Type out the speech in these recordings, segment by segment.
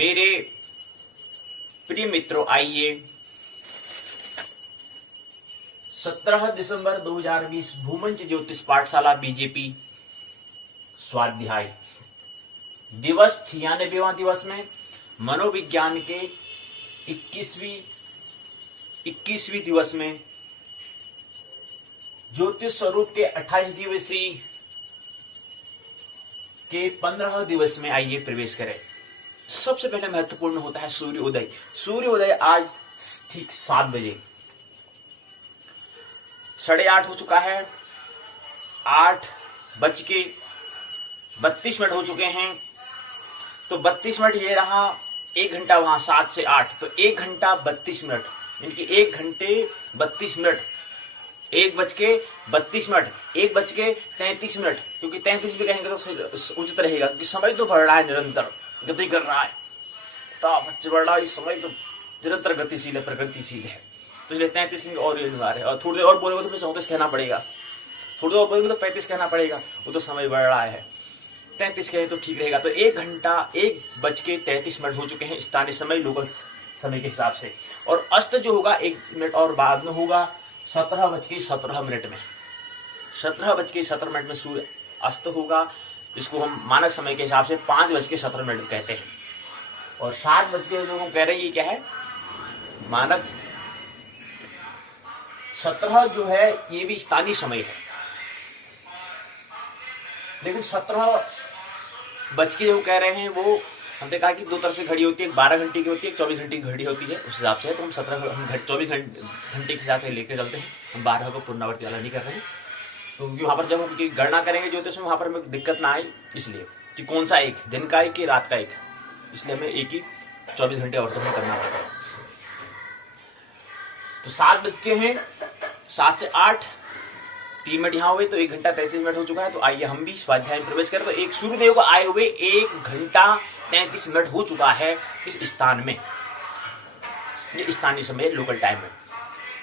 मेरे प्रिय मित्रों, आइए 17 दिसंबर 2020 भूमंच ज्योतिष पाठशाला बीजेपी स्वाध्याय दिवस 96वां दिवस में मनोविज्ञान के 21वीं दिवस में ज्योतिष स्वरूप के 28 दिवसीय के 15 दिवस में आइए प्रवेश करें। सबसे पहले महत्वपूर्ण होता है सूर्योदय। सूर्योदय आज ठीक 7 बजे 8:30 हो चुका है। 8:32 हो चुके हैं। तो 32 मिनट ये रहा, 1 घंटा वहां 7 से 8, तो 1 घंटा 32 मिनट, यानी 1 घंटे 32 मिनट, 1:32, 1:33 मिनट, क्योंकि 33 भी कहेंगे तो उचित रहेगा, क्योंकि समय तो बढ़ रहा है, निरंतर गति कर रहा है, तो बढ़ रहा है, इस समय तो निरंतर गतिशील है, प्रगतिशील है, तो इसलिए 33 कहेंगे और अनिवार्य है। और थोड़ी देर और बोलेंगे तो 34 कहना पड़ेगा, थोड़ी देर और बोलेंगे तो 35 कहना पड़ेगा, वो तो समय बढ़ रहा है। 33 कहें तो ठीक रहेगा। तो 1 घंटा 1:33 हो चुके हैं स्थानीय समय, लोकल समय के हिसाब से। और अस्त जो होगा 1 मिनट और बाद में होगा 17:17 में। 17:17 में सूर्य अस्त होगा, जिसको हम मानक समय के हिसाब से 5:17 कहते हैं। और 7 बजे जो हम कह रहे हैं, ये क्या है, मानक 17 जो है ये भी स्थानीय समय है, लेकिन 17 बज के जो कह रहे हैं वो हमने कहा कि 2 तरह से घड़ी होती है, 12 घंटे की होती है, 24 घंटे की घड़ी होती है। उस हिसाब से तो हम 24 घंटे के हिसाब से लेकर चलते हैं, हम 12 को पुनरावृत्ति वाला नहीं कर रहे हैं। तो वहां पर जब हम गणना करेंगे ज्योतिष में, वहां पर हमें दिक्कत ना आए, इसलिए कि कौन सा एक, दिन का एक कि रात का एक, इसलिए हमें एक ही 24 घंटे और तो करना पड़ेगा। तो 7 बज के हैं, 7 से 8, 3 मिनट यहाँ हुए, तो 1 घंटा 33 मिनट हो चुका है। तो आइए हम भी स्वाध्याय में प्रवेश करें। तो एक सूर्यदेव को आए हुए 1 घंटा 33 मिनट हो चुका है इस स्थान में, ये स्थानीय समय, लोकल टाइम में।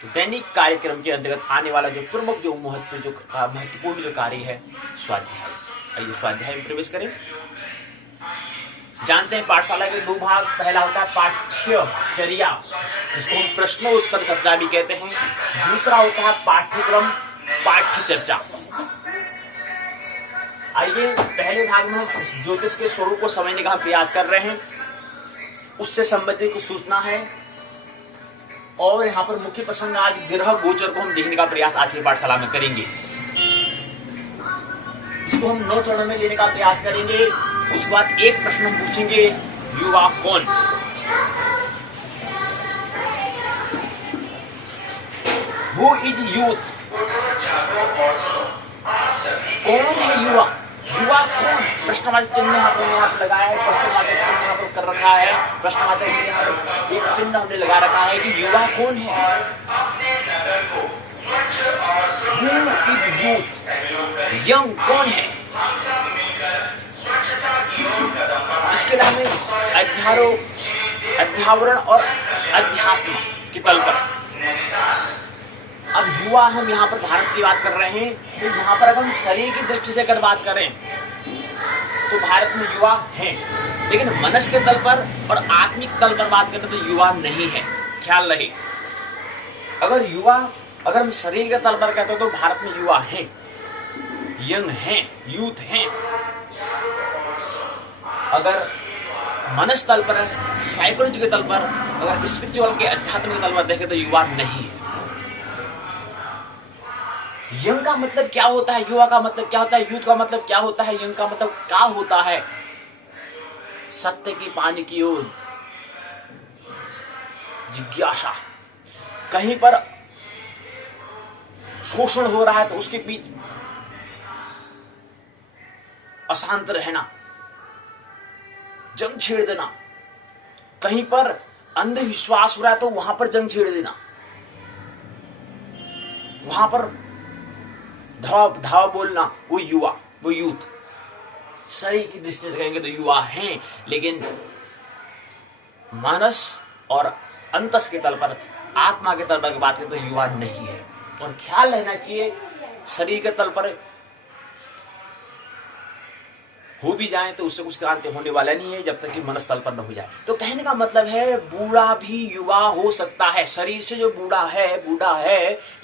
तो दैनिक कार्यक्रम के अंतर्गत आने वाला जो प्रमुख, जो महत्वपूर्ण जो कार्य है, स्वाध्याय। आइए स्वाध्याय में प्रवेश करें। जानते हैं पाठशाला के 2 भाग, पहला होता है पाठ्यचर्या, जिसको हम प्रश्नोत्तर चर्चा भी कहते हैं। दूसरा होता है पाठ्यक्रम, पाठ्य चर्चा। आइए पहले भाग में हम ज्योतिष के स्वरूप को समझने का प्रयास कर रहे हैं, उससे संबंधित कुछ सूचना है। और यहाँ पर मुख्य प्रसंग आज ग्रह गोचर को हम देखने का प्रयास आज की पाठशाला में करेंगे। इसको हम 9 चरणों में लेने का प्रयास करेंगे। उसके बाद एक प्रश्न हम पूछेंगे, युवा कौन? Who is youth? कौन है युवा? युवा कौन? प्रश्नवाचक चिन्ह यहाँ पर लगाया है, प्रश्नवाचक चिन्ह यहाँ पर कर रखा है, प्रश्नवाचक यहाँ पर एक चिन्ह हमने लगा रखा है कि युवा कौन है? Who is youth? यंग कौन है? इसके अलावा अध्यावरण और अध्यात्म के तल पर। अब युवा हम यहाँ पर भारत की बात कर रहे हैं, तो यहाँ पर अगर हम शरीर की दृष्टि से अगर बात करें तो भारत में युवा हैं, लेकिन मनस के तल पर और आत्मिक तल पर बात करें तो युवा नहीं है। ख्याल रहे, अगर हम शरीर के तल पर कहते हो तो भारत में युवा हैं, यंग हैं, यूथ हैं। अगर मनस तल पर, साइकोलॉजी के तल पर, अगर स्पिरिचुअल के अध्यात्म के तल पर देखें तो युवा नहीं है। यंग का मतलब क्या होता है, युवा का मतलब क्या होता है, यूथ का मतलब क्या होता है, यंग का मतलब क्या होता है? सत्य की पाने की ओर जिज्ञासा, कहीं पर शोषण हो रहा है तो उसके बीच अशांत रहना, जंग छेड़ देना, कहीं पर अंधविश्वास हो रहा है तो वहां पर जंग छेड़ देना, वहां पर धावा बोलना, वो युवा, वो यूथ। शरीर की दृष्टि से कहेंगे तो युवा हैं, लेकिन मानस और अंतस के तल पर, आत्मा के तल पर बात करें तो युवा नहीं है। और ख्याल रहना चाहिए, शरीर के तल पर हो भी जाए तो उससे कुछ क्रांति होने वाला नहीं है जब तक कि मन स्थल पर न हो जाए। तो कहने का मतलब है बूढ़ा भी युवा हो सकता है। शरीर से जो बूढ़ा है,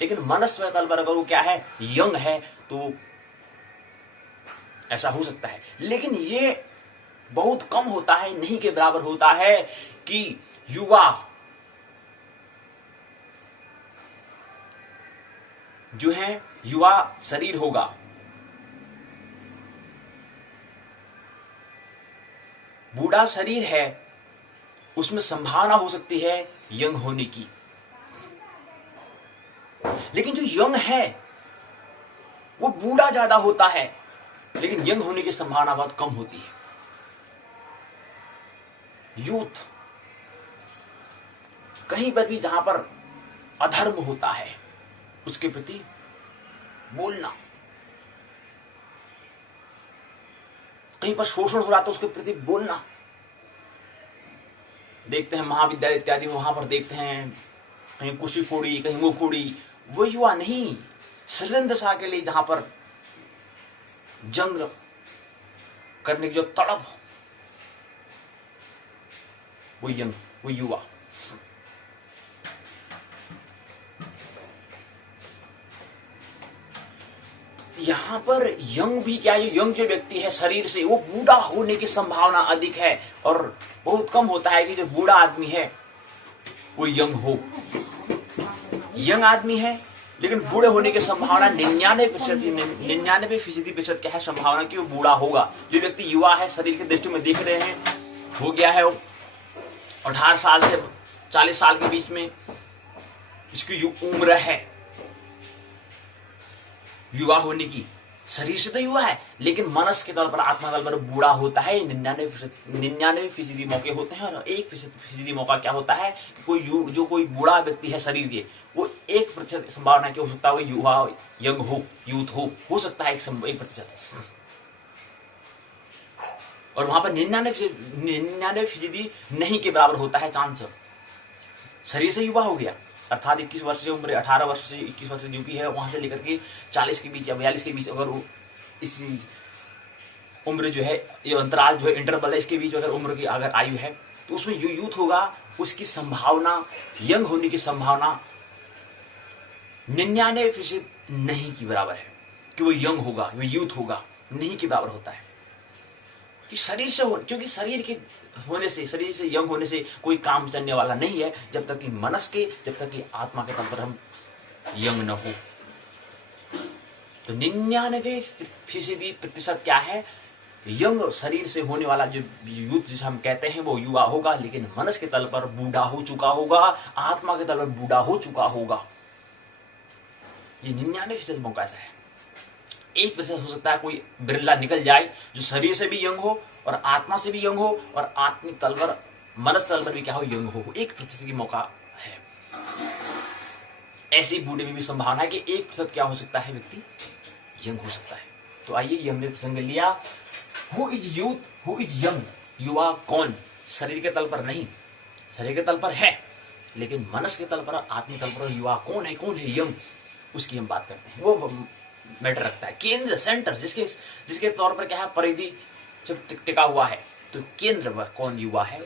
लेकिन मन स्थल पर अगर वो क्या है, यंग है, तो ऐसा हो सकता है। लेकिन ये बहुत कम होता है, नहीं के बराबर होता है कि युवा जो है, युवा शरीर होगा, बूढ़ा शरीर है, उसमें संभावना हो सकती है यंग होने की। लेकिन जो यंग है वो बूढ़ा ज्यादा होता है, लेकिन यंग होने की संभावना बहुत कम होती है। यूथ, कहीं पर भी जहां पर अधर्म होता है उसके प्रति बोलना, कहीं पर शोषण हो रहा तो उसके प्रति बोलना। देखते हैं महाविद्यालय इत्यादि में, वहां पर देखते हैं कहीं कुशीपुड़ी, कहीं मुखुड़ी, वो युवा नहीं, सृजन दशा के लिए जहां पर जंग करने की जो तड़प, वो यंग, वो युवा। यहां पर यंग भी क्या, यंग जो व्यक्ति है शरीर से, वो बूढ़ा होने की संभावना अधिक है, और बहुत कम होता है कि जो बूढ़ा आदमी है वो यंग हो। यंग आदमी है लेकिन बूढ़े होने की संभावना 99% क्या है संभावना कि वो बूढ़ा होगा। जो व्यक्ति युवा है, शरीर की दृष्टि में देख रहे हैं, हो गया है 18 साल से 40 साल के बीच में इसकी उम्र है युवा होने की, शरीर से तो युवा है लेकिन मनस के तौर पर, आत्मा तौर पर बूढ़ा होता है। 99% मौके होते हैं, और 1% मौका क्या होता है कि कोई बूढ़ा व्यक्ति है शरीर के, वो 1% संभावना क्या हो सकता है वो युवा, यंग हो, यूथ हो सकता है 1%। और वहां पर 99% नहीं के बराबर होता है चांस। शरीर से युवा हो गया अर्थात 21 वर्ष से उम्र, 18 वर्ष से 21 वर्ष जो भी है, वहां से लेकर के 40 के बीच या 42 के बीच, अगर इस उम्र जो है, ये अंतराल जो है, इंटरवल है, इसके बीच अगर उम्र की अगर आयु है, तो उसमें जो यूथ होगा उसकी संभावना, यंग होने की संभावना 99% नहीं के बराबर है कि वो यंग होगा, वो यूथ होगा, नहीं के बराबर होता है। कि शरीर से हो, क्योंकि शरीर के होने से, शरीर से यंग होने से कोई काम चलने वाला नहीं है जब तक कि मनस के, जब तक कि आत्मा के तल पर हम यंग न हो। तो 99% क्या है, यंग शरीर से होने वाला जो यूथ जिसे हम कहते हैं वो युवा होगा, लेकिन मनस के तल पर बूढ़ा हो चुका होगा, आत्मा के तल पर बूढ़ा हो चुका होगा। ये 99% मौका ऐसा है। 1% हो सकता है कोई बिरला निकल जाए जो शरीर से भी यंग हो और आत्मा से भी यंग हो और आत्मिक तल पर, मनस तल पर भी क्या हो, यंग हो। 1% की मौका है। ऐसी बूढ़े में भी संभावना है कि 1% क्या हो सकता है, व्यक्ति यंग हो सकता है। तो आइए ये हमने प्रसंग लिया, who is youth, who is young, युवा कौन, शरीर के तल पर नहीं, शरीर के तल पर है लेकिन मनस के तल पर, आत्मिक तल पर युवा कौन है यंग, उसकी हम बात करते हैं। वो मैटर रखता है। केंद्र, सेंटर, जिसके तौर पर क्या है, परिधि जब टिका हुआ है, तो केंद्र वह कौन युवा है,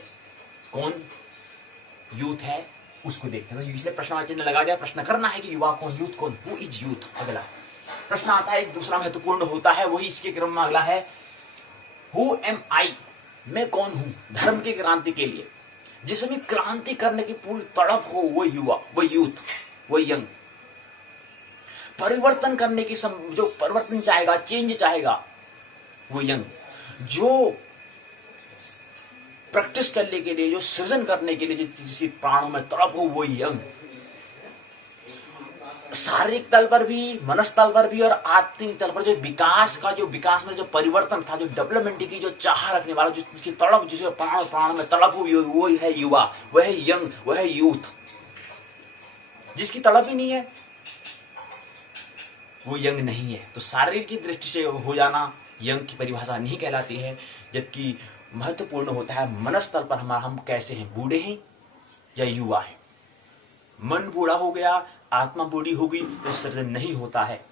कौन यूथ है, उसको देखते हैं। तो इसलिए प्रश्नवाची चिन्ह लगा दिया, प्रश्न करना है कि युवा कौन, यूथ कौन, हु इज यूथ। अगला प्रश्न आता है, एक दूसरा महत्वपूर्ण होता है, वही इसके क्रम में अगला है, हु एम आई, मैं कौन हूं धर्म की क्रांति के लिए। जिसमें क्रांति करने की पूरी तड़प हो, वो युवा, वो यूथ, वो यंग। परिवर्तन करने की जो परिवर्तन चाहेगा, चेंज चाहेगा, वो यंग। जो प्रैक्टिस करने के लिए, जो सृजन करने के लिए जिसकी प्राणों में तड़प हो, वो यंग। शारीरिक तल पर भी, मनस तल पर भी और आत्मिक तल पर जो विकास में जो परिवर्तन था, जो डेवलपमेंट की जो चाह रखने वाला, जो जिसकी तड़प, जिसके प्राण में तड़प हो, वो है युवा, वह है यंग, वह है यूथ। जिसकी तड़प ही नहीं है वो यंग नहीं है। तो शारीरिक की दृष्टि से हो जाना यंग की परिभाषा नहीं कहलाती है, जबकि महत्वपूर्ण होता है मनस तल पर हम कैसे हैं, बूढ़े हैं या युवा हैं। मन बूढ़ा हो गया, आत्मा बूढ़ी हो गई, तो सृजन नहीं होता है।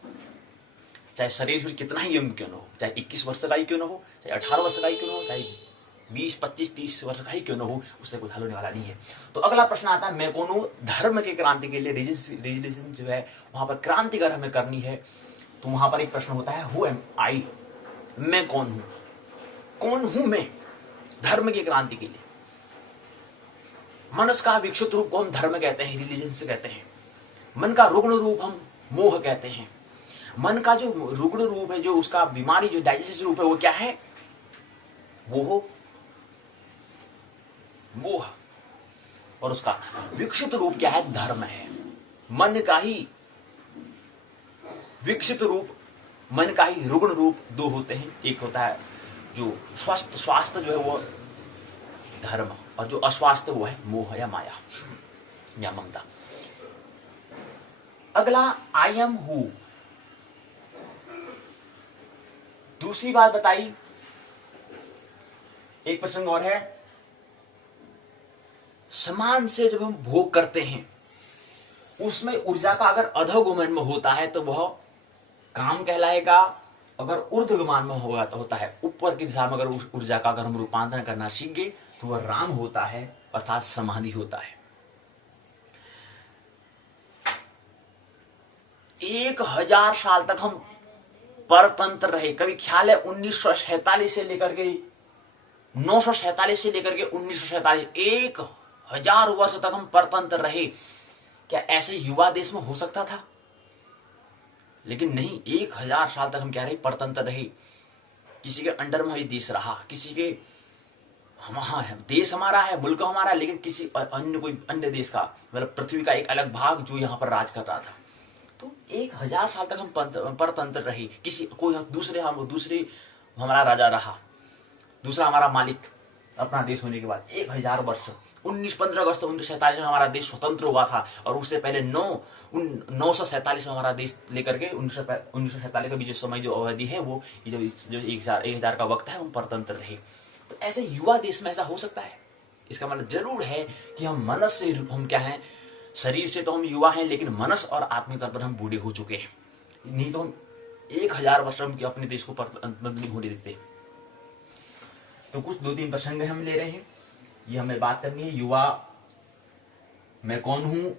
चाहे शरीर फिर कितना ही यंग क्यों न हो, चाहे 21 वर्ष का ही क्यों न हो, चाहे 18 वर्ष का ही क्यों ना हो, चाहे 20, 25, 30 वर्ष का ही क्यों ना हो, उससे कोई हल होने वाला नहीं है। तो अगला प्रश्न आता है, मैं कौन हूं? धर्म के क्रांति के लिए रिलीजन जो है वहां पर क्रांति अगर हमें करनी है तो वहां पर एक प्रश्न होता है, हु एम आई? मैं कौन हूं? कौन हूं मैं धर्म की क्रांति के लिए? मनस का विकसित रूप को हम धर्म कहते हैं, रिलीजन से कहते हैं। मन का रुग्ण रूप हम मोह कहते हैं। मन का जो रुग्ण रूप है, जो उसका बीमारी, जो डाइजेस्टिव रूप है, वो क्या है? वो हो मोह। और उसका विकसित रूप क्या है? धर्म है। मन का ही विकसित रूप, मन का ही रुग्ण रूप दो होते हैं। एक होता है जो स्वास्थ्य जो है वो धर्म, और जो अस्वास्थ्य वो है मोह या माया या ममता। अगला, आई एम हु। दूसरी बात बताई। एक प्रसंग और है, समान से जब हम भोग करते हैं उसमें ऊर्जा का अगर अधोगमन में होता है तो वह काम कहलाएगा। अगर ऊर्ध्वगमन में होता है, ऊपर की दिशा में अगर उस ऊर्जा का अगर हम रूपांतरण करना सीख गए तो वह राम होता है, अर्थात समाधि होता है। 1000 साल तक हम परतंत्र रहे। कभी ख्याल है 1947 से लेकर के 947 से लेकर के 1947, 1000 वर्ष तक हम परतंत्र रहे। क्या ऐसे युवा देश में हो सकता था? लेकिन नहीं, 1000 साल तक हम क्या रहे? परतंत्र रहे। किसी के अंडर में ही देश रहा, किसी के देश हमारा है, मुल्क हमारा है, लेकिन किसी कोई अन्य देश का, मतलब पृथ्वी का एक अलग भाग जो यहाँ पर राज कर रहा था। तो 1000 साल तक हम परतंत्र रहे। किसी कोई दूसरे हमारा राजा रहा, दूसरा हमारा मालिक अपना देश होने के बाद 1000 वर्ष। 15 अगस्त 1947 में हमारा देश स्वतंत्र हुआ था, और उससे पहले 947 में हमारा देश लेकर के 1947 का भी जो समय, जो अवधि है, वो जो 1000 का वक्त है, हम परतंत्र रहे। तो ऐसे युवा देश में ऐसा हो सकता है? इसका मतलब जरूर है कि हम मनस से, हम क्या हैं, शरीर से तो हम युवा हैं, लेकिन मनस और आत्मिक तौर पर हम बूढ़े हो चुके हैं। नहीं तो हम 1000 वर्ष हम अपने देश को परतंत्र नहीं होने देते। तो कुछ 2-3 प्रसंग हम ले रहे हैं, ये हमें बात करनी है। युवा, मैं कौन हूं,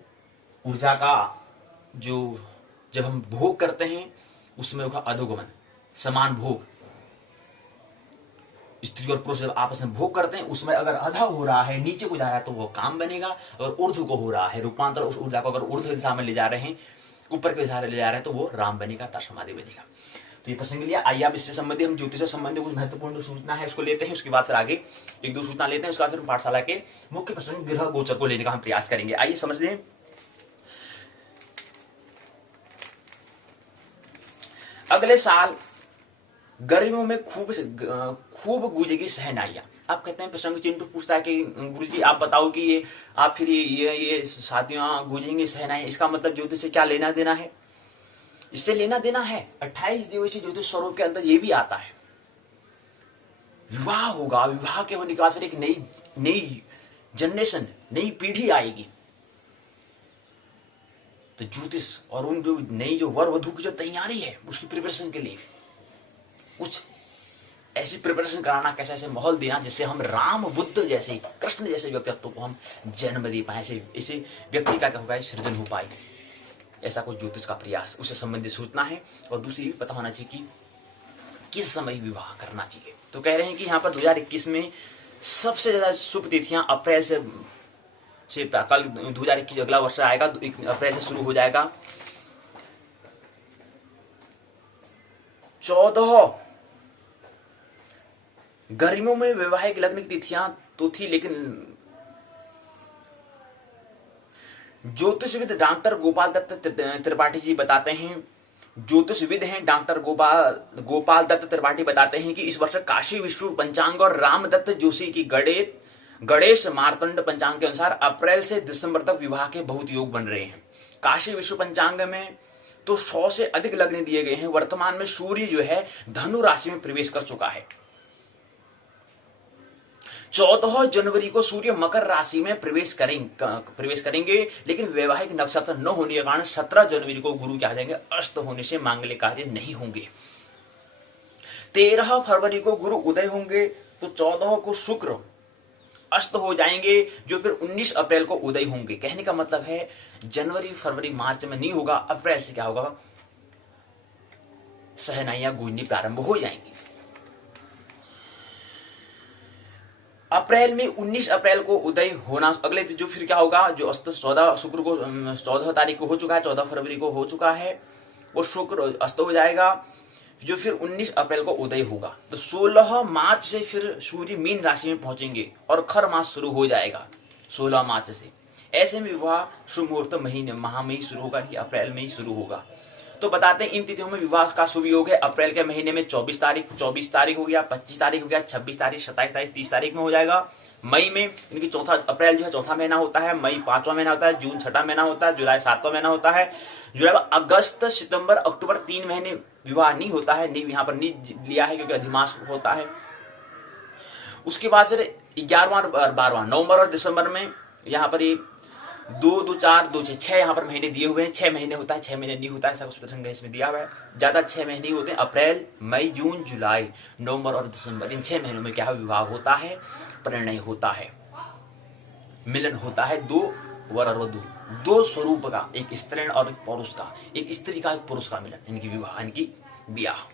ऊर्जा का जो जब हम भोग करते हैं उसमें होगा अधोगमन, समान भोग। स्त्री और पुरुष जब आपस में भोग करते हैं उसमें अगर अधा हो रहा है, नीचे को जा रहा है, तो वो काम बनेगा। अगर ऊर्ध्व को हो रहा है रूपांतर, उस ऊर्जा को अगर ऊर्ध्व दिशा में ले जा रहे हैं, ऊपर की दिशा ले जा रहे हैं, तो वो राम बनेगा, तब समाधि बनेगा। तो ये प्रसंग लिया। आइए अब इससे संबंधित हम ज्योतिष से संबंधित कुछ महत्वपूर्ण जो सूचना है उसको लेते हैं। उसके बाद फिर आगे 1-2 सूचना लेते हैं। उसके बाद फिर पाठशाला के मुख्य प्रसंग ग्रह गोचर को लेने का हम प्रयास करेंगे। आइए समझ लें। अगले साल गर्मियों में खूब गूंजेगी शहनाइयां। आप कहते हैं, प्रसंग चिंटू पूछता है कि गुरुजी आप बताओ कि ये आप फिर ये शादियां गूंजेंगी शहनाइयां, इसका मतलब ज्योतिष से क्या लेना देना है? इससे लेना देना है 28 दिवसीय ज्योतिष स्वरूप के अंदर ये भी आता है। विवाह होगा, विवाह के होने के बाद फिर एक नई जनरेशन, नई पीढ़ी आएगी। तो ज्योतिष और उन जो नई जो वर वधू की जो तैयारी है उसकी प्रिपरेशन के लिए कुछ ऐसी प्रिपरेशन कराना, कैसे ऐसे माहौल देना जिससे हम राम, बुद्ध जैसे, कृष्ण जैसे व्यक्तित्व को हम जन्म दे पाए, ऐसे व्यक्ति का क्या हो पाए, सृजन हो पाए। ऐसा कुछ ज्योतिष का प्रयास, उससे संबंधित सूचना है। और दूसरी भी पता होना चाहिए कि किस समय विवाह करना चाहिए। तो कह रहे हैं कि यहाँ पर 2021 में सबसे ज्यादा शुभ तिथियां अप्रैल से कल 2021 अगला वर्ष आएगा, 1 अप्रैल से शुरू हो जाएगा। 14 गर्मियों में वैवाहिक लग्न की तिथियां तो थी, लेकिन ज्योतिषविद डॉक्टर गोपाल दत्त त्रिपाठी जी बताते हैं, ज्योतिषविद हैं डॉक्टर गोपाल दत्त त्रिपाठी बताते हैं कि इस वर्ष काशी विष्णु पंचांग और रामदत्त जोशी की गणेश मार्तंड पंचांग के अनुसार अप्रैल से दिसंबर तक विवाह के बहुत योग बन रहे हैं। काशी विष्णु पंचांग में तो 100 से अधिक लग्न दिए गए हैं। वर्तमान में सूर्य जो है धनु राशि में प्रवेश कर चुका है। 14 जनवरी को सूर्य मकर राशि में प्रवेश करेंगे, लेकिन वैवाहिक नक्षत्र न होने के कारण 17 जनवरी को गुरु क्या जाएंगे, अस्त होने से मांगलिक कार्य नहीं होंगे। 13 फरवरी को गुरु उदय होंगे, तो 14 को शुक्र अस्त हो जाएंगे, जो फिर 19 अप्रैल को उदय होंगे। कहने का मतलब है जनवरी फरवरी मार्च में नहीं होगा, अप्रैल से क्या होगा, सहनाइयां गूंजनी प्रारंभ हो जाएंगी। अप्रैल में 19 अप्रैल को उदय होना, अगले जो फिर क्या होगा, जो अस्त 14 शुक्र को 14 तारीख को हो चुका है, 14 फरवरी को हो चुका है, वो शुक्र अस्त हो जाएगा, जो फिर 19 अप्रैल को उदय होगा। तो 16 मार्च से फिर सूर्य मीन राशि में पहुंचेंगे और खर मास शुरू हो जाएगा 16 मार्च से। ऐसे में विवाह शुभ मुहूर्त महीने माह में ही शुरू होगा कि अप्रैल में ही शुरू होगा। तो बताते हैं इन तिथियों में विवाह का शुभ योग है। अप्रैल के महीने में 24 तारीख हो गया, 25 तारीख हो गया, 26 तारीख, 27 तारीख, 30 तारीख में हो जाएगा। मई में इनकी चौथा, अप्रैल जो है चौथा महीना होता है, मई 5वां महीना होता है, जून 6वां महीना होता है, जुलाई 7वां महीना होता है, जुलाई अगस्त सितंबर अक्टूबर 3 महीने विवाह नहीं होता है, नहीं यहाँ पर नहीं लिया है क्योंकि अधिमास होता है। उसके बाद फिर 11वां और 12वां नवंबर और दिसंबर में यहाँ पर ये 2 2 4 2 6 6 यहाँ पर महीने दिए हुए हैं। 6 महीने होता है, 6 महीने नहीं होता है, ऐसा कुछ प्रसंग है इसमें दिया हुआ है। ज्यादा 6 महीने ही होते हैं, अप्रैल मई जून जुलाई नवंबर और दिसंबर, इन 6 महीनों में क्या है, विवाह होता है, प्रणय होता है, मिलन होता है दो वर और वधु, दो स्वरूप का, एक स्त्रीण और एक पुरुष का, एक स्त्री का एक पुरुष का मिलन, इनकी विवाह, इनकी ब्याह।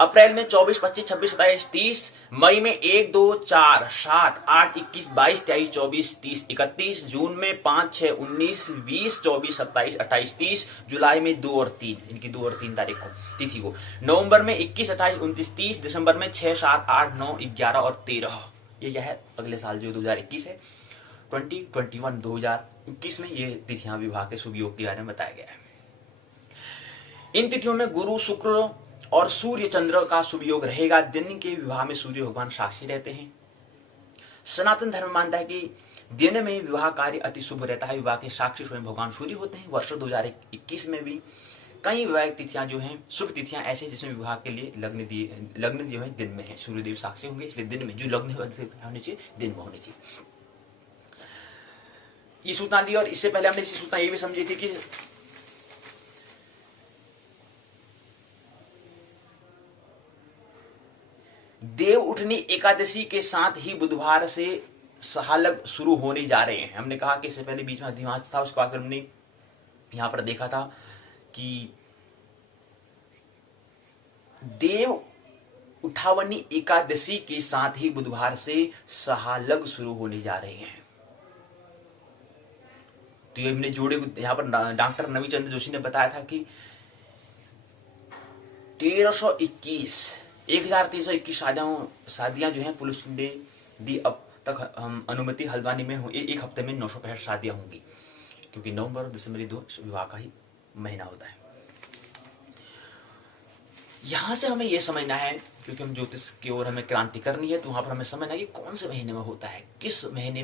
अप्रैल में 24 25 26 27 30, मई में 1 2 4 7 8 21 22 23 24 30 31, जून में 5 6 19 20 24 27 28 30, जुलाई में 2 और 3, इनकी 2 और 3 तारीख को तिथि को, नवंबर में 21 28 29 30, दिसंबर में 6 7 8 9 11 और 13। ये क्या है, अगले साल जो 2021 है 2021 में ये तिथियां विवाह के शुभ योग के बारे में बताया गया है। इन तिथियों में गुरु शुक्र और सूर्य चंद्र का शुभ योग रहेगा। दिन के विवाह में सूर्य भगवान साक्षी रहते हैं। सनातन धर्म मानता है कि दिन में विवाह कार्य अति शुभ रहता है। विवाह के साक्षी स्वयं भगवान सूर्य होते हैं। वर्ष 2021 में भी कई विवाहिक तिथियां जो हैं, शुभ तिथियां ऐसे जिसमें विवाह के लिए लग्न जो है दिन में है, सूर्यदेव साक्षी होंगे, इसलिए दिन में जो लग्न होने चाहिए दिन में होने चाहिए। ये सूचना दी, और इससे पहले हमने इसी सूचना ये भी समझी थी कि देव उठनी एकादशी के साथ ही बुधवार से सहालग शुरू होने जा रहे हैं। हमने कहा कि इससे पहले बीच में अधिमास था, उसके बाद हमने यहां पर देखा था कि देव उठावनी एकादशी के साथ ही बुधवार से सहालग शुरू होने जा रहे हैं। तो ये हमने जोड़े, यहां पर डॉक्टर नवीचंद्र जोशी ने बताया था कि 1321 शादियां जो हैं पुलिस ने दी। अब तक हम अनुमति हल्द्वानी में एक हफ्ते में 965 शादियां होंगी, क्योंकि नवंबर और दिसंबर 2 विवाह का ही महीना होता है। यहां से हमें यह समझना है, क्योंकि हम ज्योतिष की ओर हमें क्रांति करनी है, तो वहां पर हमें समझना है कि कौन से महीने में होता है, किस महीने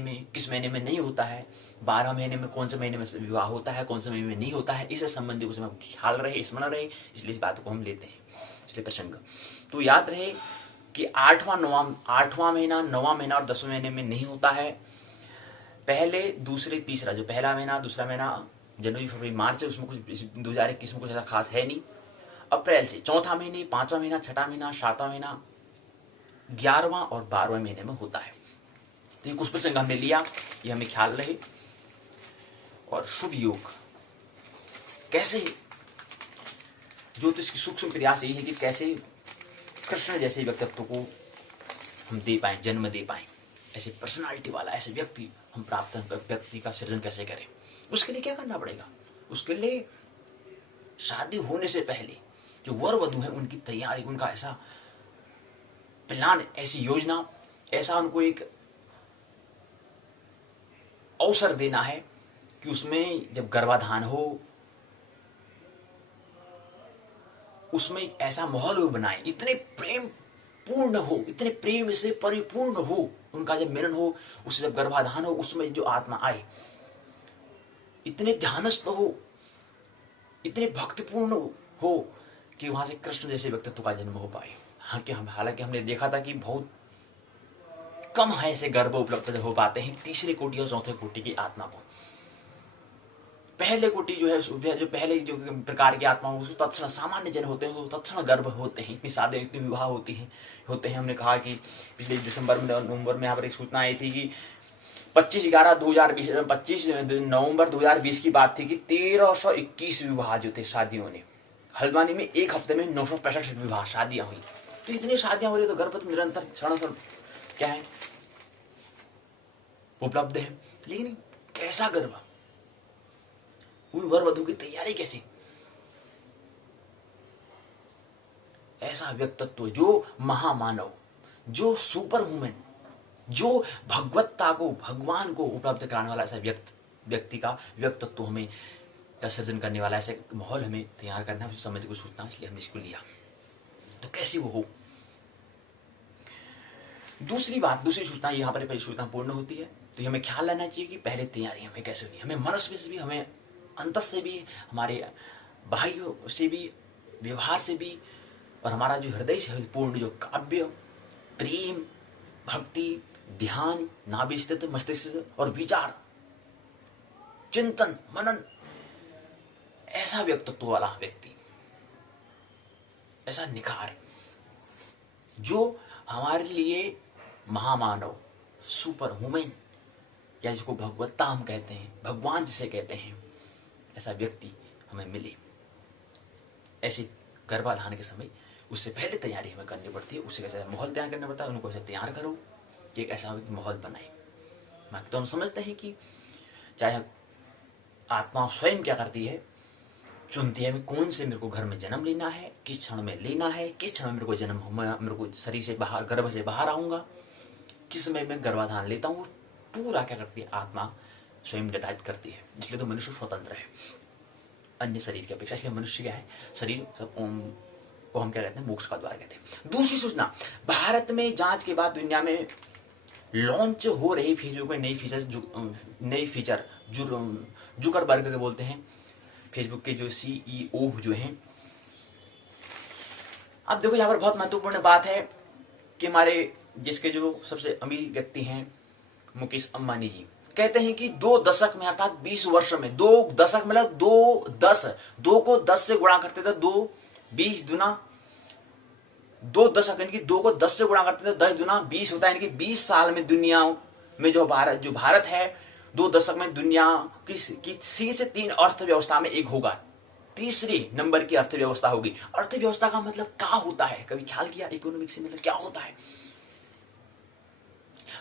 में नहीं होता है, 12 महीने में कौन से महीने में विवाह होता है, कौन से महीने में नहीं होता है। इससे संबंधित उसमें ख्याल रहे, स्मरण रहे, इसलिए इस बात को हम लेते हैं, इसलिए प्रसंग। तो याद रहे कि 8वां महीना, 9वां महीना और 10वें महीने में नहीं होता है। पहले दूसरे तीसरा, जो पहला महीना दूसरा महीना जनवरी फरवरी मार्च है, उसमें कुछ 2021 में कुछ ऐसा खास है नहीं। अप्रैल से चौथा महीने, 5वां महीना, 6वां महीना, 7वां महीना, 11वां और 12वें महीने में होता है। तो ये कुछ प्रसंग हमने लिया, ये हमें ख्याल रहे। और शुभ योग कैसे, ज्योतिष की सूक्ष्म प्रयास यही है कि कैसे कृष्ण जैसे व्यक्तित्व को हम दे पाए, जन्म दे पाए। ऐसे पर्सनालिटी वाला ऐसे व्यक्ति हम प्राप्त, व्यक्ति का सृजन कैसे करें। उसके लिए क्या करना पड़ेगा, उसके लिए शादी होने से पहले जो वर वधु है उनकी तैयारी, उनका ऐसा प्लान, ऐसी योजना, ऐसा उनको एक अवसर देना है कि उसमें जब गर्भाधान हो, उसमें एक ऐसा माहौल वो बनाए, इतने प्रेम पूर्ण हो, इतने प्रेम से परिपूर्ण हो, उनका जब मिलन हो, उससे जब गर्भाधान हो, उसमें जो आत्मा आए, इतने ध्यानस्थ हो, इतने भक्तिपूर्ण हो कि वहां से कृष्ण जैसे व्यक्तित्व का जन्म हो पाए। हालांकि हमने देखा था कि बहुत कम है ऐसे गर्भ उपलब्ध हो पाते हैं तीसरे कोटि और चौथे कोटि की आत्मा को। पहले कोटि जो है, जो पहले जो प्रकार की आत्मा हो, उसको तत्क्षण सामान्य जन होते हैं, वो तत्क्षण गर्भ होते हैं, इतनी शादी इतनी विवाह होते हैं। हमने कहा कि पिछले दिसंबर में नवंबर में यहाँ पर एक सूचना आई थी कि 25 नवंबर 2020 की बात थी कि 1321 विवाह जो थे शादियों ने, हल्द्वानी में एक हफ्ते में 965 विवाह शादियां हुई। तो इतनी शादियां हो रही, तो गर्भ तो निरंतर क्षण क्या है, उपलब्ध है। लेकिन कैसा गर्भ, उन वर वधु की तैयारी कैसी, ऐसा व्यक्तित्व जो महामानव, जो सुपर वुमेन, जो भगवत्ता को, भगवान को उपलब्ध कराने वाला ऐसा व्यक्ति का व्यक्तित्व हमें का सृजन करने वाला ऐसे माहौल हमें तैयार करना है, उसे समझ को सोचना, इसलिए हमने इसको लिया। तो कैसी वो हो। दूसरी सूचना यहाँ पर पहली सूचना पूर्ण होती है, तो हमें ख्याल रहना चाहिए कि पहले तैयारी हमें कैसे होनी, हमें मनस्वी से भी, हमें अंत से भी, हमारे बाह्य से भी, व्यवहार से भी, और हमारा जो हृदय से पूर्ण जो काव्य, प्रेम, भक्ति, ध्यान, नाभि स्थित मस्तिष्क और विचार, चिंतन, मनन, ऐसा व्यक्तित्व वाला व्यक्ति, ऐसा निखार जो हमारे लिए महामानव, सुपर वुमेन, या जिसको भगवत्ता हम कहते हैं, भगवान जिसे कहते हैं, ऐसा व्यक्ति हमें मिले। ऐसे गर्भाधान के समय उससे पहले तैयारी हमें करनी पड़ती है। उससे कैसे माहौल तैयार करना पड़ता है, उनको ऐसे तैयार करो कि एक ऐसा माहौल बनाए। बाकी तो हम समझते हैं कि चाहे आत्मा स्वयं क्या करती है, चुनती है कौन से मेरे को घर में जन्म लेना है, किस क्षण में लेना है, किस क्षण में मेरे को जन्म, मेरे को शरीर से बाहर, गर्भ से बाहर आऊंगा, किस समय मैं गर्भाधान लेता हूँ, पूरा क्या करती है आत्मा स्वयं निर्धारित करती है। इसलिए तो मनुष्य स्वतंत्र है अन्य शरीर की अपेक्षा। इसलिए मनुष्य क्या है, शरीर सब को हम क्या कहते हैं, मोक्ष का द्वार कहते हैं। दूसरी सूचना, भारत में जांच के बाद दुनिया में लॉन्च हो रही फेसबुक में नई फीचर जुकरबर्ग के बोलते हैं, फेसबुक के जो CEO जो हैं। अब देखो यहाँ पर बहुत महत्वपूर्ण बात है कि हमारे जिसके जो सबसे अमीर व्यक्ति हैं मुकेश अंबानी जी, कहते हैं कि 2 दशक में, अर्थात 20 वर्ष में, 2 दशक मतलब 2 को 10 से गुणा करते थे, 2 20 दुना 2 दशक, यानी कि 2 को 10 से गुणा करते थे, 10 दुना 20 होता है, यानी कि 20 साल में दुनिया में जो भारत है, 2 दशक में दुनिया की शीर्ष 3 अर्थव्यवस्था में एक होगा, तीसरे नंबर की अर्थव्यवस्था होगी। अर्थव्यवस्था का मतलब क्या होता है, कभी ख्याल किया इकोनॉमिक्स से मतलब क्या होता है?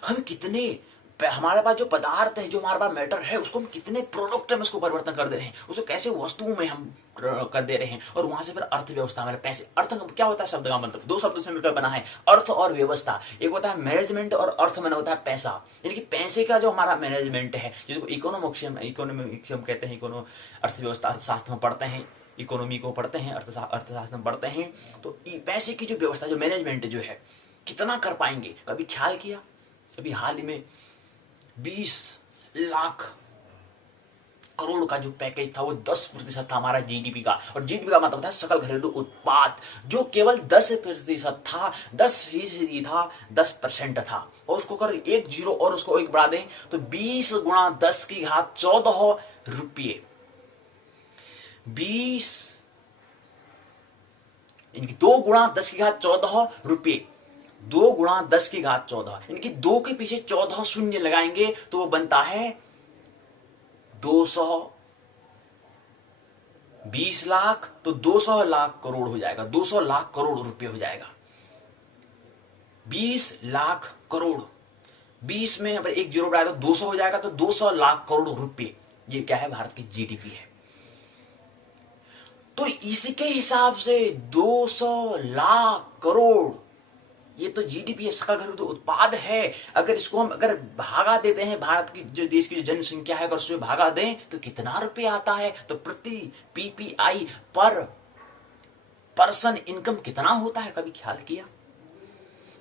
हम कितने, हमारे पास जो पदार्थ है, जो हमारे पास मैटर है, उसको हम कितने प्रोडक्ट में उसको परिवर्तन कर दे रहे हैं, उसको कैसे वस्तुओं में हम कर दे रहे हैं, और वहां से फिर अर्थव्यवस्था में पैसे। अर्थ क्या होता है, शब्द का मतलब 2 शब्दों से मिलकर बना है, अर्थ और व्यवस्था। एक होता है मैनेजमेंट और अर्थ में होता है पैसा, यानी कि पैसे का जो हमारा मैनेजमेंट है, जिसको इकोनॉमिक्स हम कहते हैं, अर्थव्यवस्था अर्थशास्त्र में पढ़ते हैं, इकोनॉमी को पढ़ते हैं, अर्थशास्त्र में पढ़ते हैं। तो पैसे की जो व्यवस्था, जो मैनेजमेंट जो है, कितना कर पाएंगे? कभी ख्याल किया? अभी हाल ही में 20 लाख करोड़ का जो पैकेज था, वो 10% था हमारा जीडीपी का। और जीडीपी का मतलब था सकल घरेलू उत्पाद, जो केवल 10% था, 10% था, 10% था। और उसको कर 1 0 और उसको 1 बढ़ा दें तो 20 गुणा 10 की घात 14 रुपये, 20 इनकी 2 गुणा 10 की घात 14 रुपये, 2 गुणा 10 की घात 14, इनकी 2 के पीछे 14 शून्य लगाएंगे तो वो बनता है 220 लाख। तो 200 लाख करोड़ हो जाएगा, 200 लाख करोड़ रुपए हो जाएगा। 20 लाख करोड़, 20 में अगर 1 0 बढ़ाया तो 200 हो जाएगा, तो 200 लाख करोड़ रुपए, ये क्या है, भारत की जीडीपी है। तो इसके हिसाब से 200 लाख करोड़, ये तो जीडीपी है, सकल घरेलू उत्पाद है। अगर इसको हम भागा देते हैं, भारत की जो देश की जनसंख्या है, अगर उसमें भागा दें तो कितना रुपए आता है? तो प्रति पीपीआई पर पर्सन इनकम कितना होता है? कभी ख्याल किया?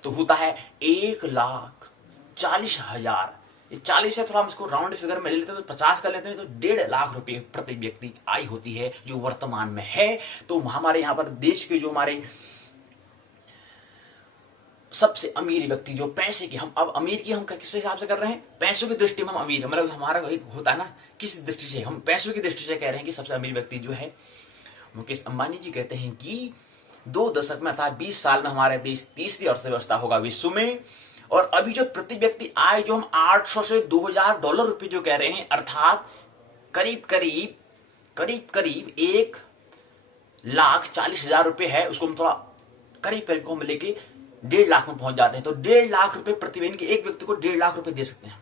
तो होता है 1,40,000। ये 40 है, थोड़ा हम इसको राउंड फिगर में ले लेते हैं तो 50 कर लेते हैं, तो 1.5 लाख रुपए प्रति व्यक्ति आय होती है, जो वर्तमान में है। तो हमारे यहाँ पर देश के जो हमारे सबसे अमीर व्यक्ति जो पैसे की, हम अब अमीर की हम किस हिसाब से कर रहे हैं, पैसों की दृष्टि में हम अमीर है, मतलब हमारा एक होता है ना किस दृष्टि से, हम पैसों की दृष्टि से कह रहे हैं कि सबसे अमीर व्यक्ति जो है मुकेश अंबानी जी कहते हैं कि 2 दशक में अर्थात 20 साल में हमारा देश तीसरी अर्थव्यवस्था होगा विश्व में। और अभी जो प्रति व्यक्ति आय जो हम 800 से 2000 डॉलर रुपए जो कह रहे हैं, अर्थात करीब करीब 1,40,000 रुपए है, उसको हम थोड़ा करीब करीब को हम लेके 1.5 लाख में पहुंच जाते हैं। तो 1.5 लाख रुपए प्रति व्यक्ति, एक व्यक्ति को 1.5 लाख रुपए दे सकते हैं।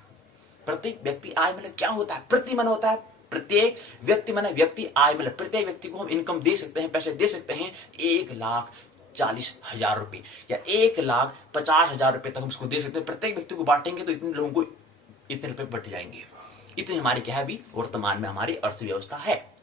प्रति व्यक्ति आय मतलब क्या होता है, प्रति मन होता है, प्रत्येक व्यक्ति मन व्यक्ति आय मतलब प्रत्येक व्यक्ति को हम इनकम दे सकते हैं, पैसे दे सकते हैं 1,40,000 रुपए या 1,50,000 रुपए तक हम उसको दे सकते हैं। प्रत्येक व्यक्ति को बांटेंगे तो इतने लोगों को इतने रुपए बट जाएंगे। इतनी हमारी क्या है अभी वर्तमान में हमारी अर्थव्यवस्था है,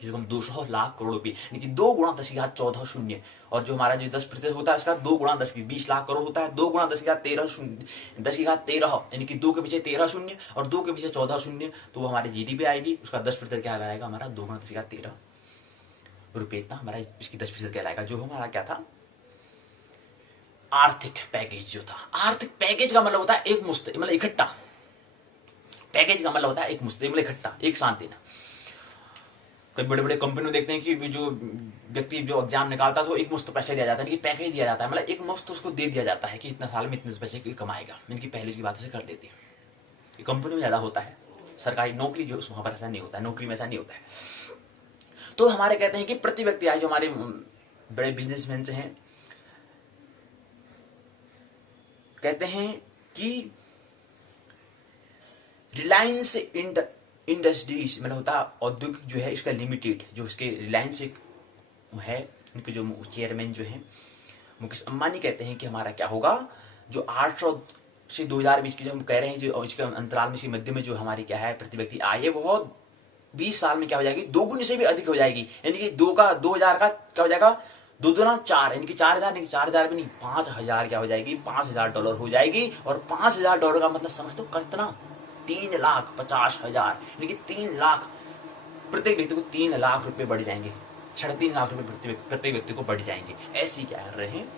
जिसको हम 200 लाख करोड़ रुपए यानी कि 2 गुणा 10,14 शून्य, और जो हमारा जो 10% होता है उसका 2 गुणा 10 की 20 लाख करोड़ होता है, 2 गुणा 10,13 शून्य 10,13 यानी कि 2 के पीछे 13 शून्य और 2 के पीछे 14 शून्य, तो वो हमारी जीडीपी आएगी। उसका 10% क्या आएगा हमारा 2 गुणा 10,13 रुपये, इतना हमारा इसकी 10% कहलाएगा। जो हमारा क्या था आर्थिक पैकेज जो था, आर्थिक पैकेज का मतलब होता है एक मुश्त मतलब इकट्ठा, पैकेज का मतलब होता है एक मुश्त मतलब इकट्ठा एक साथ देना। कई बड़े बड़े कंपनी में देखते हैं कि जो व्यक्ति जो एग्जाम निकालता है तो एक मुश्त पैसे दिया जाता है, पैकेज दिया जाता है, मतलब एक मुश्त उसको दे दिया जाता है कि इतना साल में इतने पैसे कमाएगा, इनकी पहले की बात से कर देती है। ये कंपनी में ज्यादा होता है, सरकारी नौकरी जो वहां पर ऐसा नहीं होता है, नौकरी में ऐसा नहीं होता है। तो हमारे कहते हैं कि प्रति व्यक्ति आय, जो हमारे बड़े बिजनेसमैन हैं कहते हैं कि रिलायंस इंडस्ट्रीज मतलब होता औद्योगिक जो है इसका लिमिटेड, जो इसके रिलायंस है, उनके जो चेयरमैन जो है मुकेश अंबानी कहते हैं कि हमारा क्या होगा, जो 800 से 2020 की जो हम कह रहे हैं, जो इसके अंतराल में इसके मध्य में जो हमारी क्या है प्रति व्यक्ति आय है, बहुत 20 साल में क्या हो जाएगी, 2 गुने से भी अधिक हो जाएगी। यानी कि 2000 का क्या हो जाएगा 2 दूना 4, यानी कि 4,000 नहीं, 4,000 भी नहीं 5,000 क्या हो जाएगी, 5,000 डॉलर हो जाएगी। और 5,000 डॉलर का मतलब समझ दो कितना, 3,50,000, यानी कि 3 लाख प्रत्येक व्यक्ति को 3 लाख रुपए बढ़ जाएंगे, 3.5 लाख रुपए प्रत्येक व्यक्ति को बढ़ जाएंगे। ऐसी क्या कर रहे हैं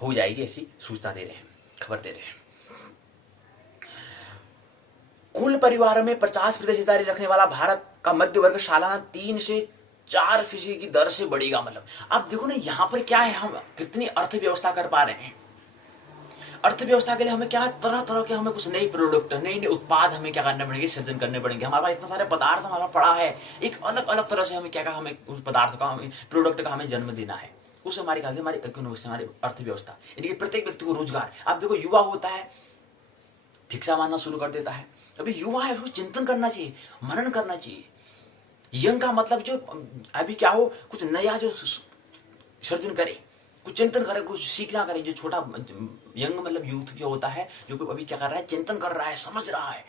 हो जाएगी, ऐसी सूचना दे रहे हैं, खबर दे रहे हैं। कुल परिवार में 50% हिस्सेदारी रखने वाला भारत का मध्य वर्ग सालाना 3 से 4% की दर से बढ़ेगा। मतलब अब देखो ना यहाँ पर क्या है, हम कितनी अर्थव्यवस्था कर पा रहे हैं। अर्थव्यवस्था के लिए हमें क्या तरह तरह के हमें कुछ नई प्रोडक्ट नए उत्पाद हमें क्या करने पड़ेंगे, सृजन करने पड़ेंगे। हमारे पास इतना सारे पदार्थ हमारा पड़ा है, एक अलग अलग तरह से हमें क्या हमें उस पदार्थ का हमें प्रोडक्ट का हमें जन्म देना है। उससे हमारी क्या हमारी इकोनॉमिक्स हमारी अर्थव्यवस्था, यानी कि प्रत्येक व्यक्ति को रोजगार। आप देखो युवा होता है भिक्षा मांगना शुरू कर देता है, अभी युवा है उसको चिंतन करना चाहिए, मनन करना चाहिए। यंग का मतलब जो अभी क्या हो कुछ नया जो सर्जन करे, कुछ चिंतन करे, कुछ सीखना करे। जो छोटा यंग मतलब यूथ जो होता है, जो अभी क्या कर रहा है चिंतन कर रहा है, समझ रहा है।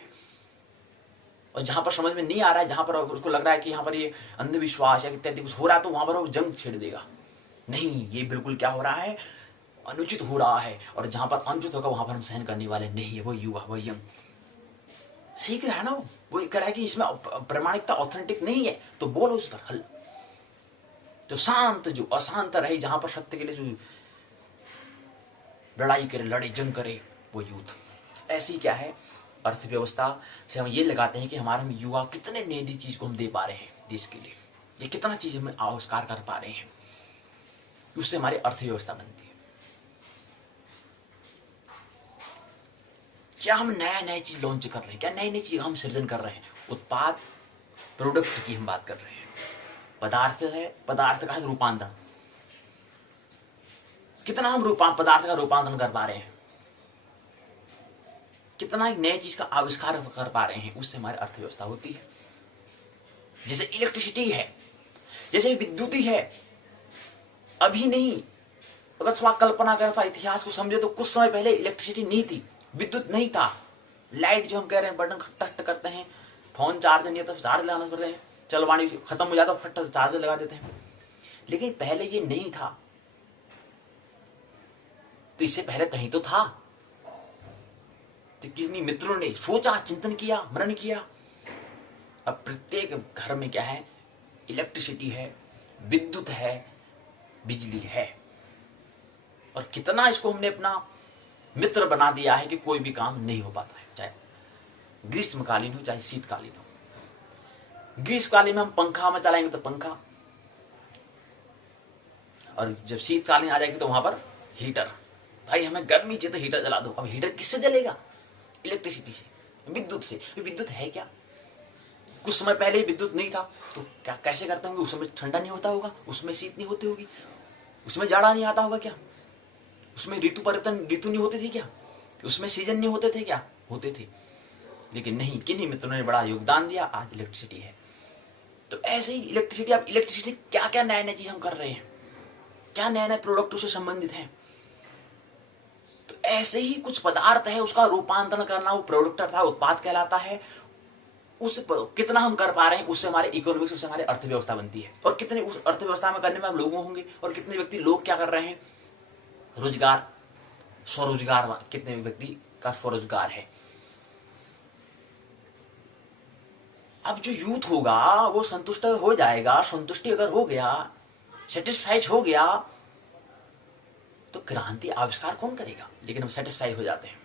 और जहां पर समझ में नहीं आ रहा है, जहां पर उसको लग रहा है कि यहाँ पर ये अंधविश्वास या इत्यादि कुछ हो रहा है, तो वहां पर वो जंग छेड़ देगा। नहीं, ये बिल्कुल क्या हो रहा है, अनुचित हो रहा है। और जहां पर अनुचित होगा वहां पर हम सहन करने वाले नहीं है। वो युवा वो यंग सीख रहा है ना, वो कह रहा है कि इसमें प्रामाणिकता ऑथेंटिक नहीं है, तो बोलो उस पर हल। जो शांत जो अशांत रहे, जहां पर सत्य के लिए जो लड़ाई करे, लड़े जंग करे, वो यूथ। ऐसी क्या है अर्थव्यवस्था से हम ये लगाते हैं कि हमारे हम युवा कितने नई नई चीज को हम दे पा रहे हैं देश के लिए, ये कितना चीज हम आविष्कार कर पा रहे हैं, उससे हमारी अर्थव्यवस्था बनती है। क्या हम नया नया चीज लॉन्च कर रहे हैं, क्या नई नई चीज हम सृजन कर रहे हैं। उत्पाद प्रोडक्ट की हम बात कर रहे हैं। पदार्थ है, पदार्थ का रूपांतरण, कितना हम पदार्थ का रूपांतरण कर पा रहे हैं, कितना एक नई चीज का आविष्कार कर पा रहे हैं, उससे हमारी अर्थव्यवस्था होती है। जैसे इलेक्ट्रिसिटी है, जैसे विद्युत है। अभी नहीं, अगर थोड़ा कल्पना करें, थोड़ा इतिहास को समझे, तो कुछ समय पहले इलेक्ट्रिसिटी नहीं थी, विद्युत नहीं था। लाइट जो हम कह रहे हैं बटन खट करते हैं, फोन चार्ज नहीं होता चार्ज लगाना पड़ते हैं, चलो वाणी खत्म हो जाता फट चार्जर लगा देते हैं। लेकिन पहले ये नहीं था, तो इससे पहले कहीं तो था। तो कितनी मित्रों ने सोचा, चिंतन किया, मनन किया। अब प्रत्येक घर में क्या है, इलेक्ट्रिसिटी है, विद्युत है, बिजली है। और कितना इसको हमने अपना मित्र बना दिया है कि कोई भी काम नहीं हो पाता है, चाहे ग्रीष्मकालीन हो चाहे शीतकालीन हो। ग्रीष्मकालीन में हम पंखा में चलाएंगे तो पंखा, और जब शीतकालीन आ जाएगी तो वहां पर हीटर। भाई हमें गर्मी चाहिए तो हीटर जला दो। अब हीटर किससे जलेगा? इलेक्ट्रिसिटी से, विद्युत से। विद्युत है क्या? कुछ समय पहले ही विद्युत नहीं था तो क्या कैसे करते होंगे? उस समय ठंडा नहीं होता होगा, उसमें शीत नहीं होती होगी, उसमें जाड़ा नहीं आता होगा क्या? उसमें ऋतु परिवर्तन, ऋतु नहीं होती थी क्या? उसमें सीजन नहीं होते थे क्या? होते थे। लेकिन नहीं, किन्हीं मित्रों ने बड़ा योगदान दिया, आज इलेक्ट्रिसिटी है। तो ऐसे ही इलेक्ट्रिसिटी, अब इलेक्ट्रिसिटी क्या क्या नए नए चीज हम कर रहे हैं, क्या नए नए प्रोडक्ट उससे संबंधित हैं। तो ऐसे ही कुछ पदार्थ है, उसका रूपांतरण करना, वो प्रोडक्ट अर्थात उत्पाद कहलाता है। उस कितना हम कर पा रहे हैं, उससे हमारे इकोनॉमिक्स, उससे हमारी अर्थव्यवस्था बनती है। और कितने उस अर्थव्यवस्था में करने में हम लोगों होंगे, और कितने व्यक्ति लोग क्या कर रहे हैं, रोजगार, स्वरोजगार, कितने व्यक्ति का स्वरोजगार है। अब जो यूथ होगा वो संतुष्ट हो जाएगा। संतुष्टि अगर हो गया, सेटिस्फाइड हो गया, तो क्रांति आविष्कार कौन करेगा? लेकिन हम सेटिस्फाइड हो जाते हैं।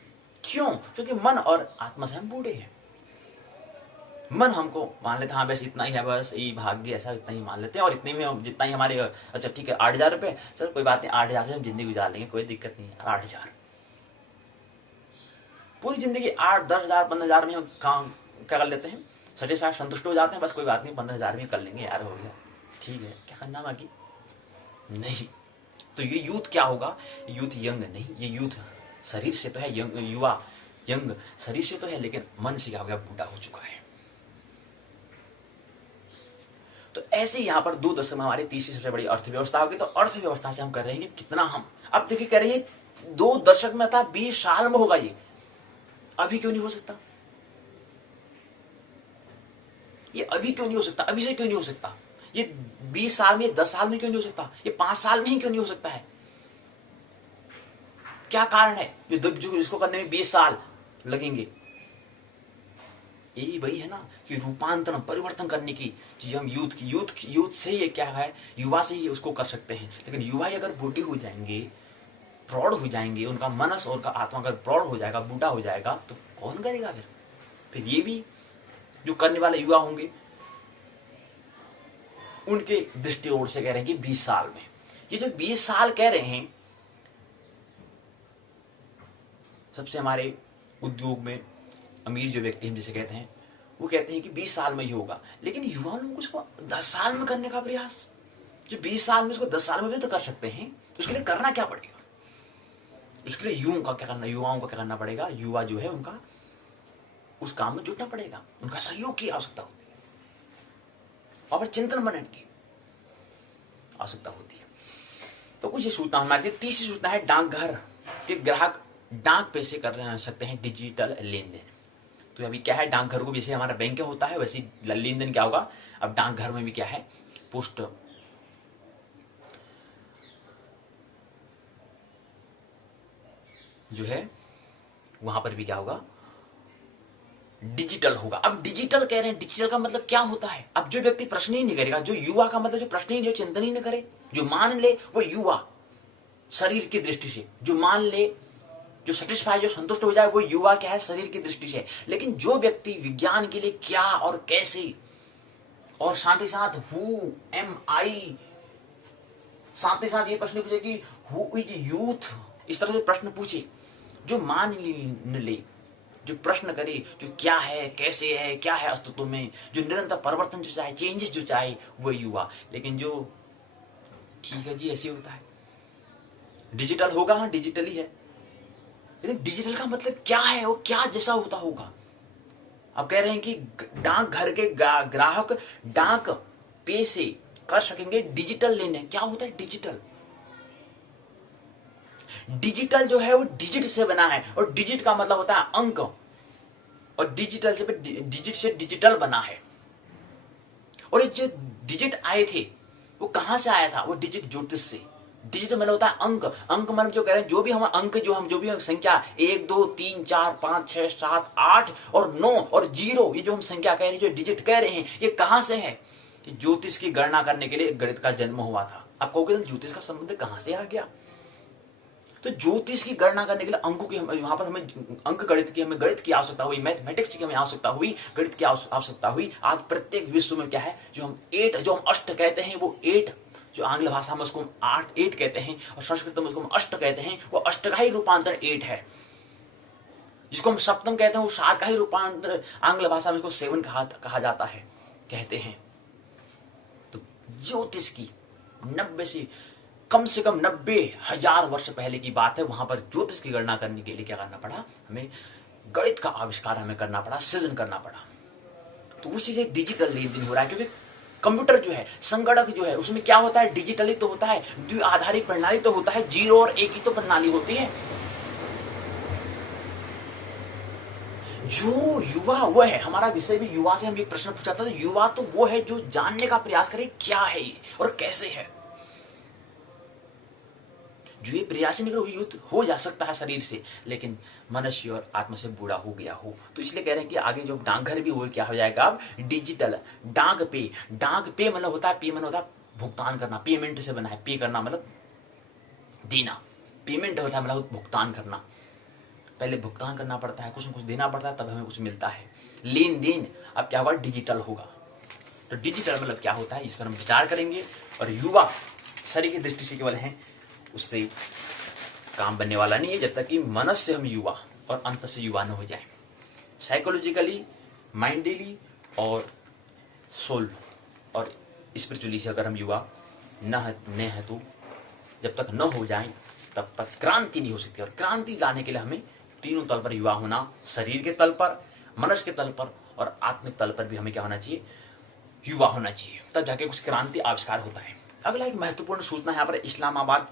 क्यों? क्योंकि मन और आत्मा से हम बूढ़े हैं। मन हमको मान लेते हैं, हाँ बस इतना ही है, बस यही भाग्य ऐसा, इतना ही मान लेते हैं। और इतने में हम जितना ही हमारे, अच्छा ठीक है 8,000 रुपये, चल कोई बात नहीं, 8,000 से हम जिंदगी गुजार लेंगे, कोई दिक्कत नहीं है। 8,000 पूरी जिंदगी, 8, 10,000, 15,000 में हम काम क्या कर लेते हैं, सेटिस्फाइड, संतुष्ट हो जाते हैं। बस कोई बात नहीं, 15,000 में कर लेंगे यार, हो गया, ठीक है, क्या करना बाकी नहीं। तो ये यूथ क्या होगा? यूथ यंग नहीं, ये यूथ शरीर से तो है यंग, युवा यंग शरीर से तो है, लेकिन मन से क्या हो गया, बूढ़ा हो चुका है। तो ऐसे यहां पर 2 दशक में हमारी तीसरी सबसे बड़ी अर्थव्यवस्था होगी। तो अर्थव्यवस्था से हम कर रहे हैं कि कितना हम, अब देखिए कह रही है 2 दशक में था, 20 साल में होगा ये। अभी क्यों नहीं हो सकता? ये अभी क्यों नहीं हो सकता? अभी से क्यों नहीं हो सकता? ये 20 साल में, 10 साल में क्यों नहीं हो सकता? ये 5 साल में ही क्यों नहीं हो सकता है? क्या कारण है जो इसको करने में 20 साल लगेंगे? यही वही है ना कि रूपांतरण, परिवर्तन करने की चीज हम यूथ से ही क्या है, युवा से ही उसको कर सकते हैं। लेकिन युवा ही अगर बूढ़े हो जाएंगे, प्रौढ़ हो जाएंगे, उनका मनस और उनका आत्मा अगर प्रौढ़ हो जाएगा, बूढ़ा हो जाएगा, तो कौन करेगा फिर ये भी जो करने वाले युवा होंगे, उनके दृष्टिकोण से कह रहे हैं कि 20 साल में। ये जो 20 साल कह रहे हैं, सबसे हमारे उद्योग में अमीर जो व्यक्ति हम जिसे कहते हैं, वो कहते हैं कि 20 साल में ही होगा। लेकिन युवा लोगों को इसको 10 साल में करने का प्रयास, जो 20 साल में, इसको 10 साल में भी तो कर सकते हैं। उसके लिए करना क्या पड़ेगा? उसके लिए युवाओं का क्या करना पड़ेगा? युवा जो है उनका उस काम में जुटना पड़ेगा, उनका सहयोग की आवश्यकता होती है, और चिंतन मनन की आवश्यकता होती है। तो कुछ ये सूचना हमारी थी। तीसरी सूचना है, डाकघर के ग्राहक डाक पैसे कर सकते हैं डिजिटल लेन देन। तो अभी क्या है, डाकघर को जैसे हमारा बैंक होता है वैसे लेन देन क्या होगा, अब डाकघर में भी क्या है, पोस्ट जो है वहां पर भी क्या होगा, डिजिटल होगा। अब डिजिटल कह रहे हैं, डिजिटल का मतलब क्या होता है? अब जो व्यक्ति प्रश्न ही नहीं करेगा, जो युवा का मतलब जो प्रश्न ही, जो चिंतन ही नहीं करे, जो मान ले, वो युवा शरीर की दृष्टि से, जो मान ले, जो सेटिस्फाई, जो संतुष्ट हो जाए, वो युवा क्या है, शरीर की दृष्टि से। लेकिन जो व्यक्ति विज्ञान के लिए क्या और कैसे, और साथ ही साथ हु एम आई, साथ ही साथ ये प्रश्न पूछे कि हु इज यूथ, इस तरह से प्रश्न पूछे, जो मान ले, जो प्रश्न करे, जो क्या है, कैसे है, क्या है अस्तित्व में, जो निरंतर परिवर्तन जो चाहे, चेंजेस जो चाहे, वो युवा। लेकिन जो ठीक है जी ऐसे होता है, डिजिटल होगा, हाँ डिजिटल ही है, लेकिन डिजिटल का मतलब क्या है, वो क्या जैसा होता होगा? अब कह रहे हैं कि डाकघर के ग्राहक डाक पे से कर सकेंगे डिजिटल लेने। क्या होता है डिजिटल? डिजिटल जो है वो डिजिट से बना है, और डिजिट का मतलब होता है अंक, और डिजिटल से डिजिट से डिजिटल बना है। और ये जो डिजिट आए थे वो कहां से आया था? वो डिजिट ज्योतिष से। डिजिट मतलब होता है अंक। अंक मतलब जो कह रहे हैं, जो भी हम अंक, जो भी हम संख्या 1 2 3 4 5 6 7 8 और 9 और 0, ये जो हम संख्या कह रहे हैं, जो डिजिट कह रहे हैं, ये कहां से है? कि ज्योतिष की गणना करने के लिए गणित का जन्म हुआ था। आप कहोगे ज्योतिष का संबंध कहां से आ गया? तो ज्योतिष की गणना करने के लिए अंकों की वहां पर हमें अंक गणित की, हमें गणित की आवश्यकता हुई, मैथमेटिक्स की हमें आवश्यकता हुई, गणित की आवश्यकता हुई। आज प्रत्येक विश्व में क्या है, जो हम अष्ट कहते हैं, वो 8, जो आंग्ल भाषा में उसको हम 8 कहते हैं और संस्कृत में उसको हम अष्ट कहते हैं, वो अष्ट का ही रूपांतर 8 है। जिसको हम सप्तम कहते हैं वो 7 का ही रूपांतर आंग्ल भाषा में उसको 7 कहा जाता है, कहते हैं। तो ज्योतिष की 90 से कम 90,000 वर्ष पहले की बात है। वहां पर ज्योतिष की गणना करने के लिए क्या करना पड़ा, हमें गणित का आविष्कार हमें करना पड़ा, सृजन करना पड़ा। तो उसी से डिजिटल लेन देन हो रहा है, क्योंकि कंप्यूटर जो है, संगणक जो है, उसमें क्या होता है, डिजिटली तो होता है, द्विआधारी प्रणाली तो होता है, 0 और 1 की तो प्रणाली होती है। जो युवा वो है, हमारा विषय भी युवा से हम एक प्रश्न पूछा था, तो युवा तो वो है जो जानने का प्रयास करे क्या है ये और कैसे है। जो ये प्रयास नहीं करे, युद्ध हो जा सकता है शरीर से, लेकिन मनुष्य और आत्मा से बूढ़ा हो गया हो। तो इसलिए कह रहे हैं कि आगे जो डाकघर भी वो क्या हो जाएगा, अब डिजिटल डाक पे मतलब होता है, पे मतलब होता है भुगतान करना, पेमेंट से बना है, पे करना मतलब देना, पेमेंट होता है मतलब भुगतान करना। पहले भुगतान करना पड़ता है, कुछ न कुछ देना पड़ता है, तब हमें कुछ मिलता है। लेन देन अब क्या होगा, डिजिटल होगा। तो डिजिटल मतलब क्या होता है, इस पर हम विचार करेंगे। और युवा शरीर की दृष्टि से केवल हैं, उससे काम बनने वाला नहीं है जब तक कि मन से हम युवा और अंत से युवा न हो जाए। साइकोलॉजिकली, माइंडली और सोल और स्पिरिचुअली से अगर हम युवा न है तो जब तक न हो जाए तब तक क्रांति नहीं हो सकती। और क्रांति लाने के लिए हमें तीनों तल पर युवा होना, शरीर के तल पर, मनस के तल पर और आत्मिक तल पर भी हमें क्या होना चाहिए, युवा होना चाहिए। तब जाके कुछ क्रांति आविष्कार होता है। अगला एक महत्वपूर्ण सूचना यहाँ पर इस्लामाबाद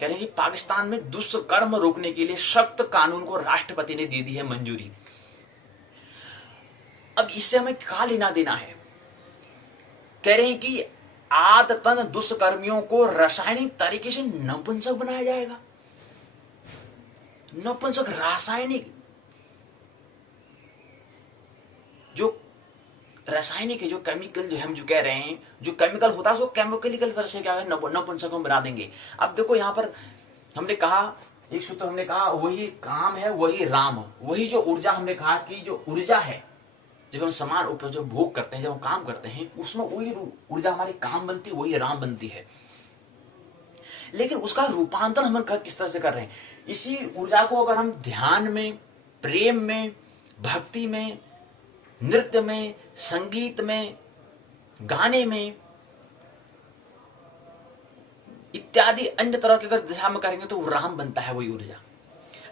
कह रहे हैं कि पाकिस्तान में दुष्कर्म रोकने के लिए सख्त कानून को राष्ट्रपति ने दे दी है मंजूरी। अब इससे हमें क्या लेना देना है, कह रहे हैं कि आदतन दुष्कर्मियों को रासायनिक तरीके से नपुंसक बनाया जाएगा। नपुंसक रासायनिक, जो रासायनिक है, जो केमिकल जो हम जो कह रहे हैं, जो केमिकल होता है उसको केमिकल तरह से क्या है, नपुंसक में बना देंगे। अब देखो यहाँ पर हमने कहा, एक सूत्र हमने कहा, वही काम है वही राम, वही जो ऊर्जा हमने कहा कि जो ऊर्जा है, जब हम समान उपयोग भोग करते हैं, जब हम काम करते हैं, उसमें वही ऊर्जा हमारी काम बनती है, वही राम बनती है। लेकिन उसका रूपांतरण हम किस तरह से कर रहे हैं, इसी ऊर्जा को अगर हम ध्यान में, प्रेम में, भक्ति में, नृत्य में, संगीत में, गाने में इत्यादि अन्य तरह के अगर दिशा में करेंगे तो वो राम बनता है, वही ऊर्जा।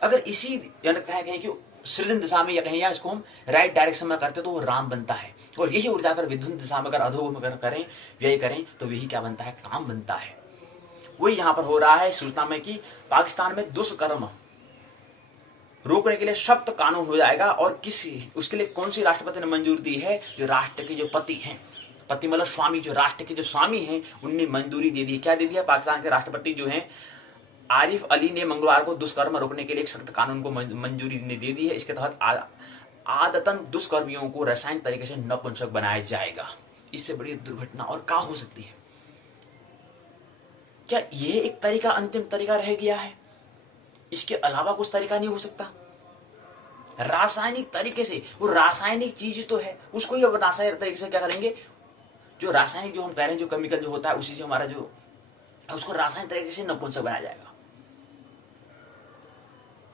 अगर इसी कहें कि सृजन दिशा में या कहें, या इसको हम राइट डायरेक्शन में करते तो वो राम बनता है। और यही ऊर्जा अगर विध्वंस दिशा में, अगर अधोगम अगर करें, व्यय करें, तो यही क्या बनता है, काम बनता है। वही यहां पर हो रहा है सूचना में कि पाकिस्तान में दुष्कर्म रोकने के लिए सख्त कानून हो जाएगा। और उसके लिए कौन सी राष्ट्रपति ने मंजूरी दी है, जो राष्ट्र के जो पति हैं, पति मतलब स्वामी, जो राष्ट्र के जो स्वामी हैं, उनने मंजूरी दे दी। क्या दे दिया, पाकिस्तान के राष्ट्रपति जो हैं आरिफ अली ने मंगलवार को दुष्कर्म रोकने के लिए एक सख्त कानून को मंजूरी दे दी है। इसके तहत आदतन दुष्कर्मियों को रासायनिक तरीके से नपुंसक बनाया जाएगा। इससे बड़ी दुर्घटना और क्या हो सकती है। क्या यह एक तरीका अंतिम तरीका रह गया है, इसके अलावा कुछ तरीका नहीं हो सकता। रासायनिक तरीके से, वो रासायनिक चीज तो है, उसको ही रासायनिक तरीके से क्या करेंगे, जो रासायनिक जो हम कह रहे हैं, जो केमिकल जो होता है, उसी से हमारा जो उसको रासायनिक तरीके से नपुंसक बनाया जाएगा।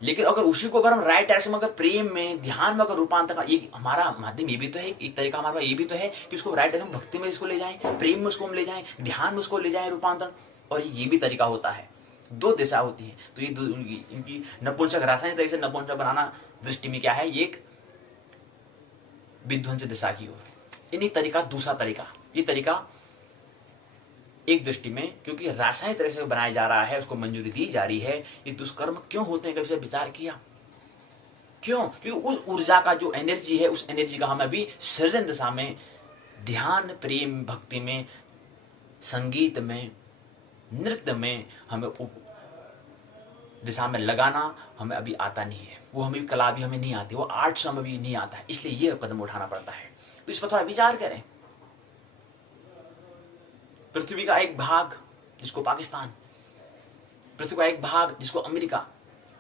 लेकिन अगर उसी को अगर हम राइट डायरेक्शन में, अगर प्रेम में, ध्यान में अगर रूपांतर, ये हमारा माध्यम ये भी तो है, एक तरीका हमारा ये भी तो है कि उसको राइट डायरेक्शन भक्ति में इसको ले जाएं, प्रेम में उसको हम ले जाएं, ध्यान में उसको ले जाएं रूपांतरण। और ये भी तरीका होता है, 2 दिशा होती है। तो ये इनकी नपुंसक, रासायनिक तरीके से नपुंसक बनाना दृष्टि में क्या है, ये एक विध्वंस दिशा की ओर। इन्हीं तरीका, दूसरा तरीका, ये तरीका एक दृष्टि में, क्योंकि रासायनिक तरीके से बनाया जा रहा है, उसको मंजूरी दी जा रही है। ये दुष्कर्म क्यों होते हैं, कभी विचार किया क्यों? क्योंकि उस ऊर्जा का जो एनर्जी है, उस एनर्जी का हमें अभी सृजन दिशा में, ध्यान, प्रेम, भक्ति में, संगीत में, नृत्य में हमें दिशा में लगाना हमें अभी आता नहीं है। वो हमें कला भी हमें नहीं आती, वो आर्ट्स हमें भी नहीं आता है। इसलिए ये कदम उठाना पड़ता है। तो इस पर थोड़ा विचार करें। पृथ्वी का एक भाग जिसको पाकिस्तान पृथ्वी का एक भाग जिसको अमेरिका,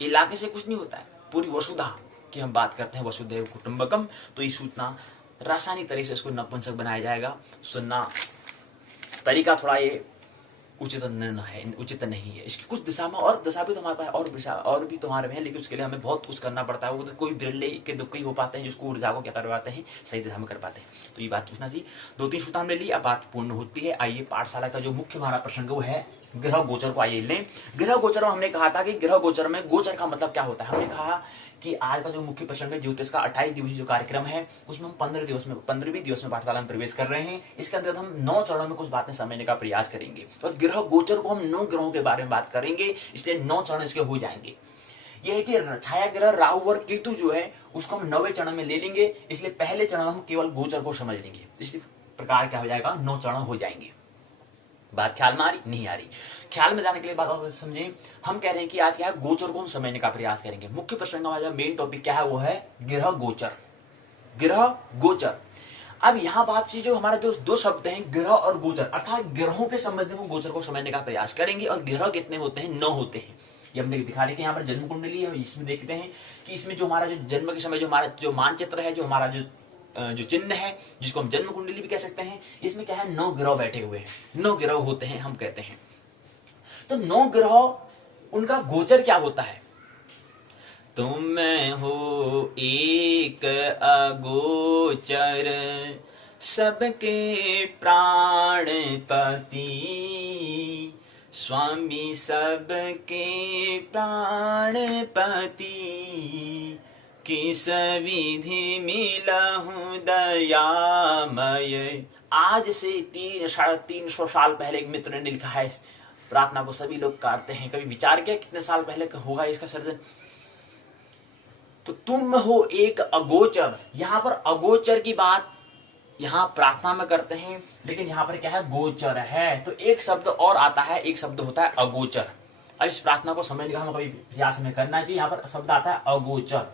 इलाके से कुछ नहीं होता है, पूरी वसुधा की हम बात करते हैं, वसुधैव कुटुंबकम। तो ये सूचना रासायनिक तरीके से इसको नपुंसक बनाया जाएगा। सुनना तरीका थोड़ा ये उचित नहीं है। इसकी कुछ दिशा में और दिशा भी तो हमारे पास और भी तुम्हारे में है, लेकिन उसके लिए हमें बहुत कुछ करना पड़ता है। वो तो कोई बिरले के दुख ही हो पाते हैं जिसको ऊर्जा को क्या कर पाते हैं, सही दिशा में कर पाते हैं। तो ये बात पूछना थी। 2-3 सूत्र हमने ली, अब बात पूर्ण होती है। आइए पाठशाला का जो मुख्य हमारा प्रसंग वो है ग्रह गोचर को आइए लें। ग्रह गोचर में हमने कहा था कि ग्रह गोचर में गोचर का मतलब क्या होता है। हमने कहा कि आज का जो मुख्य प्रसंग है ज्योतिष का 28 दिवसीय जो कार्यक्रम है उसमें हम 15वीं दिवस में पाठशाला में प्रवेश कर रहे हैं। इसके अंदर हम 9 चरणों में कुछ बातें समझने का प्रयास करेंगे और ग्रह गोचर को हम 9 ग्रहों के बारे में बात करेंगे, इसलिए 9 चरण इसके हो जाएंगे। यह है कि छाया ग्रह राहु और केतु जो है उसको हम 9वें चरण में ले लेंगे, इसलिए पहले चरण में हम केवल गोचर को समझ लेंगे। इसी प्रकार क्या हो जाएगा, 9 चरण हो जाएंगे। बात ख्याल में आ रही नहीं आ रही? ख्याल में जाने के लिए बात और समझें। हम कह रहे हैं कि आज क्या है, गोचर को हम समझने का प्रयास करेंगे। मुख्य प्रसंग हमारा मेन टॉपिक क्या है, वो है ग्रह गोचर। ग्रह गोचर। अब यहां बात से जो हमारा जो 2 शब्द हैं ग्रह और गोचर, अर्थात ग्रहों के संबंध में गोचर को समझने का प्रयास करेंगे। और ग्रह कितने होते हैं, 9 होते हैं। ये हमने दिखा रहे कि यहाँ पर जन्म कुंडली है, इसमें देखते हैं कि इसमें जो हमारा जो जन्म के समय जो हमारा जो मानचित्र है, जो हमारा जो चिन्ह है जिसको हम जन्म कुंडली भी कह सकते हैं, इसमें क्या है 9 ग्रह बैठे हुए हैं, 9 ग्रह होते हैं हम कहते हैं। तो 9 ग्रह उनका गोचर क्या होता है। तुम हो एक अगोचर सबके प्राणपति, स्वामी सबके प्राणपति, किस विधि मिलहु दयामय। आज से 300-350 साल पहले एक मित्र ने लिखा है, प्रार्थना को सभी लोग करते हैं। कभी विचार किया कितने साल पहले होगा इसका सर्जन। तो तुम हो एक अगोचर, यहां पर अगोचर की बात यहां प्रार्थना में करते हैं, लेकिन यहां पर क्या है, गोचर है। तो एक शब्द और आता है, एक शब्द होता है अगोचर। अब इस प्रार्थना को समझने का हम कभी प्रयास में करना चाहिए। यहां पर शब्द आता है अगोचर।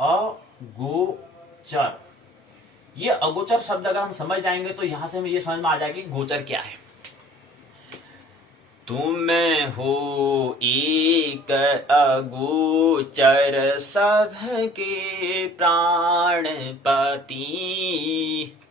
अगोचर, ये अगोचर शब्द अगर हम समझ जाएंगे तो यहां से हमें ये समझ में आ जाएगी गोचर क्या है। तुम हो एक अगोचर सबके प्राणपति,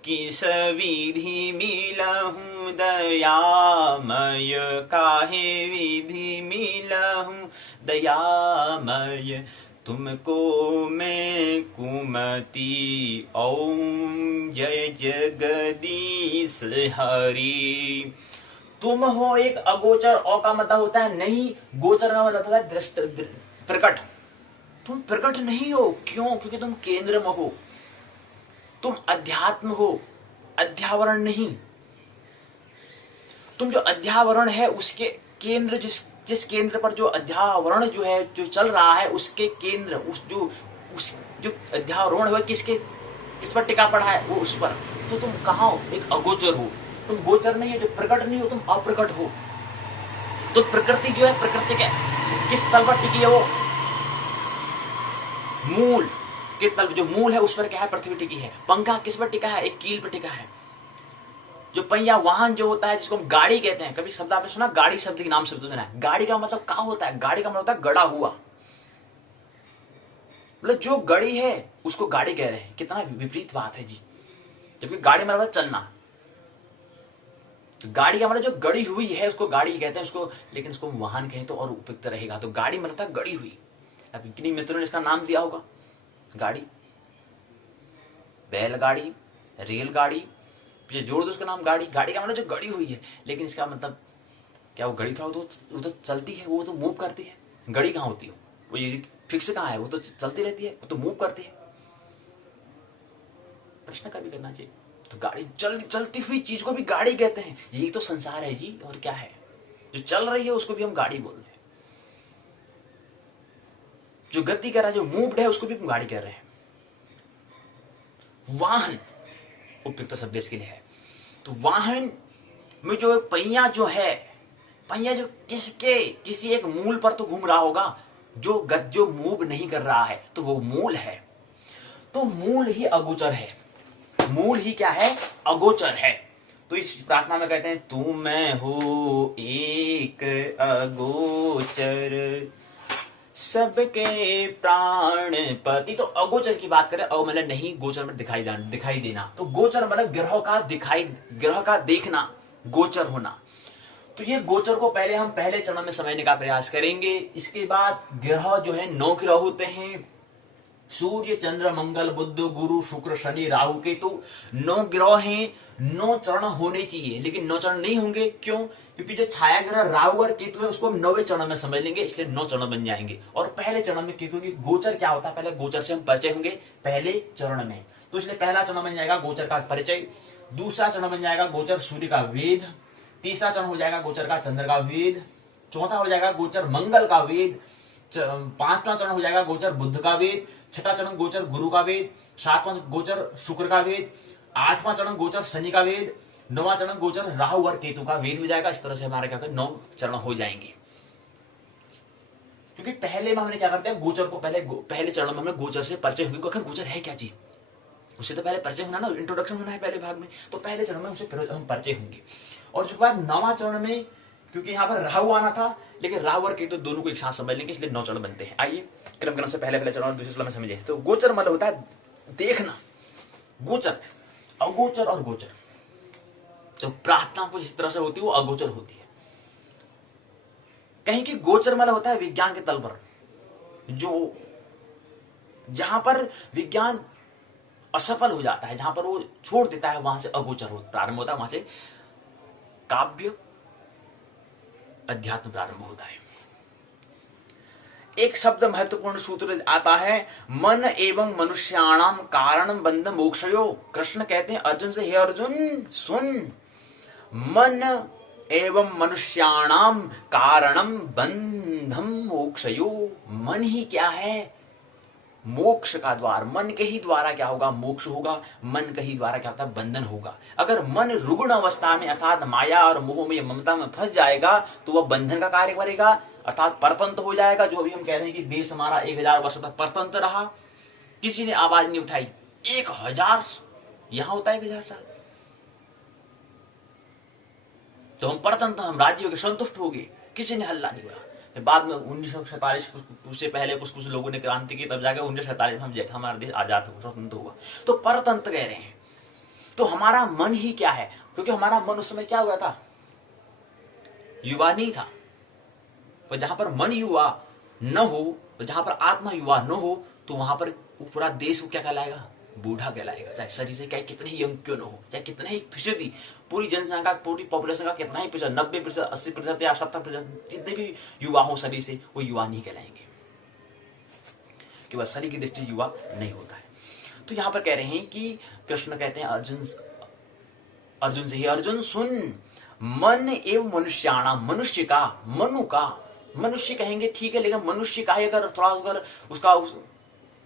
किस विधि मिलहु दयामय, काहे विधि मिलहु दयामय। तुमको मैं कुमति ओम जय जगदीश हरि। तुम हो एक अगोचर, औ का मतलब होता है नहीं, गोचर का मतलब होता है दृष्ट प्रकट। तुम प्रकट नहीं हो, क्यों? क्योंकि तुम केंद्र में हो, तुम अध्यात्म हो, अध्यावरण नहीं। तुम जो अध्यावरण है उसके केंद्र, जिस केंद्र पर जो अध्यावरण जो है जो चल रहा है उसके केंद्र, उस जो अध्यावरण है किस पर टिका पड़ा है, वो उस पर। तो तुम कहाँ हो, एक अगोचर हो। तुम गोचर नहीं है, जो प्रकट नहीं हो, तुम अप्रकट हो। तो प्रकृति जो है, प्रकृति के किस तल पर टिकी है, वो मूल के तल, जो मूल है उस पर क्या है, पृथ्वी टिकी है। पंखा किस पर टिका है, एक कील पर टिका है। जो पहिया वाहन जो होता है जिसको हम गाड़ी कहते हैं, कभी शब्द आपने सुना, गाड़ी शब्द के नाम से सुना है। गाड़ी का मतलब क्या होता है, गाड़ी का मतलब होता है गड़ा हुआ। मतलब जो गड़ी है उसको गाड़ी कह रहे हैं। कितना विपरीत बात है जी, जबकि गाड़ी मतलब चलना। तो गाड़ी का मतलब जो गड़ी हुई है उसको गाड़ी कहते हैं उसको, लेकिन उसको वाहन कहें तो और उपयुक्त रहेगा। तो गाड़ी मतलब था गड़ी हुई। अब किन्हीं मित्रों ने इसका नाम दिया होगा गाड़ी, बैलगाड़ी, रेलगाड़ी, पीछे जोड़ दो उसका नाम गाड़ी। गाड़ी का मतलब जो गड़ी हुई है, लेकिन इसका मतलब क्या वो गड़ी थोड़ा तो चलती है, वो तो मूव करती है। गड़ी कहाँ होती है, वो ये फिक्स कहाँ है, वो तो चलती रहती है, वो तो मूव करती है। प्रश्न का भी करना चाहिए। तो गाड़ी चलती हुई चीज को भी गाड़ी कहते हैं। यही तो संसार है जी, और क्या है। जो चल रही है उसको भी हम गाड़ी बोल रहे हैं। जो गति कर रहा है, जो मूव्ड है, उसको भी हम गाड़ी कह रहे हैं। वाहन उपयुक्त शब्द इसके लिए है। तो वाहन में जो एक पहिया जो है, पहिया जो किसी एक मूल पर तो घूम रहा होगा, जो मूव नहीं कर रहा है, तो वो मूल है। तो मूल ही अगोचर है। मूल ही क्या है, अगोचर है। तो इस प्रार्थना में कहते हैं तू मैं हो एक अगोचर सबके प्राणपति। तो अगोचर की बात करें, अ मतलब नहीं, गोचर में दिखाई देना। तो गोचर मतलब ग्रह का देखना, गोचर होना। तो ये गोचर को पहले हम पहले चरण में समझने का प्रयास करेंगे। इसके बाद ग्रह जो है 9 ग्रह होते हैं, सूर्य चंद्र मंगल बुध गुरु शुक्र शनि राहु केतु। 9 ग्रह हैं, 9 चरण होने चाहिए, लेकिन 9 चरण नहीं होंगे। क्यों? क्योंकि जो छाया ग्रह राहु और केतु है उसको हम 9वें चरण में समझ लेंगे, इसलिए 9 चरण बन जाएंगे। और पहले चरण में केतु की गोचर क्या होता है, पहले गोचर से हम परिचय होंगे पहले चरण में। तो इसलिए पहला चरण बन जाएगा गोचर का परिचय, दूसरा चरण बन जाएगा गोचर सूर्य का वेद, तीसरा चरण हो जाएगा गोचर का चंद्र का वेद, चौथा हो जाएगा गोचर मंगल का वेद, पांचवा चरण हो जाएगा गोचर बुध का वेद, छठा चरण गोचर गुरु का वेद, सातवां गोचर शुक्र का वेद, आठवां चरण गोचर शनि का वेद, नौवां चरण गोचर राहु और केतु का वेद हो जाएगा। इस तरह से हमारे क्या 9 चरण हो जाएंगे। क्योंकि पहले में हमने क्या करते हैं, गोचर को पहले चरण में हमें गोचर से परिचय होगी। आखिर गोचर है क्या चीज, उससे तो पहले परिचय होना ना, इंट्रोडक्शन होना है पहले भाग में। तो पहले चरण में उससे हम परिचय होंगे। और जो बात 9वां चरण में, क्योंकि यहाँ पर राहु आना था, लेकिन राहु और केतु दोनों को एक साथ समझ लेंगे, इसलिए 9 चरण बनते हैं। आइए क्रम से पहले चरण और दूसरे चरण में समझे। तो गोचर मतलब होता है देखना, गोचर, अगोचर और गोचर। तो प्रार्थना कुछ इस तरह से होती है, वो अगोचर होती है। कहीं की गोचर मतलब होता है विज्ञान के तल पर, जो जहां पर विज्ञान असफल हो जाता है, जहां पर वो छोड़ देता है, वहां से अगोचर प्रारंभ होता है, वहां से काव्य अध्यात्म प्रारंभ होता है। एक शब्द महत्वपूर्ण सूत्र आता है, मन एवं मनुष्याणाम कारण बंध मोक्षयो। कृष्ण कहते हैं अर्जुन से, हे अर्जुन सुन, मन एवं मनुष्याणाम कारणम बंधम मोक्षयो। मन ही क्या है, मोक्ष का द्वार। मन के ही द्वारा क्या होगा, मोक्ष होगा। मन के ही द्वारा क्या होता है, बंधन होगा। अगर मन रुग्ण अवस्था में अर्थात माया और मोह में, ममता में फंस जाएगा तो वह बंधन का कार्य करेगा, अर्थात परतंत्र हो जाएगा। जो अभी हम कह रहे हैं कि देश हमारा 1000 वर्षों तक परतंत्र रहा, किसी ने आवाज नहीं उठाई। 1000, यहां होता है 1000 साल, तो हम परतंत्र, हम राज्य हो गए, संतुष्ट हो गए, किसी ने हल्ला नहीं हुआ। बाद में 1947, उससे पहले कुछ लोगों ने क्रांति की, तब जाके 1947 में हमारा देश आजाद हुआ, स्वतंत्र हुआ। तो परतंत्र कह रहे हैं। तो हमारा मन ही क्या है, क्योंकि हमारा मन उस समय क्या हुआ था, युवा नहीं था। पर जहां पर मन युवा न हो, जहां पर आत्मा युवा न हो, तो वहां पर पूरा देश क्या कहलाएगा, बूढ़ा कहलाएगा। चाहे शरीर से क्या कितने ही यंग क्यों न हो, चाहे कितने ही फीसदी, पूरी जनसंख्या, पूरी पॉपुलेशन का कितना ही प्रतिशत, 90%, 80% या 70%, जितने भी युवा हो शरीर से, वो युवा नहीं कहलाएंगे, कि वह शरीर की दृष्टि युवा नहीं होता है। तो यहां पर कह रहे हैं कि कृष्ण कहते हैं अर्जुन से, ही अर्जुन सुन, मन एवं मनुष्याणाम, मनुष्य का, मनु का, मनुष्य कहेंगे ठीक है, लेकिन मनुष्य का अगर थोड़ा अगर उसका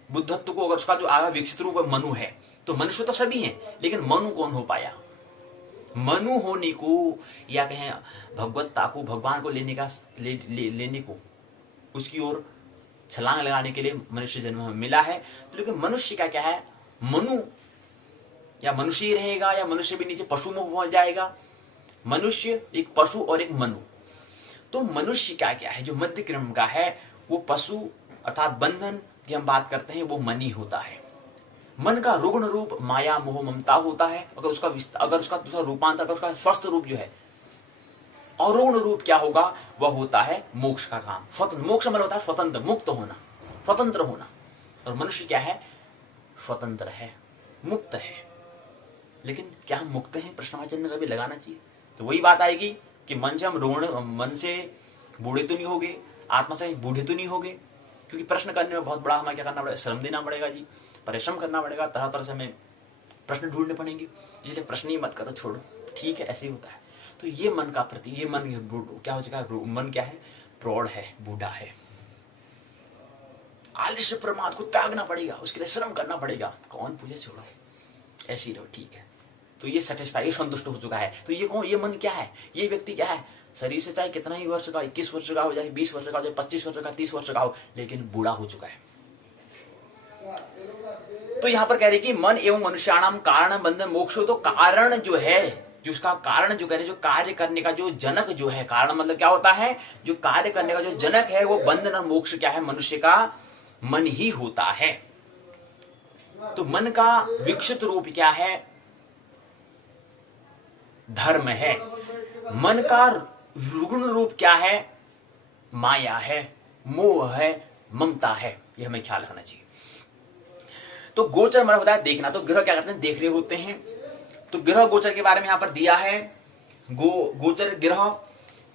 बुद्धत्व को, अगर उसका जो आगा विकसित रूप मनु है, तो मनुष्य तो सभी हैं, लेकिन मनु कौन हो पाया। मनु होने को, या कहें भगवत्ता को, भगवान को लेने को, उसकी ओर छलांग लगाने के लिए मनुष्य जन्म में मिला है। तो लेकिन मनुष्य का क्या है, मनु, या मनुष्य ही रहेगा, या मनुष्य भी नीचे पशु में पहुंच जाएगा। मनुष्य, एक पशु और एक मनु। तो मनुष्य का क्या है, जो मध्य क्रम का है, वो पशु अर्थात बंधन की हम बात करते हैं, वो मन ही होता है। मन का रुग्ण रूप माया मोह ममता होता है। अगर उसका दूसरा रूपांतर, अगर उसका स्वस्थ रूप जो है, अरुण रूप क्या होगा, वह होता है मोक्ष का काम। स्वतंत्र, मोक्ष मतलब होता है स्वतंत्र, मुक्त होना, स्वतंत्र होना। और मनुष्य क्या है, स्वतंत्र है, मुक्त है। लेकिन क्या हम मुक्त हैं, प्रश्नवाची चिन्ह कभी लगाना चाहिए। तो वही बात आएगी कि मन से हम मन से बूढ़े तो नहीं हो गए, आत्मा से बूढ़े तो नहीं हो गए। क्योंकि प्रश्न करने में बहुत बड़ा हमें क्या करना पड़ेगा, श्रम देना पड़ेगा जी, परिश्रम करना पड़ेगा, तरह तरह से हमें प्रश्न ढूंढने पड़ेंगे। इसलिए प्रश्न ही मत करो, छोड़ो, ठीक है, ऐसे ही होता है। तो ये मन का प्रति, ये मन क्या हो चुका है, मन क्या है, प्रौढ़ है, बूढ़ा है। आलस्य प्रमाद को त्यागना पड़ेगा, उसके लिए श्रम करना पड़ेगा। कौन पूछे, छोड़ो, ऐसे ही रहो, ठीक है। तो ये सेटिस्फाई, संतुष्ट हो चुका है। तो ये कौन, ये मन क्या है, ये व्यक्ति क्या है, शरीर से चाहे कितना ही वर्ष का, 21 वर्ष का हो जाए, 20 वर्ष का हो जाए, 25 वर्ष का, 30 वर्ष का हो, लेकिन बूढ़ा हो चुका है। तो यहां पर कह रहे कि मन एवं मनुष्याणाम कारण बंधन मोक्ष। तो कारण जो है, जो उसका कारण जो कह जो कार्य करने का जो जनक जो है, कारण मतलब क्या होता है, जो कार्य करने का जो जनक है वो बंधन और मोक्ष क्या है, मनुष्य का मन ही होता है। तो मन का विकसित रूप क्या है, धर्म है। मन का रुग्ण रूप क्या है, माया है, मोह है, ममता है। यह हमें ख्याल रखना चाहिए। तो गोचर मतलब होता है देखना। तो ग्रह क्या करते हैं, देख रहे होते हैं। तो ग्रह गोचर के बारे में यहां पर दिया है। गोचर ग्रह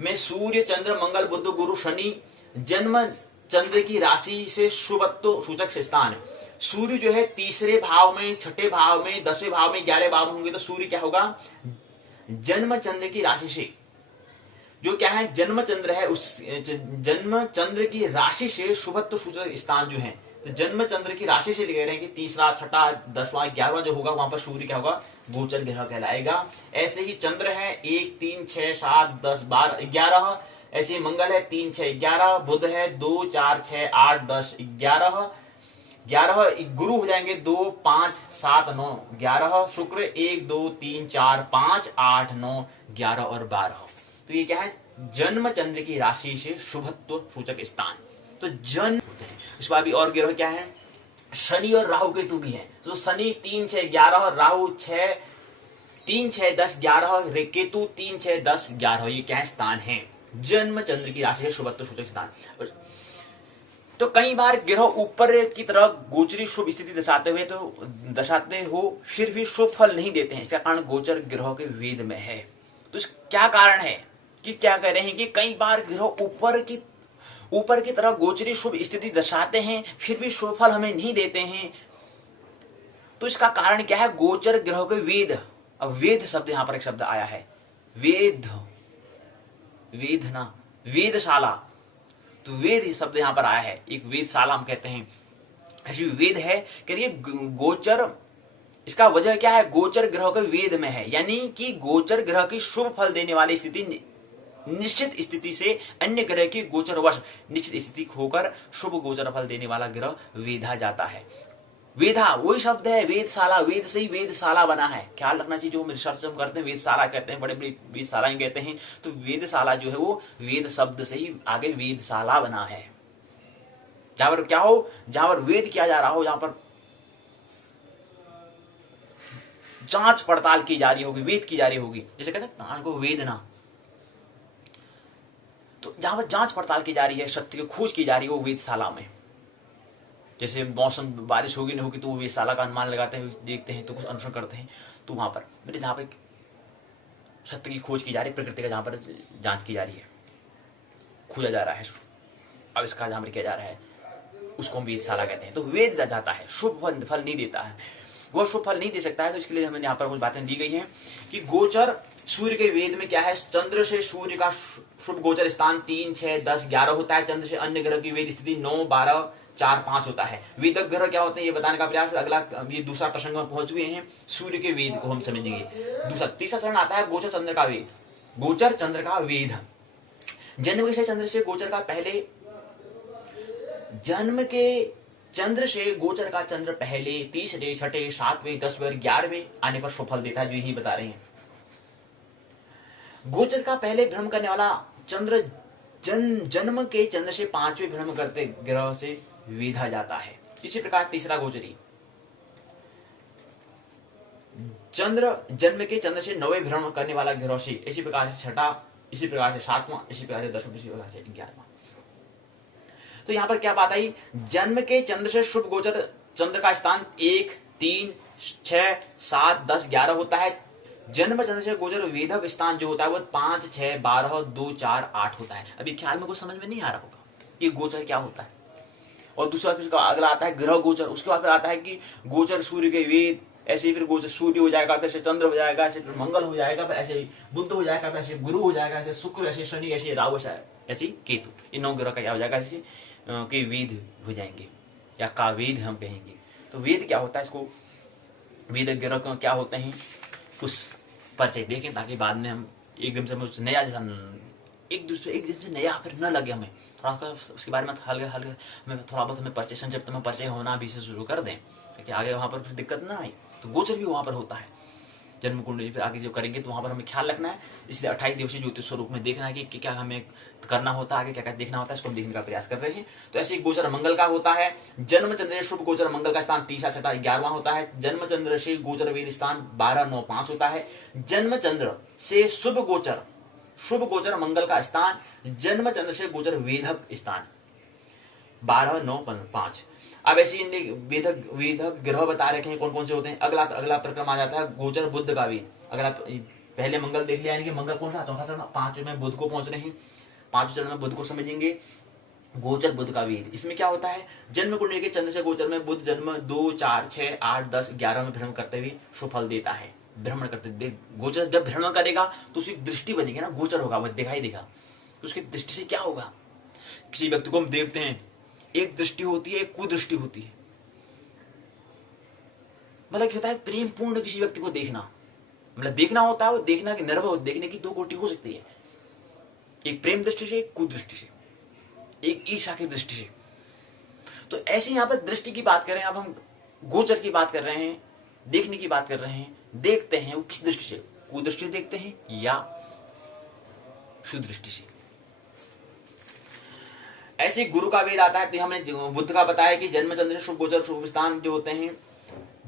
में सूर्य, चंद्र, मंगल, बुध, गुरु, शनि जन्म चंद्र की राशि से शुभत्व सूचक स्थान। सूर्य जो है तीसरे भाव में, छठे भाव में, 10वें भाव में, 11वें भाव में होंगे। तो सूर्य क्या होगा, जन्म चंद्र की राशि से, जो क्या है जन्म चंद्र है, उस जन्म चंद्र की राशि से शुभत्व सूचक स्थान जो है। तो जन्म चंद्र की राशि से ले रहे हैं कि तीसरा, छठा, 10वां, 11वां जो होगा वहां पर सूर्य क्या होगा, गोचर ग्रह कहलाएगा। ऐसे ही चंद्र है 1, 3, 6, 7, 10, 12, 11। ऐसे मंगल है 3, 6, 11। बुध है 2, 4, 6, 8, 10, 11। गुरु हो जाएंगे 2, 5, 7, 9, 11। शुक्र 1, 2, 3, 4, 5, 8, 9, 11 और 12। तो ये क्या है, जन्म चंद्र की राशि से शुभत्व सूचक स्थान। तो जन्म इसके बाद भी और ग्रह क्या है, शनि और राहु केतु भी है। तो शनि 3, 6, 11, राहु 3, 6, 10, 11, केतु 3, 6, 10, 11। ये क्या स्थान है, जन्म चंद्र की राशि से शुभत्व सूचक स्थान। तो कई बार ग्रह ऊपर की तरह गोचरी शुभ स्थिति दर्शाते हो फिर भी शुभ फल नहीं देते हैं। इसका कारण गोचर ग्रह के वेद में है। तो क्या कारण है कि क्या कह रहे हैं कि कई बार ग्रह ऊपर की तरह गोचरी शुभ स्थिति दर्शाते हैं फिर भी शुभ फल हमें नहीं देते हैं। तो इसका कारण क्या है, गोचर ग्रह के वेद। अब वेद शब्द यहां पर एक शब्द आया है, वेदशाला। तो वेद शब्द यहां पर आया है, एक वेदशाला हम कहते हैं, ऐसी वेद है। करिए गोचर, इसका वजह क्या है, गोचर ग्रह के वेद में है। यानी कि गोचर ग्रह की शुभ फल देने वाली स्थिति निश्चित स्थिति से अन्य ग्रह की गोचरवश निश्चित स्थिति होकर शुभ गोचर फल देने वाला ग्रह वेधा जाता है। वेधा वही शब्द है, वेदशाला, वेद से ही वेदशाला बना है। ख्याल रखना चाहिए, जो हम रिसर्च हम करते हैं वेदशाला कहते हैं, बड़े बड़े वेदशालाएं कहते हैं। तो वेदशाला जो है वो वेद शब्द से ही आगे वेदशाला बना है। जहां पर क्या हो, जहां पर वेद किया जा रहा हो, जहां पर जांच पड़ताल की जा रही होगी, वेद की जा रही होगी। जैसे कहते हैं कान को वेदना, तो जहां पर जांच पड़ताल की जा रही है, सत्य की खोज की जा रही है, वो वेदशाला में। जैसे मौसम बारिश होगी नहीं होगी तो वो वेदशाला का अनुमान लगाते हैं, देखते हैं, तो कुछ अनुसरण करते हैं। तो वहां पर मेरे जहां पर सत्य की खोज की जा रही है, प्रकृति का जहां पर जांच की जा रही है, खोजा जा रहा है, आविष्कार जहां पर किया जा रहा है, उसको हम वेदशाला कहते हैं। तो वेद जाता है, शुभ फल नहीं देता है, वो शुभ फल नहीं दे सकता है। तो इसके लिए हमें यहाँ पर कुछ बातें दी गई हैं कि गोचर सूर्य के वेद में क्या है, चंद्र से सूर्य का शुभ गोचर स्थान 3, 6, 10, 11 होता है। चंद्र से अन्य ग्रह की वेद स्थिति 9, 12, 4, 5 होता है। वेदक ग्रह क्या होते हैं ये बताने का प्रयास, अगला ये दूसरा प्रसंग में पहुंच गए हैं। सूर्य के वेद को हम समझेंगे। तीसरा चरण आता है गोचर चंद्र का वेद। गोचर चंद्र का वेद, जन्म के चंद्र से गोचर का पहले, जन्म के चंद्र से गोचर का चंद्र पहले, तीसरे, छठे, 7वें, 10वें और 11वें आने पर शुभ फल देता है, जो यही बता रहे हैं। गोचर का पहले भ्रमण करने वाला चंद्र जन्म के चंद्र से 5वें भ्रमण करते ग्रह से वेधा जाता है। इसी प्रकार तीसरा गोचरी चंद्र जन्म के चंद्र से 9वें भ्रमण करने वाला ग्रह से, इसी प्रकार से छठा, इसी प्रकार से 7वां, इसी प्रकार से 10वां, इसी प्रकार से 11वां। तो यहां पर क्या बात आई, जन्म के चंद्र से शुभ गोचर चंद्र का स्थान 1, 3, 6, 7, 10, 11 होता है। जन्म चंद्र से गोचर वेधक स्थान जो होता है वो 5, 6, 12, 2, 4, 8 होता है। अभी ख्याल में कुछ समझ में नहीं आ रहा होगा कि गोचर क्या होता है। और दूसरा फिर अगला आता है ग्रह गोचर, उसके बाद फिर आता है कि गोचर सूर्य के वेद, ऐसे ही फिर गोचर सूर्य हो जाएगा, फिर ऐसे चंद्र हो जाएगा, ऐसे फिर मंगल हो जाएगा, फिर ऐसे बुध हो जाएगा, फिर ऐसे गुरु हो जाएगा, ऐसे शुक्र, ऐसे शनि, ऐसे राहु, ऐसे केतु। इन 9 ग्रह का क्या हो जाएगा, ऐसे के वेद हो जाएंगे या का वेद हम कहेंगे। तो वेद क्या होता है, इसको वेद ग्रह क्या होते हैं कुछ परिचय देखें, ताकि बाद में हम एकदम से नया जैसा एकदम से नया फिर न लगे हमें। थोड़ा सा उसके बारे में हल्का हल्का हमें थोड़ा बहुत हमें परिचय संक्षिप्त में परिचय होना भी से शुरू कर दें, ताकि आगे वहां पर फिर दिक्कत ना आए। तो गोचर भी वहां पर होता है। जन्म कुंडली फिर आगे जो करेंगे तो वहां पर हमें ख्याल रखना है। इसलिए 28 दिवसीय ज्योतिष स्वरूप में देखना है कि क्या हमें करना होता है, आगे क्या क्या देखना होता है, इसको हम देखने का प्रयास कर रहे हैं। तो ऐसे गोचर मंगल का होता है। जन्म चंद्र से शुभ गोचर मंगल का स्थान 30, 6, 11वां होता है। जन्म चंद्र से गोचर वेद स्थान 12, 9, 5 होता है। जन्म चंद्र से शुभ गोचर मंगल का स्थान, जन्म चंद्र से गोचर वेधक स्थान 12, 9, 5। अब ऐसे वेधक ग्रह बता रखे हैं कौन कौन से होते हैं। अगला प्रक्रम आ जाता है गोचर बुध का वेद। अगला पहले मंगल देख लिया, यानी कि मंगल कौन सा, चौथा चरण, 5 में बुध को पहुंच रहे हैं, 5 चरण में बुध को समझेंगे। गोचर बुध का वेद, इसमें क्या होता है, जन्म कुंडली के चंद्र से गोचर में बुध जन्म 2, 4, 6, 8, 10, 11 में भ्रमण करते हुए सुफल देता है। भ्रमण करते गोचर जब भ्रमण करेगा तो उसकी दृष्टि बनेगी ना, गोचर होगा, वो दिखाई देगा, तो उसकी दृष्टि से क्या होगा। किसी व्यक्ति को हम देखते हैं, एक दृष्टि होती है, एक कुदृष्टि होती है। मतलब क्या होता है, प्रेम पूर्ण किसी व्यक्ति को देखना, मतलब देखना होता है, वो देखना कि निर्भय देखने की 2 कोटि हो सकती है, एक प्रेम दृष्टि से, एक कुदृष्टि से, एक ईर्ष्या की दृष्टि से। तो ऐसे यहां पर दृष्टि की बात कर रहे हैं, अब हम गोचर की बात कर रहे हैं, देखने की बात कर रहे हैं। देखते हैं वो किस दृष्टि से, कुदृष्टि देखते हैं या सुदृष्टि से। ऐसे गुरु का वेद आता है, तो हमने बुद्ध का बताया कि जन्म चंद्र से शुभ गोचर शुभ स्थान जो होते हैं,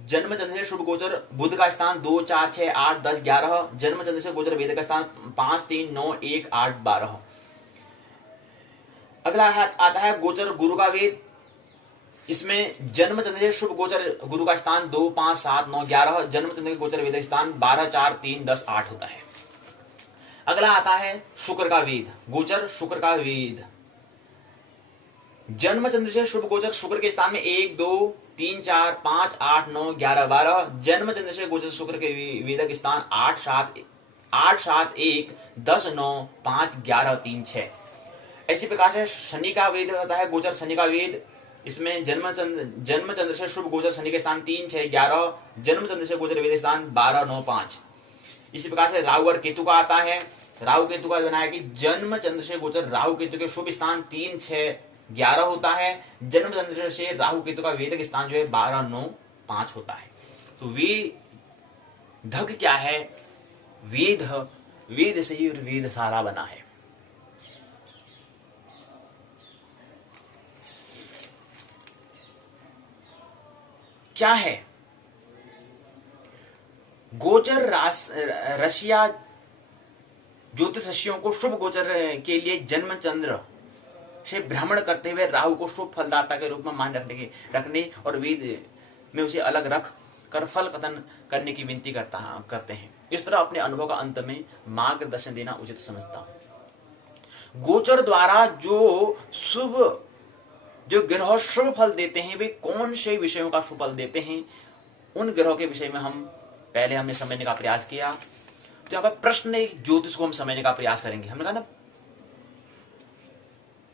जन्म चंद्र से शुभ गोचर बुध का स्थान 2, 4, 6, 8, 10, 11। जन्म चंद्र से गोचर वेद का स्थान 5, 3, 9, 1, 8, 12। अगला आता है गोचर गुरु का वेद। इसमें जन्म चंद्र से शुभ गोचर गुरु का स्थान 2, 5, 7, 9, 11। जन्म चंद्र के गोचर वेद स्थान 12, 4, 3, 10, 8 होता है। अगला आता है शुक्र का वेद, गोचर शुक्र का वेद। जन्म चंद्र से शुभ गोचर शुक्र के स्थान में 1, 2, 3, 4, 5, 8, 9, 11, 12। जन्म चंद्र से गोचर शुक्र के वेदक स्थान 8, 7, 1, 10, 9, 5, 11, 3, 6। इसी प्रकार से शनि का वेद होता है, गोचर शनि का वेद। इसमें जन्म चंद्र से शुभ गोचर शनि के स्थान 3, 6, 11। जन्म चंद्र से गोचर वेद स्थान 12, 9, 5। इसी प्रकार से राहु और केतु का आता है। राहु केतु का देना है कि जन्म चंद्र से गोचर राहु केतु के शुभ स्थान 3, 6, 11 होता है। जन्म चंद्र से राहु केतु का वेदक स्थान जो है 12, 9, 5 होता है। तो वेधक क्या है, वेद से ही वेद सारा बना है। क्या है गोचर रशिया ज्योतिषियों को शुभ गोचर के लिए जन्म चंद्र से भ्रमण करते हुए राहु को शुभ फलदाता के रूप में मान रखने और वेद में उसे अलग रख कर फल कथन करने की विनती करते हैं। इस तरह अपने अनुभव का अंत में मार्गदर्शन देना उचित समझता हूं। गोचर द्वारा जो ग्रह शुभ फल देते हैं, वे कौन से विषयों का शुभ फल देते हैं, उन ग्रहों के विषय में हमने समझने का प्रयास किया। तो यहाँ पर प्रश्न ज्योतिष को हम समझने का प्रयास करेंगे। हमने कहा ना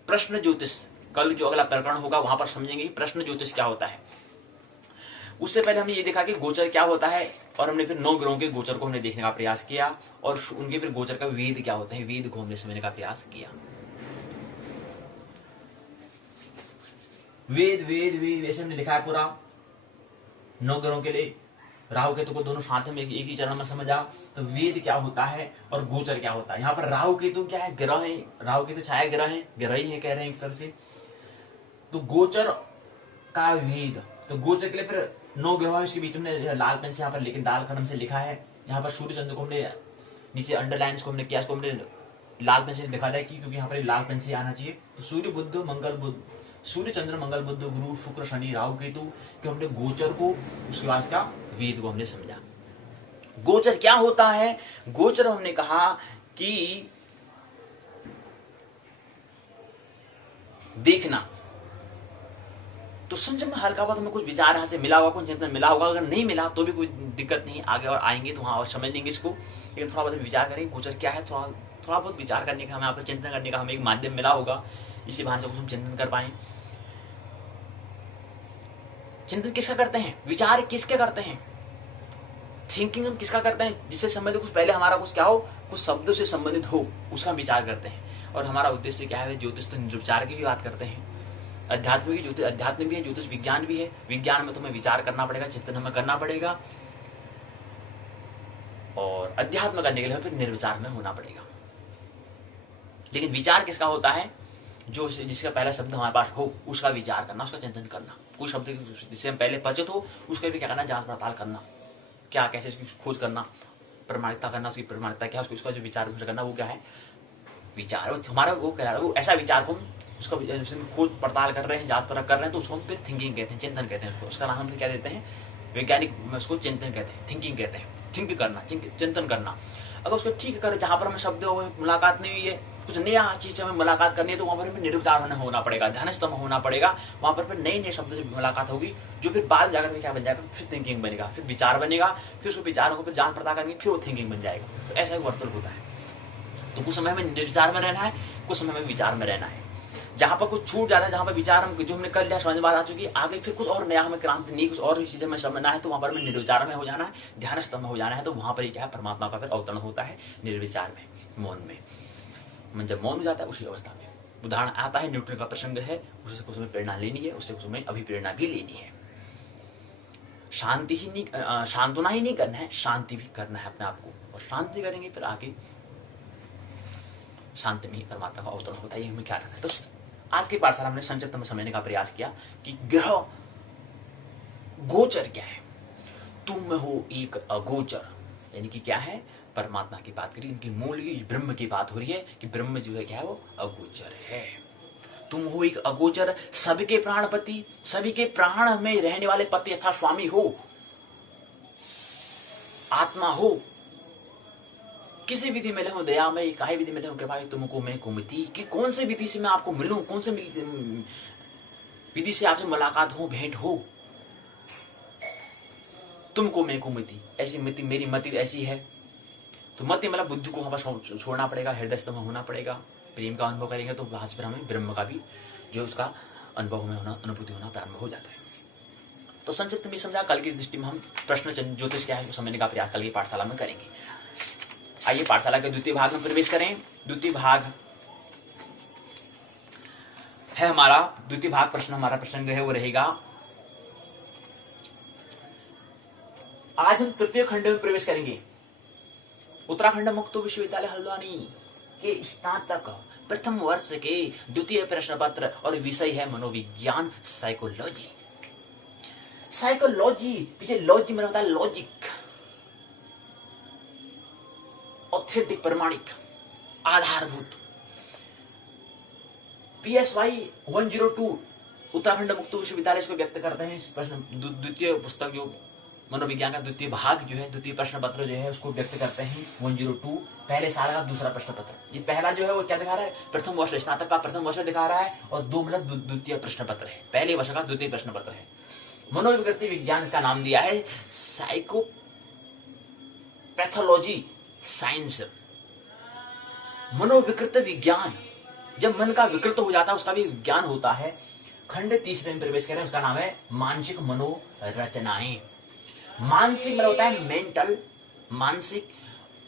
प्रश्न ज्योतिष, कल जो अगला प्रकरण होगा वहां पर समझेंगे प्रश्न ज्योतिष क्या होता है। उससे पहले हमने ये देखा कि गोचर क्या होता है, और हमने फिर 9 ग्रहों के गोचर को हमने देखने का प्रयास किया, और उनके फिर गोचर का वेद क्या होता है, वेद को हमने समझने का प्रयास किया। वेद वैसे हमने लिखा है पूरा 9 ग्रहों के लिए। राहु केतु को दोनों साथ में एक ही चरण में समझा। तो वेद क्या होता है और गोचर क्या होता है। यहाँ पर राहु केतु क्या है, ग्रह है, राहु केतु छाया ग्रह है, ग्रह ही है कह रहे हैं एक तरह से। तो गोचर का वेद, तो गोचर के लिए फिर 9 ग्रह है, उसके बीच में लाल पेन से यहाँ पर लेकिन दाल कलम से लिखा है। यहाँ पर सूर्य चंद्र को हमने नीचे अंडरलाइन को हमने किया, इसको हमने लाल पेन से दिखा दिया क्योंकि यहाँ पर लाल पेन से आना चाहिए। तो सूर्य चंद्र मंगल बुध गुरु शुक्र शनि राहु केतु के हमने गोचर को, उसके बाद का वेद को हमने समझा। गोचर क्या होता है, गोचर हमने कहा कि देखना। तो संजय में हल्का बहुत हमें कुछ विचार यहाँ से मिला होगा, कुछ चिंतन मिला होगा। अगर नहीं मिला तो भी कोई दिक्कत नहीं, आगे और आएंगे तो वहां और समझ लेंगे इसको। लेकिन थोड़ा बहुत विचार करेंगे गोचर क्या है, थोड़ा बहुत विचार करने का, हमें आप चिंतन करने का हमें एक माध्यम मिला होगा। इसी बहाने से कुछ हम चिंतन कर पाए। चिंतन किसका करते हैं, विचार किसके करते हैं, थिंकिंग हम किसका करते हैं, जिससे संबंधित कुछ पहले हमारा कुछ क्या हो, कुछ शब्दों से संबंधित हो, उसका विचार करते हैं। और हमारा उद्देश्य क्या है, ज्योतिष तो निर्विचार की भी बात करते हैं। अध्यात्म भी है, ज्योतिष विज्ञान भी है। विज्ञान में तुम्हें विचार करना पड़ेगा, चिंतन हमें करना पड़ेगा। और अध्यात्म करने के लिए फिर निर्विचार में होना पड़ेगा। लेकिन विचार किसका होता है? जो जिसका पहला शब्द हमारे पास हो उसका विचार करना, उसका चिंतन करना। कोई शब्द जिससे हम पहले परिचित हो उसका भी क्या करना, जांच पड़ताल करना, क्या कैसे इसकी खोज करना, प्रमाणिकता करना, उसकी प्रमाणिकता क्या है, उसका जो विचार करना वो क्या है, विचार। हमारा वो कह रहा है, वो ऐसा विचार को उसका खोज पड़ताल कर रहे हैं, जांच परख कर रहे हैं, तो उसको हम फिर थिंकिंग कहते हैं, चिंतन कहते हैं। उसका नाम हम क्या देते हैं, वैज्ञानिक में उसको चिंतन कहते हैं, थिंकिंग कहते हैं। थिंक करना, चिंतन करना। अगर उसको ठीक कर, जहाँ पर हमें शब्द हो मुलाकात नहीं हुई है, कुछ नया चीज से हमें मुलाकात करनी है, तो वहाँ पर हमें निर्विचार होना पड़ेगा, ध्यानस्थ होना पड़ेगा। वहाँ पर फिर नए नए शब्द से मुलाकात होगी, जो फिर बाद में जाकर क्या बन जाएगा, फिर थिंकिंग बनेगा, फिर विचार बनेगा, फिर उस विचारों को फिर जांच पड़ताल करेंगे, फिर वो थिंकिंग बन जाएगा। तो ऐसा एक वर्तुल होता है। तो कुछ समय में निर्विचार में रहना है, कुछ समय में विचार में रहना है। जहाँ पर कुछ छूट जा रहा है, जहाँ पर विचार हम जो हमने कर लिया, समझ बात आ चुकी है, आगे फिर कुछ और नया हमें क्रांति नहीं, कुछ और चीजें हमें समझना है, तो वहाँ पर हमें निर्विचार में हो जाना है, ध्यानस्थ में हो जाना है। तो वहाँ पर ही क्या है, परमात्मा का फिर अवतरण होता है निर्विचार में, मौन में। जब मौन हो जाता है उसी अवस्था में उदाहरण आता है, न्यूटन का प्रसंग है, उससे कुछ हमें प्रेरणा लेनी है, उससे कुछ हमें अभिप्रेरणा भी लेनी है। शांति ही नहीं, सांत्वना ही नहीं करना है, शांति भी करना है अपने आप को, और शांति करेंगे फिर आगे शांति में ही परमात्मा का अवतरण होता है। ये हमें क्या रखना है। तो आज की पाठशाला हमने संक्षिप्त में समझने का प्रयास किया कि ग्रह गोचर क्या है। तुम हो एक अगोचर, यानी कि क्या है, परमात्मा की बात करी, इनकी मूल की ब्रह्म की बात हो रही है कि ब्रह्म जो है क्या है, वो अगोचर है। तुम हो एक अगोचर, सबके प्राणपति, सभी के प्राण में रहने वाले पति यथा स्वामी हो, आत्मा हो। किसी विधि में हो दया में, काहे विधि में हो कृपा, तुमको मैं कुमति, कि कौन से विधि से मैं आपको मिलूं, कौन से विधि से आपसे मुलाकात हो, भेंट हो। तुमको मैं कुमति, ऐसी मति, मेरी मति ऐसी है। तो मति मतलब बुद्धि को हमें छोड़ना पड़ेगा, हृदयस्थ में होना पड़ेगा। प्रेम का अनुभव करेंगे तो वहां से फिर हमें ब्रह्म का भी जो उसका अनुभव में होना, अनुभूति होना प्रारंभ हो जाता है। तो संक्षिप्त में समझा, कल की दृष्टि में हम प्रश्न ज्योतिष क्या है समझने का प्रयास कल की पाठशाला में करेंगे। आइए पाठशाला के द्वितीय भाग में प्रवेश करें। द्वितीय भाग है हमारा, द्वितीय भाग प्रश्न हमारा प्रसंग है वो रहेगा, आज हम तृतीय खंड में प्रवेश करेंगे। उत्तराखंड मुक्त विश्वविद्यालय हल्द्वानी के स्नातक प्रथम वर्ष के द्वितीय प्रश्न पत्र, और विषय है मनोविज्ञान, साइकोलॉजी। साइकोलॉजी, पीछे लॉजी मतलब होता है लॉजिक, ऑथेंटिक, प्रमाणिक, आधारभूत। PSY 102 उत्तराखंड मुक्त विश्वविद्यालय इसको व्यक्त करते हैं। इस प्रश्न द्वितीय पुस्तक जो मनोविज्ञान का द्वितीय भाग जो है, द्वितीय प्रश्न पत्र जो है उसको व्यक्त करते हैं 102, पहले साल का दूसरा प्रश्न पत्र। ये पहला जो है वो क्या दिखा रहा है, प्रथम वर्ष, स्नातक का प्रथम वर्ष दिखा रहा है, और 2 मतलब द्वितीय प्रश्न पत्र है, पहले वर्ष का द्वितीय प्रश्न पत्र है। मनोविकृति विज्ञान इसका नाम दिया है, साइकोपैथोलॉजी साइंस। मनोविकृत विज्ञान, जब मन का विकृत हो जाता है उसका भी विज्ञान होता है। खंड तीसरे में प्रवेश करें, उसका नाम है मानसिक मनोरचनाएं। मानसिक मतलब होता है मेंटल, मानसिक,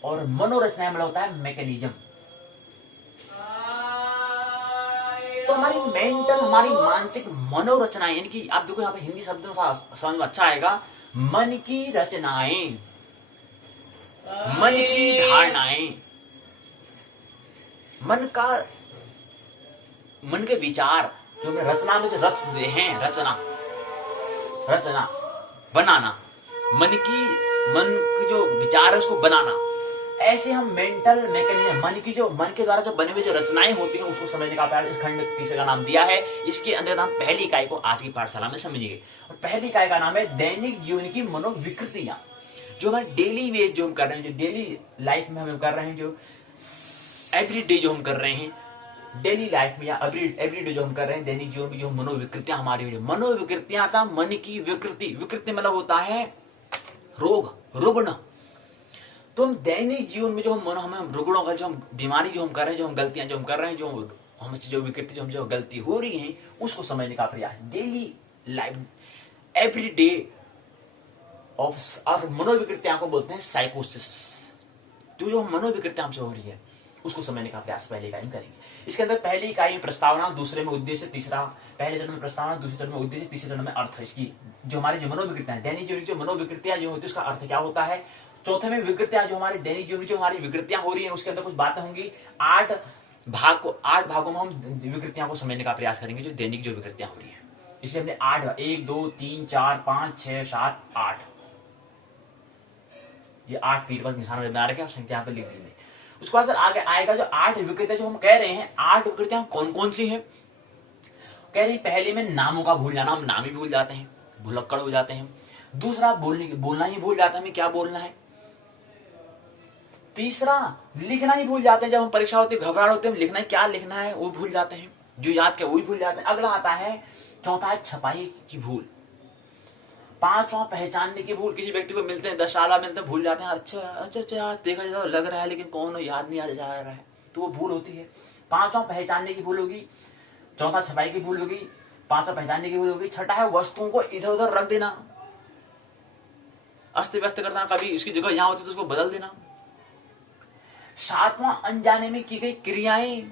और मनोरचनाएं मतलब होता है मैकेनिज्म। तो हमारी मेंटल, हमारी मानसिक मनोरचनाएं, यानी कि आप देखो यहाँ पे हिंदी शब्द में समझ में अच्छा आएगा, मन की रचनाएं, मन की धारणाएं, मन के विचार जो हमें रचना में जो रचते हैं, रचना बनाना, मन की जो विचार है उसको बनाना। ऐसे हम मेंटल मैकेनिज्म, मन के द्वारा जो बने हुए जो रचनाएं होती हैं उसको समझने का प्रयास इस खंड तीसरे का नाम दिया है। इसके अंदर हम पहली इकाई को आज की पाठशाला में समझेंगे, और पहली इकाई का नाम है दैनिक जीवन की मनोविकृतियां। जो हमारे डेली वेज जो हम कर रहे हैं, जो डेली लाइफ में हम कर रहे हैं, जो एवरी डे जो हम कर रहे हैं डेली लाइफ में, या एवरी डे जो हम कर रहे हैं दैनिक जीवन में, जो मनोविकृतियां हमारी हुई, मनोविकृतियां था मन की विकृति। विकृति मतलब होता है रोग, रुग्ण। तो हम दैनिक जीवन में जो हम रुग्णों का जो हम बीमारी जो हम कर रहे हैं, जो हम गलतियां जो हम कर रहे हैं, जो हमसे जो विकृति जो हमसे गलती हो रही है उसको समझने का प्रयास, daily life, every day of. और मनोविकृतियां को बोलते हैं साइकोसिस। जो मनोविकृतियां हमसे हो रही है उसको समझने का प्रयास पहली इकाई में करेंगे। इसके अंदर पहली इकाई में प्रस्तावना, दूसरे में उद्देश्य, तीसरा, पहले चरण में प्रस्तावना, दूसरे चरण में उद्देश्य, तीसरे चरण में अर्थ। इसकी जो हमारी जो मनोविकृतियां, दैनिक जीवन की जो मनोविकृतियां जो होती है उसका अर्थ क्या होता है, चौथे में विकृतियां, जो हमारी दैनिक जीवन में जो हमारी विकृतियां हो रही हैं उसके अंदर कुछ बातें होंगी। 8 भागों में हम विकृतियां को समझने का प्रयास करेंगे, जो दैनिक जो विकृतियां हो रही है। इसलिए हमने 8, 1 2 3 4 5 6 7 8, ये 8 तीर पर निशान बना रखे, संख्या पे लिख दी। उसके बाद आगे आएगा जो 8 विकृतियां जो हम कह रहे हैं, 8 विकृतियां कौन कौन सी हैं। कह रही पहले में नामों का भूल जाना, हम नाम ही भूल जाते हैं, भुलक्कड़ हो जाते हैं। दूसरा बोलना ही भूल जाते हैं, हमें क्या बोलना है। तीसरा लिखना ही भूल जाते हैं, जब हम परीक्षा होती है घबराहट होती है, हम लिखना है, क्या लिखना है वो भूल जाते हैं, जो याद किया वो भी भूल जाते हैं। अगला आता है चौथा है छपाई की भूल। पांचवा पहचानने की भूल, किसी व्यक्ति को मिलते हैं 10 साल बाद मिलते हैं, भूल जाते हैं, अच्छा देखा जाए तो लग रहा है लेकिन कौन याद नहीं आ जा रहा है, तो वो भूल होती है। पांचवा पहचानने की भूल होगी, चौथा छपाई की भूल होगी, पांचवा पहचानने की भूल होगी। छठा है वस्तुओं को इधर उधर रख देना, अस्त व्यस्त करना, कभी उसकी जगह यहां होती तो उसको बदल देना। सातवां अनजाने में की गई क्रियाएं,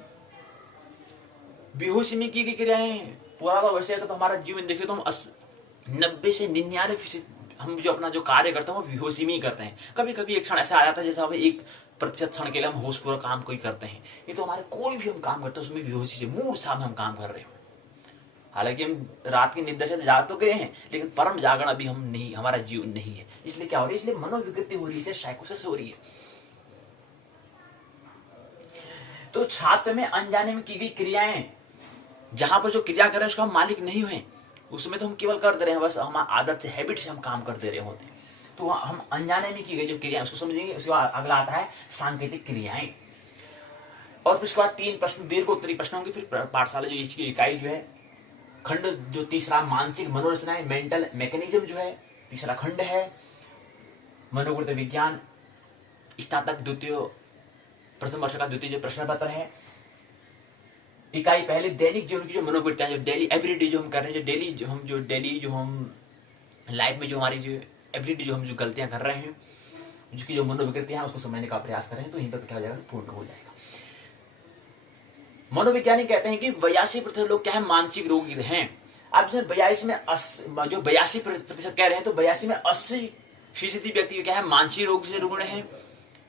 बेहोशी में की गई क्रियाएं। पूरा तो वैसे तो हमारा जीवन देखे तो हम 90 से 99% हम जो अपना जो कार्य करते हैं वो बेहोशी में ही करते हैं। कभी कभी एक क्षण ऐसा आ जाता है जैसे हमें 1% क्षण के लिए हम होश पूरा काम कोई करते हैं, ये तो हमारे कोई भी हम काम करते हैं उसमें बेहोशी से मूड साहब हम काम कर रहे हैं। हालांकि हम रात की निद्रा से जाग तो गए हैं, लेकिन परम जागरण अभी हम नहीं, हमारा जीवन नहीं है। इसलिए क्या हो रही है, इसलिए मनोविकृति हो रही है, इसलिए साइकोसिस हो रही है। तो छात्र में अनजाने में की गई क्रियाएं, जहां पर जो क्रिया कर रहे हैं उसका हम मालिक नहीं हुए, उसमें तो हम केवल कर दे रहे हैं, बस हमारी आदत से, हैबिट से हम काम कर दे रहे होते हैं। तो हम अनजाने में की गई जो क्रियाएं उसको समझेंगे। उसके बाद अगला आता है सांकेतिक क्रियाएं, और फिर उसके बाद 3 प्रश्न, दीर्घोत्तरी प्रश्न होंगे। फिर पाठशाला जो इसकी इकाई जो है, खंड जो तीसरा मानसिक मनोरचना है, मेंटल मैकेनिज्म जो है तीसरा खंड है। मनोवृत्त विज्ञान स्नातक द्वितीय प्रथम वर्ष का द्वितीय जो प्रश्न पत्र है। इकाई पहले दैनिक जीवन की जो मनोवृत्तियां, जो डेली एवरीडे जो हम कर रहे हैं, जो डेली जो हम लाइफ में जो हमारी जो एवरीडे जो हम जो गलतियां कर रहे हैं, जिसकी जो मनोविकृतियां हैं उसको समझने का प्रयास कर रहे हैं, तो यहीं पर क्या हो जाएगा, पूर्ण हो जाएगा। मनोविज्ञानी कहते हैं कि 82% लोग क्या है, मानसिक रोगी हैं। आप जो 82% कह रहे हैं, तो 82 में 80% व्यक्ति क्या है, मानसिक रोग से रुग्ण है,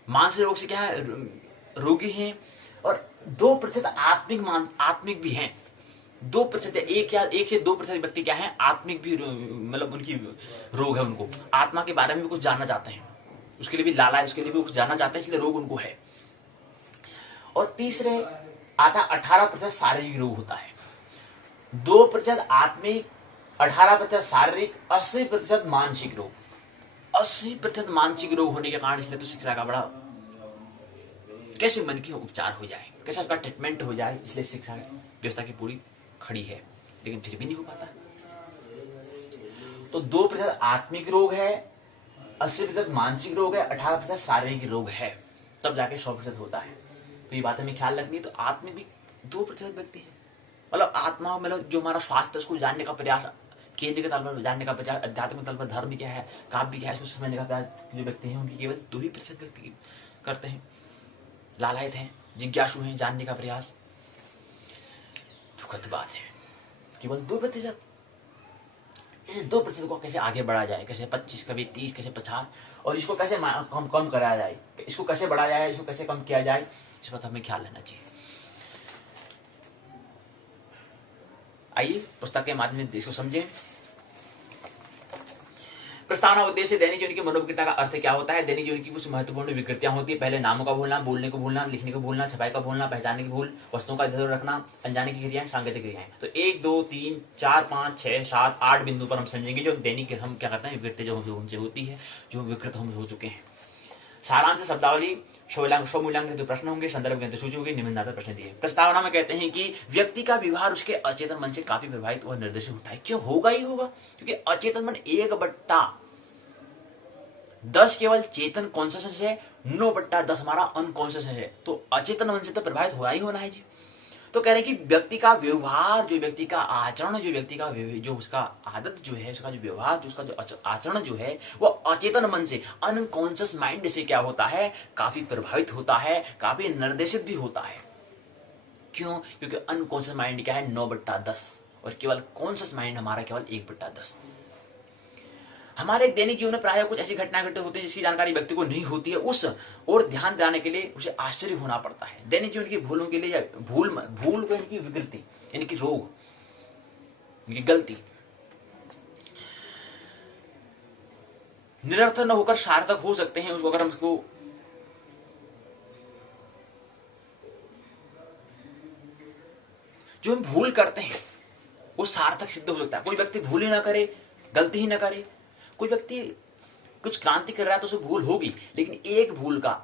मानसिक रोग से क्या है, रोगी हैं। और 2% आत्मिक भी हैं। 2% 1 से 2% व्यक्ति क्या है, आत्मिक भी, मतलब उनकी रोग है, उनको आत्मा के बारे में भी कुछ जानना चाहते हैं, उसके लिए भी लालच, उसके लिए भी कुछ जानना चाहते हैं, इसलिए रोग उनको है। और तीसरे आता 18% शारीरिक रोग होता है, 2% आत्मिक, 18% शारीरिक, 80% मानसिक रोग। 80% मानसिक रोग होने के कारण इसलिए तो शिक्षा का बड़ा, कैसे मन की उपचार हो जाए, कैसे उसका ट्रीटमेंट हो जाए, इसलिए शिक्षा व्यवस्था की पूरी खड़ी है, लेकिन फिर भी नहीं हो पाता। तो 2% आत्मिक रोग है, 80% मानसिक रोग है, 18% शारीरिक रोग है, तब जाके 100% होता है। तो ये बात हमें ख्याल रखनी है। तो आत्मिक भी 2% व्यक्ति है, मतलब आत्मा, मतलब जो हमारा स्वास्थ्य उसको जानने का प्रयास, केंद्र के तल पर जानने का प्रयास, आध्यात्मिक तल पर धर्म क्या है, काव्य क्या है, उसको समझने का प्रयास जो व्यक्ति हैं उनकी केवल 2% व्यक्ति करते हैं, लालायत हैं, जिज्ञासु हैं, जानने का प्रयास। दुखद बात है, केवल 2%। इस 2% को कैसे आगे बढ़ा जाए, कैसे 25, कभी 30, कैसे 50, और इसको कैसे कम कराया जाए, इसको कैसे बढ़ाया जाए, इसको कैसे कम किया जाए, इस पर हमें ख्याल रखना चाहिए। आइए पुस्तक के माध्यम से इसको समझें। प्रस्तावना उद्देश्य, दैनिक जीवन की मनोविकृति का अर्थ क्या होता है। दैनिक जीवन की कुछ महत्वपूर्ण विकृतियां होती है। पहले नामों का भूलना, बोलने को भूलना, लिखने को भूलना, छपाई का भूलना, पहचानने की भूल, वस्तुओं का इधर रखना, अनजाने की क्रियाएं, सांकेतिक क्रियाएं। तो 1 2 3 4 5 6 7 8 बिंदु पर हम समझेंगे जो दैनिक हम क्या करते हैं, विकृति जो हमसे होती है, जो विकृत हम हो चुके हैं। सारांश शब्दावली, स्वमूल्यांक के 2 प्रश्न होंगे, संदर्भ ग्रंथ सूची होगी, निम्नानुसार प्रश्न दिए। प्रस्तावना में कहते हैं कि व्यक्ति का व्यवहार उसके अचेतन मन से काफी प्रभावित और निर्देशित होता है। क्यों होगा ही होगा, क्योंकि अचेतन मन 1/10 केवल चेतन कॉन्शियसनेस है, 9/10 हमारा अनकॉन्शियस है। तो अचेतन मन से तो प्रभावित होना ही होना है जी। तो कह रहे हैं कि व्यक्ति का व्यवहार, जो व्यक्ति का आचरण, जो व्यक्ति का जो उसका आदत जो है, उसका जो व्यवहार, जो उसका जो आचरण जो है, वो अचेतन मन से, अनकॉन्शियस माइंड से क्या होता है, काफी प्रभावित होता है, काफी निर्देशित भी होता है। क्यों, क्योंकि अनकॉन्शियस माइंड क्या है, 9/10, और केवल कॉन्शियस माइंड हमारा केवल 1/10। हमारे दैनिक जीवन में प्राय कुछ ऐसी घटनाएं घटित होती है जिसकी जानकारी व्यक्ति को नहीं होती है, उस और ध्यान दिलाने के लिए उसे आश्चर्य होना पड़ता है। दैनिक जीवन की भूलों के लिए, या भूल को इनकी विकृति, इनकी रोग, इनकी गलती निरर्थक न होकर सार्थक हो सकते हैं उसको, अगर हम इसको जो हम भूल करते हैं वो सार्थक सिद्ध हो सकता है। कोई व्यक्ति भूल ही ना करे, गलती ही ना करे, कोई व्यक्ति कुछ क्रांति कर रहा है तो उसे भूल होगी, लेकिन एक भूल का,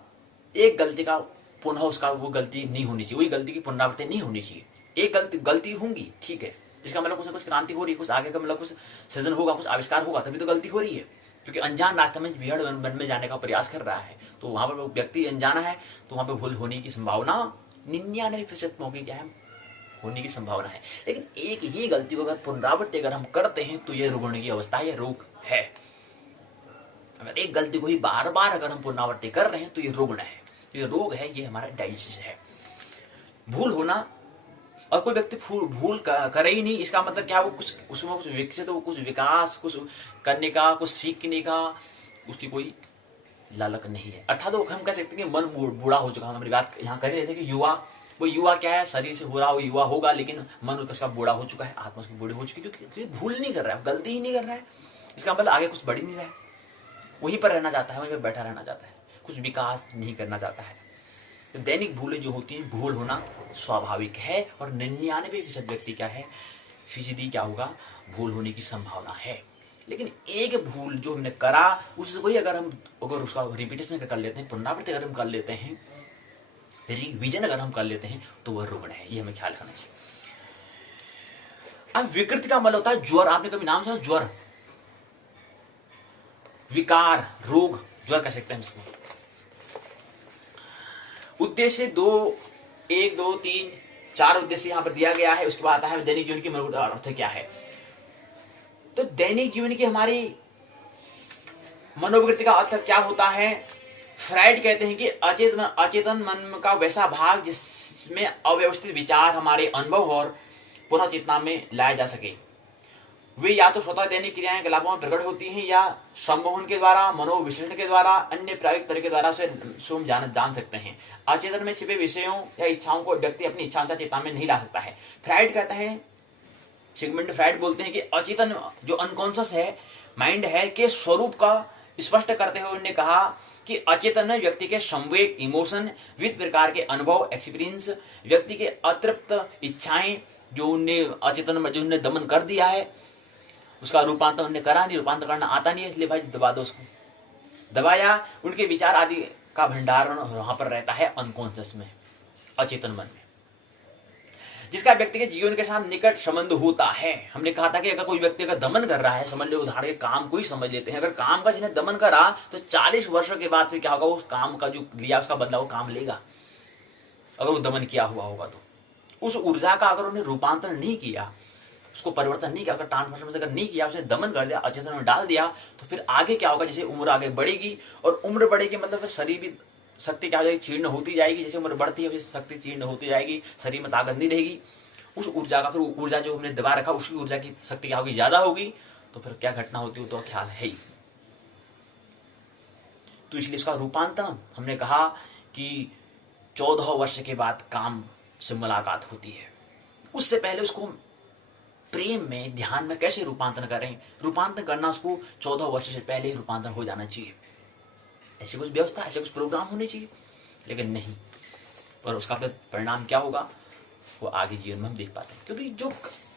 एक गलती का पुनः उसका वो गलती नहीं होनी चाहिए, वही गलती की पुनरावृत्ति नहीं होनी चाहिए। एक गलती होंगी, ठीक है, इसका मतलब कुछ क्रांति हो रही है, कुछ आगे का मतलब कुछ सृजन होगा, कुछ आविष्कार होगा, तभी तो गलती हो रही है। क्योंकि अनजान रास्ते में भीड़ वन में जाने का प्रयास कर रहा है, तो वहां पर व्यक्ति अनजाना है, तो वहां पर भूल होने की संभावना 99% मौके क्या है, होने की संभावना है। लेकिन एक ही गलती को अगर पुनरावृत्ति अगर हम करते हैं तो यह रुकने की अवस्था, यह रोग है। अगर एक गलती को ही बार बार अगर हम पुनरावृत्ति कर रहे हैं तो ये रुग्ण है, ये रोग है, ये हमारा डायलिसिस है। भूल होना, और कोई व्यक्ति भूल करे ही नहीं, इसका मतलब क्या, वो कुछ उसमें कुछ विकसित हो, कुछ विकास, कुछ करने का, कुछ सीखने का उसकी कोई लालक नहीं है। अर्थात वो हम कह सकते हैं कि मन बूढ़ा हो चुका है। हमारी बात यहाँ कर रहे थे कि युवा, वो युवा क्या है, शरीर से हो रहा, वो युवा होगा, लेकिन मन उसका बूढ़ा हो चुका है, आत्मा उसकी बूढ़ी हो चुकी है, क्योंकि भूल नहीं कर रहा है, गलती ही नहीं कर रहा है। इसका मतलब आगे कुछ बढ़ ही नहीं रहा है, वहीं पर रहना चाहता है, वहीं पर बैठा रहना चाहता है, कुछ विकास नहीं करना चाहता है। तो दैनिक भूलें जो होती हैं, भूल होना स्वाभाविक है, और 99% व्यक्ति क्या है, फीसदी क्या होगा, भूल होने की संभावना है। लेकिन एक भूल जो हमने करा, उससे कोई अगर उसका रिपीटेशन कर लेते हैं, पुनरावृत्ति अगर हम कर लेते हैं, रिवीजन अगर हम कर लेते हैं, तो वह रुग्ण है, ये हमें ख्याल रखना चाहिए। अब विकृति का मतलब होता है ज्वर। आपने कभी नाम सुना ज्वर, विकार, रोग, ज्वर कह सकते हैं इसको। उद्देश्य 1 2 3 4 उद्देश्य यहां पर दिया गया है। उसके बाद आता है दैनिक जीवन की मूलभूत अर्थ क्या है। तो दैनिक जीवन की हमारी मनोवृत्ति का अर्थ क्या होता है। फ्राइड कहते हैं कि अचेतन मन का वैसा भाग जिसमें अव्यवस्थित विचार हमारे अनुभव और पुनः चेतना में लाया जा सके। वे या तो स्वतः दैनिक क्रियाएं कलापों में प्रकट होती हैं, या सम्मोहन के द्वारा, मनोविश्लेषण के द्वारा, अन्य प्रायोगिक तरीके द्वारा उसे स्वयं जान सकते हैं। अचेतन में छिपे विषयों या इच्छाओं को व्यक्ति अपनी इच्छानुसार चेतना में नहीं ला सकता है। फ्राइड कहते हैं, सिगमंड फ्राइड बोलते हैं कि अचेतन जो अनकॉन्शियस है, माइंड है, के स्वरूप का स्पष्ट करते हुए उन्होंने कहा कि अचेतन में व्यक्ति के संवेग, इमोशन, विविध प्रकार के अनुभव, एक्सपीरियंस, व्यक्ति के अतृप्त इच्छाएं जो उन्हें अचेतन में जो उन्हें दमन कर दिया है, उसका रूपांतर उन्हें करा नहीं, रूपांतर करना आता नहीं है, इसलिए भाई दबा दो उसको। दबाया, उनके विचार आदि का भंडारण वहां पर रहता है अनकॉन्शियस में, अचेतन मन में, जिसका व्यक्ति के जीवन के साथ निकट संबंध होता है। हमने कहा था कि अगर कोई व्यक्ति अगर दमन कर रहा है, समझ लो उदाहरण के काम को ही समझ लेते हैं, अगर काम का जिन्हें दमन करा तो 40 वर्षों के बाद फिर क्या होगा, उस काम का जो लिया उसका बदला वो काम लेगा, अगर वो दमन किया हुआ होगा तो। उस ऊर्जा का अगर उन्हें रूपांतरण नहीं किया, उसको परिवर्तन नहीं किया, अगर ट्रांसफॉर्मेशन अगर नहीं किया, उसे दमन कर दिया, अचेतन में डाल दिया, तो फिर आगे क्या होगा, जैसे उम्र आगे बढ़ेगी, और उम्र बढ़ेगी मतलब फिर शरीर भी शक्ति क्या हो जाएगी, क्षीर्ण होती जाएगी। जैसे उम्र बढ़ती है वैसे शक्ति क्षीर्ण होती जाएगी, शरीर में ताकत नहीं रहेगी। उस ऊर्जा का फिर ऊर्जा जो हमने दबा रखा, उसकी ऊर्जा की शक्ति क्या होगी, ज्यादा होगी, तो फिर क्या घटना होती है तो ख्याल है ही। तो इसलिए इसका रूपांतरण हमने कहा कि 14 वर्ष के बाद काम से मुलाकात होती है। उससे पहले उसको प्रेम में, ध्यान में कैसे रूपांतरण करें, रूपांतरण करना उसको 14 वर्ष से पहले ही रूपांतरण हो जाना चाहिए। ऐसी कुछ व्यवस्था, ऐसे कुछ प्रोग्राम होने चाहिए, लेकिन नहीं। और उसका परिणाम क्या होगा वो आगे जीवन में हम देख पाते हैं, क्योंकि जो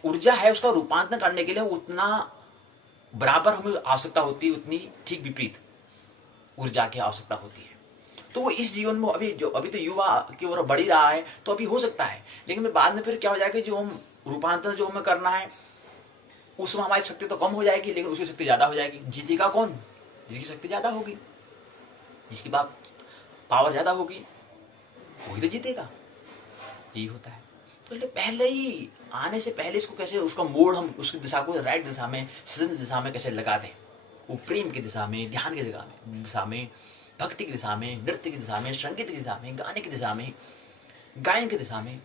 ऊर्जा है उसका रूपांतरण करने के लिए उतना बराबर हमें आवश्यकता होती है, उतनी ठीक विपरीत ऊर्जा की आवश्यकता होती है। तो वो इस जीवन में अभी तो युवा की ओर बढ़ ही रहा है, तो अभी हो सकता है, लेकिन बाद में फिर क्या हो जाएगा, जो हम रूपांतरण जो हमें करना है उसमें हमारी शक्ति तो कम हो जाएगी, लेकिन उसकी शक्ति ज्यादा हो जाएगी। जीतेगा कौन, जिसकी शक्ति ज्यादा होगी, जिसकी पावर ज्यादा होगी, वही तो जीतेगा। यही होता है। तो इसलिए पहले ही आने से पहले इसको कैसे, उसका मोड़ हम उसकी दिशा को राइट दिशा में, सृजन दिशा में कैसे लगा दें, वो प्रेम की दिशा में, ध्यान की दिशा में, भक्ति की दिशा में, नृत्य की दिशा में, संगीत की दिशा में, गाने की दिशा में, गायन की दिशा में,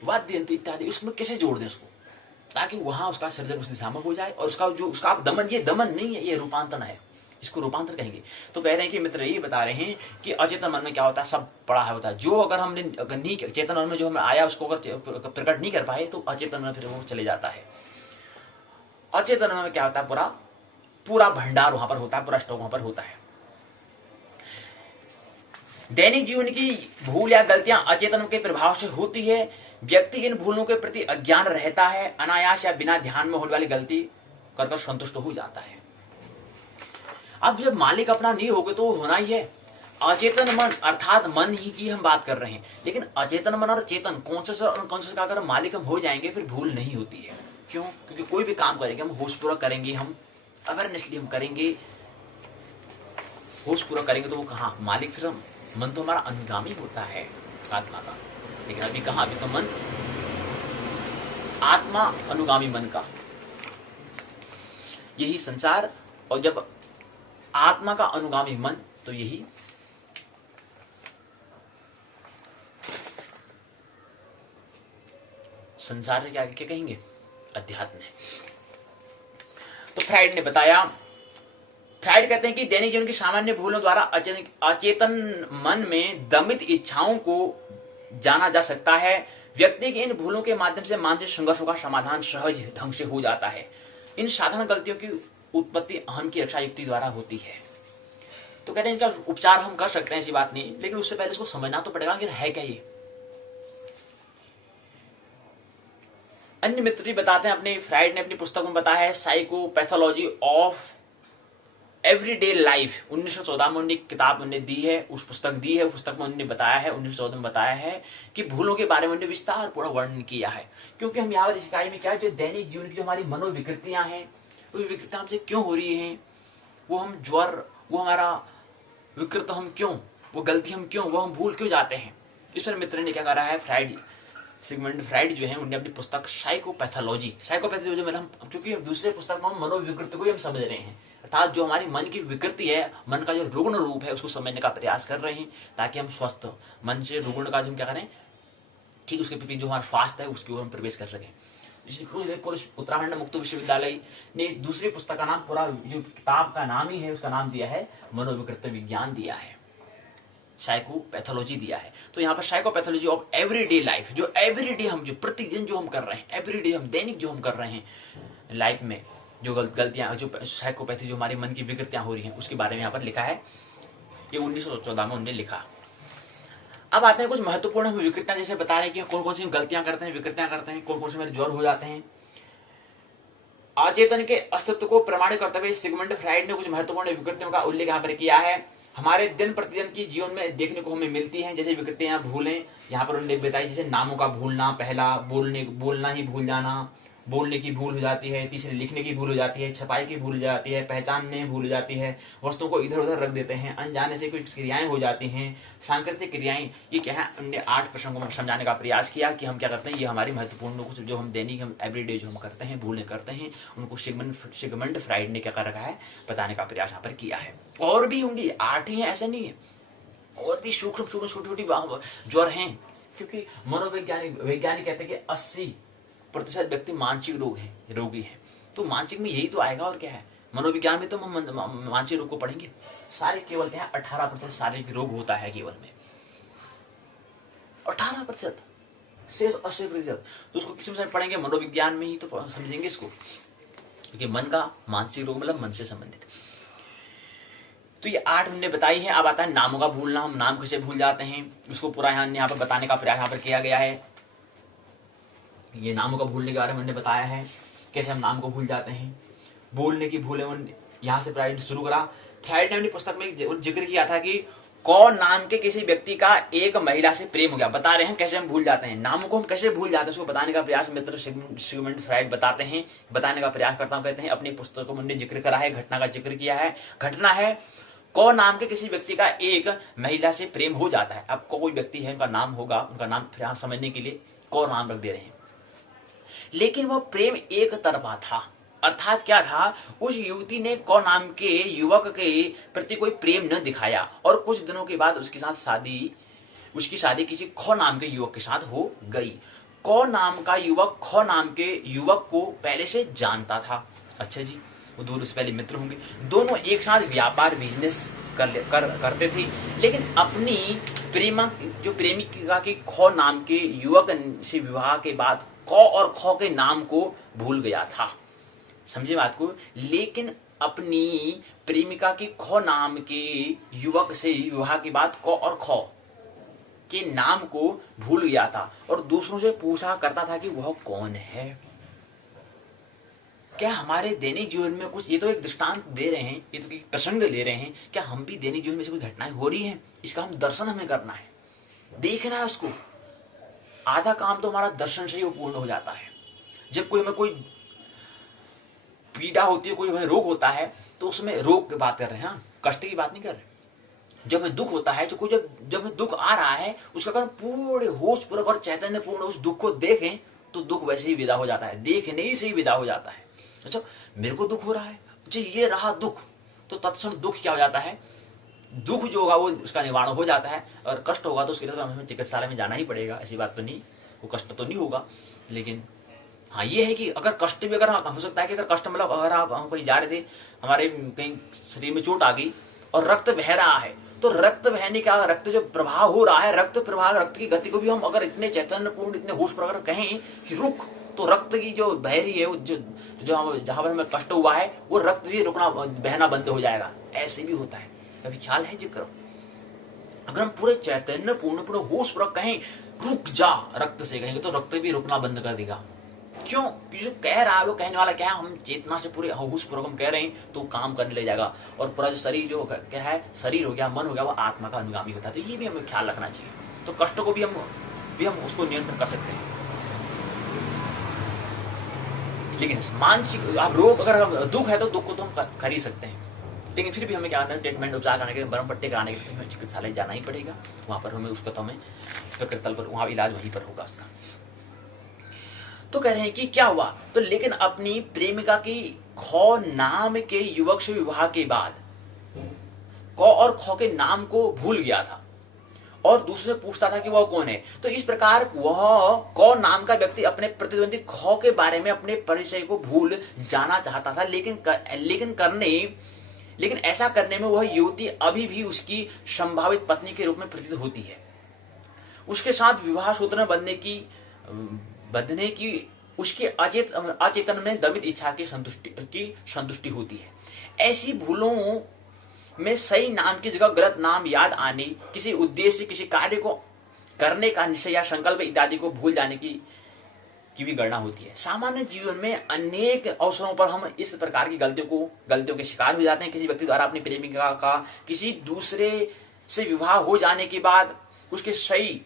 वाद्य यंत्र इत्यादि, उसमें कैसे जोड़ दें उसको, ताकि वहां उसका सर्जन उस दिशा में हो जाए और उसका जो उसका दमन, ये दमन नहीं है, ये रूपांतरण है, इसको रूपांतर कहेंगे। तो कह रहे हैं कि मित्र ये बता रहे हैं कि अचेतन मन में क्या होता है, सब पड़ा है होता है। जो अगर हमने नहीं, चेतन मन में जो हमें आया उसको अगर प्रकट नहीं कर पाए तो अचेतन मन फिर वो चले जाता है। अचेतन मन में क्या होता है, पूरा पूरा भंडार वहां पर होता है, पूरा स्टॉक वहां पर होता है। दैनिक जीवन की भूल या गलतियां अचेतन के प्रभाव से होती है। व्यक्ति इन भूलों के प्रति अज्ञान रहता है, अनायास या बिना ध्यान में होने वाली गलती कर संतुष्ट हो जाता है। अब जब मालिक अपना नहीं होगा तो होना ही है। अचेतन मन अर्थात मन ही की हम बात कर रहे हैं, लेकिन अचेतन मन और चेतन कॉन्शियस और अनकॉन्शियस का अगर मालिक हम हो जाएंगे फिर भूल नहीं होती है। क्यों? क्योंकि कोई भी काम करेंगे हम होशपूर्वक करेंगे, हम अवेयरनेसली हम करेंगे, होशपूर्वक करेंगे तो वो कहाँ मालिक, फिर हम मन तो हमारा अनुगामी होता है आत्मा का, लेकिन अभी कहाँ, अभी तो मन आत्मा अनुगामी मन का, यही संसार। और जब आत्मा का अनुगामी मन तो यही संसार के आगे क्या कहेंगे, अध्यात्म है। तो फ्राइड ने बताया, फ्राइड कहते हैं कि दैनिक जीवन की सामान्य भूलों द्वारा अचेतन मन में दमित इच्छाओं को जाना जा सकता है। व्यक्ति की इन भूलों के माध्यम से मानसिक संघर्षों का समाधान सहज ढंग से हो जाता है। इन साधारण गलतियों की उत्पत्ति अहम की रक्षा युक्ति द्वारा होती है। तो कहते हैं इनका उपचार हम कर सकते हैं, ऐसी बात नहीं, लेकिन उससे पहले इसको समझना तो पड़ेगा कि है क्या ये। अन्य मित्र भी बताते हैं, अपने फ्राइड ने अपनी पुस्तक में बताया है साइकोपैथोलॉजी ऑफ एवरीडे लाइफ, 1914 में उन्होंने किताब उन्होंने दी है, उस पुस्तक दी है। उस पुस्तक में उन्होंने बताया है, 1914 में बताया है कि भूलों के बारे में उन्होंने विस्तार पूरा वर्णन किया है। क्योंकि हम यहाँ पर इस इकाई में क्या, जो दैनिक जीवन की जो हमारी मनोविकृतियां हैं, वो विकृतियां हमसे क्यों हो रही हैं, वो हम ज्वर, वो हमारा विकृत हम क्यों, वो गलती हम क्यों, वो हम भूल क्यों जाते हैं, इस पर मित्र ने क्या करा है, फ्राइड, सिगमंड फ्राइड जो है उन्होंने अपनी पुस्तक साइकोपैथोलॉजी जो मतलब हम, क्योंकि दूसरे पुस्तक में हम मनोविकृति को ही हम समझ रहे हैं, अर्थात जो हमारी मन की विकृति है, मन का जो रुग्ण रूप है उसको समझने का प्रयास कर रहे हैं, ताकि हम स्वस्थ मन से रुग्ण का जो हम क्या करें, ठीक उसके प्रति जो हमारा स्वास्थ्य है उसकी ओर हम प्रवेश कर सकें। उत्तराखंड मुक्त विश्वविद्यालय ने दूसरी पुस्तक का नाम, पूरा जो किताब का नाम ही है उसका नाम दिया है मनोविकृत विज्ञान दिया है, साइकोपैथोलॉजी दिया है। तो यहाँ पर साइकोपैथोलॉजी ऑफ एवरीडे लाइफ, जो एवरीडे हम जो प्रतिदिन जो हम कर रहे हैं, एवरीडे हम दैनिक जो हम कर रहे हैं लाइफ में, जो गलतियां, जो साइकोपैथी, जो हमारी मन की विकृतियां हो रही हैं, उसके बारे में यहाँ पर लिखा है। ये 1914 में उन्होंने लिखा। अब आते हैं कुछ महत्वपूर्ण विकृतियां, जैसे बता रहे हैं कि कौन कौन सी गलतियां करते हैं, विकृतियां करते हैं, कौन कौन से मेरे ज्वर हो जाते हैं। अचेतन के अस्तित्व को प्रमाणित करते हुए सिगमंड फ्राइड ने कुछ महत्वपूर्ण विकृतियों का उल्लेख यहाँ पर किया है, हमारे दिन प्रतिदिन की जीवन में देखने को हमें मिलती हैं। जैसे विकृतियां, भूलें यहाँ पर उन्होंने बताई, जैसे नामों का भूलना, पहला बोलना ही भूल जाना, बोलने की भूल हो जाती है, तीसरी लिखने की भूल हो जाती है, छपाई की भूल हो जाती है, पहचानने में भूल हो जाती है, वस्तुओं को इधर उधर रख देते हैं, अनजाने से कुछ क्रियाएं हो जाती हैं, सांकृतिक क्रियाएं, ये क्या है, हमने 8 प्रसंगों में समझाने का प्रयास किया कि हम क्या करते हैं, ये हमारी महत्वपूर्ण कुछ जो हम दैनिक हम एवरीडे जो हम करते हैं, भूलें करते हैं, उनको सिगमंड फ्राइड ने क्या कर रखा है, बताने का प्रयास यहाँ पर किया है। और भी होंगी, 8 ही है ऐसा नहीं है, और भी सूक्ष्म सूक्ष्म छोटी छोटी ज्वर हैं, क्योंकि वैज्ञानिक कहते हैं कि 80% व्यक्ति मानसिक रोगी है। तो मानसिक में यही तो आएगा, और क्या है, मनोविज्ञान में तो हम मानसिक रोग को पढ़ेंगे। सारे केवल क्या है, 18% शारीरिक रोग होता है केवल में, 18% से 80%। तो उसको किस में पढ़ेंगे, मनोविज्ञान में ही तो समझेंगे इसको, क्योंकि मन का मानसिक रोग मतलब मन से संबंधित। तो ये 8 हमने बताई है। अब आता है नामों का भूलना, हम नाम कैसे भूल जाते हैं, उसको पूरा यहाँ पर बताने का प्रयास यहाँ पर किया गया है। ये नामों का भूलने के बारे में हमने बताया है, कैसे हम नाम को भूल जाते हैं। बोलने की भूलें यहाँ से फ्राइड शुरू करा। फ्राइड ने अपनी पुस्तक में जिक्र किया था कि कौन नाम के किसी व्यक्ति का एक महिला से प्रेम हो गया, बता रहे हैं कैसे हम भूल जाते हैं, नामों को हम कैसे भूल जाते हैं, उसको बताने का प्रयास मित्र सिगमंड फ्राइड बताते हैं, बताने का प्रयास करता हूँ। कहते हैं अपनी पुस्तकों में उन्होंने जिक्र करा है, घटना का जिक्र किया है। घटना है, कौन नाम के किसी व्यक्ति का एक महिला से प्रेम हो जाता है। अब कोई व्यक्ति है, उनका नाम होगा, उनका नाम फिर समझने के लिए कौन नाम रख दे रहे हैं, लेकिन वह प्रेम एक तरफा था। अर्थात क्या था, उस युवती ने कौ नाम के युवक के प्रति कोई प्रेम न दिखाया और कुछ दिनों के बाद उसकी शादी किसी खो नाम के युवक के साथ हो गई। क नाम का युवक ख नाम के युवक को पहले से जानता था। अच्छा जी, वो दोनों से पहले मित्र होंगे, दोनों एक साथ व्यापार बिजनेस करते थे। लेकिन अपनी प्रेमिका के ख नाम के युवक से विवाह के बाद क और ख के नाम को भूल गया था। समझे बात को। लेकिन अपनी प्रेमिका के ख नाम के युवक से विवाह के बाद क और ख के नाम को भूल गया था और दूसरों से पूछा करता था कि वह कौन है। क्या हमारे दैनिक जीवन में कुछ, ये तो एक दृष्टांत दे रहे हैं, ये तो एक प्रसंग ले रहे हैं, क्या हम भी दैनिक जीवन में से कोई घटनाएं हो रही हैं, इसका हम दर्शन हमें करना है, देखना है उसको। आधा काम तो हमारा दर्शन से ही पूर्ण हो जाता है। जब कोई हमें कोई पीड़ा होती है, कोई हमें रोग होता है, तो उसमें रोग की बात कर रहे हैं, हाँ, कष्ट की बात नहीं कर रहे। जब हमें दुख होता है, तो कोई जब हमें दुख आ रहा है, उसका कारण पूरे होश पूर्वक और चैतन्य पूर्ण उस दुख को देखें तो दुख वैसे ही विदा हो जाता है, देखने ही से ही विदा हो जाता है। अच्छा, मेरे को दुख हो रहा है जी, ये रहा दुख, तो तत्क्षण दुख क्या हो जाता है, दुख जो होगा वो उसका निवारण हो जाता है। और कष्ट होगा तो उसके लिए हमें चिकित्सालय में जाना ही पड़ेगा, ऐसी बात तो नहीं, वो कष्ट तो नहीं होगा। लेकिन हाँ ये है कि अगर कष्ट भी, अगर हो सकता है कि अगर कष्ट मतलब अगर हम कहीं जा रहे थे, हमारे कहीं शरीर में चोट आ गई और रक्त बह रहा है, तो रक्त बहने का, रक्त जो प्रवाह हो रहा है, रक्त प्रवाह, रक्त की गति को भी हम अगर इतने चैतन्यपूर्ण, इतने होश पर अगर कहें कि रुक, तो रक्त की जो बह रही है, जो जहां पर हमें कष्ट हुआ है, वो रक्त भी रुकना, बहना बंद हो जाएगा। ऐसे भी होता है, कभी ख्याल है जिक्र। अगर हम पूरे चैतन्य पूर्ण होश पर कहें रुक जा, रक्त से कहेंगे तो रक्त भी रुकना बंद कर देगा। क्यों? जो कह रहा है वो कहने वाला क्या है, हम चेतना से पूरे होश पूर्वक हम कह रहे हैं तो काम करने लग जाएगा। और पूरा जो शरीर जो क्या है, शरीर हो गया, मन हो गया, वो आत्मा का अनुगामी होता है। तो ये भी हमें ख्याल रखना चाहिए। तो कष्ट को भी हम उसको नियंत्रण कर सकते हैं। लेकिन मानसिक आप रोग, अगर दुख है तो दुख को तो हम कर ही सकते हैं, लेकिन फिर भी हमें क्या करना है, ट्रीटमेंट उपचार कराने के लिए, बर्म पट्टे कराने के लिए हमें चिकित्सालय जाना ही पड़ेगा। वहां पर हमें उसका तो हमें तल पर वहां इलाज वहीं पर होगा उसका। तो कह रहे हैं कि क्या हुआ, तो लेकिन अपनी प्रेमिका की ख नाम के युवक से विवाह के बाद क और ख के नाम को भूल गया था और दूसरे से पूछता था कि वह कौन है। तो इस प्रकार वह क नाम का व्यक्ति अपने प्रतिद्वंदी ख के बारे में अपने परिचय को भूल जाना चाहता था, लेकिन ऐसा करने में वह युवती अभी भी उसकी संभावित पत्नी के रूप में प्रतीत होती है। उसके साथ विवाह सूत्र बंधने की उसके अचेतन में दमित इच्छा की संतुष्टि होती है। ऐसी भूलों में सही नाम की जगह गलत नाम याद आने, किसी उद्देश्य, किसी कार्य को करने का निश्चय या संकल्प इत्यादि को भूल जाने की भी गणना होती है। सामान्य जीवन में अनेक अवसरों पर हम इस प्रकार की गलतियों के शिकार हो जाते हैं। किसी व्यक्ति द्वारा अपनी प्रेमिका का किसी दूसरे से विवाह हो जाने के बाद उसके सही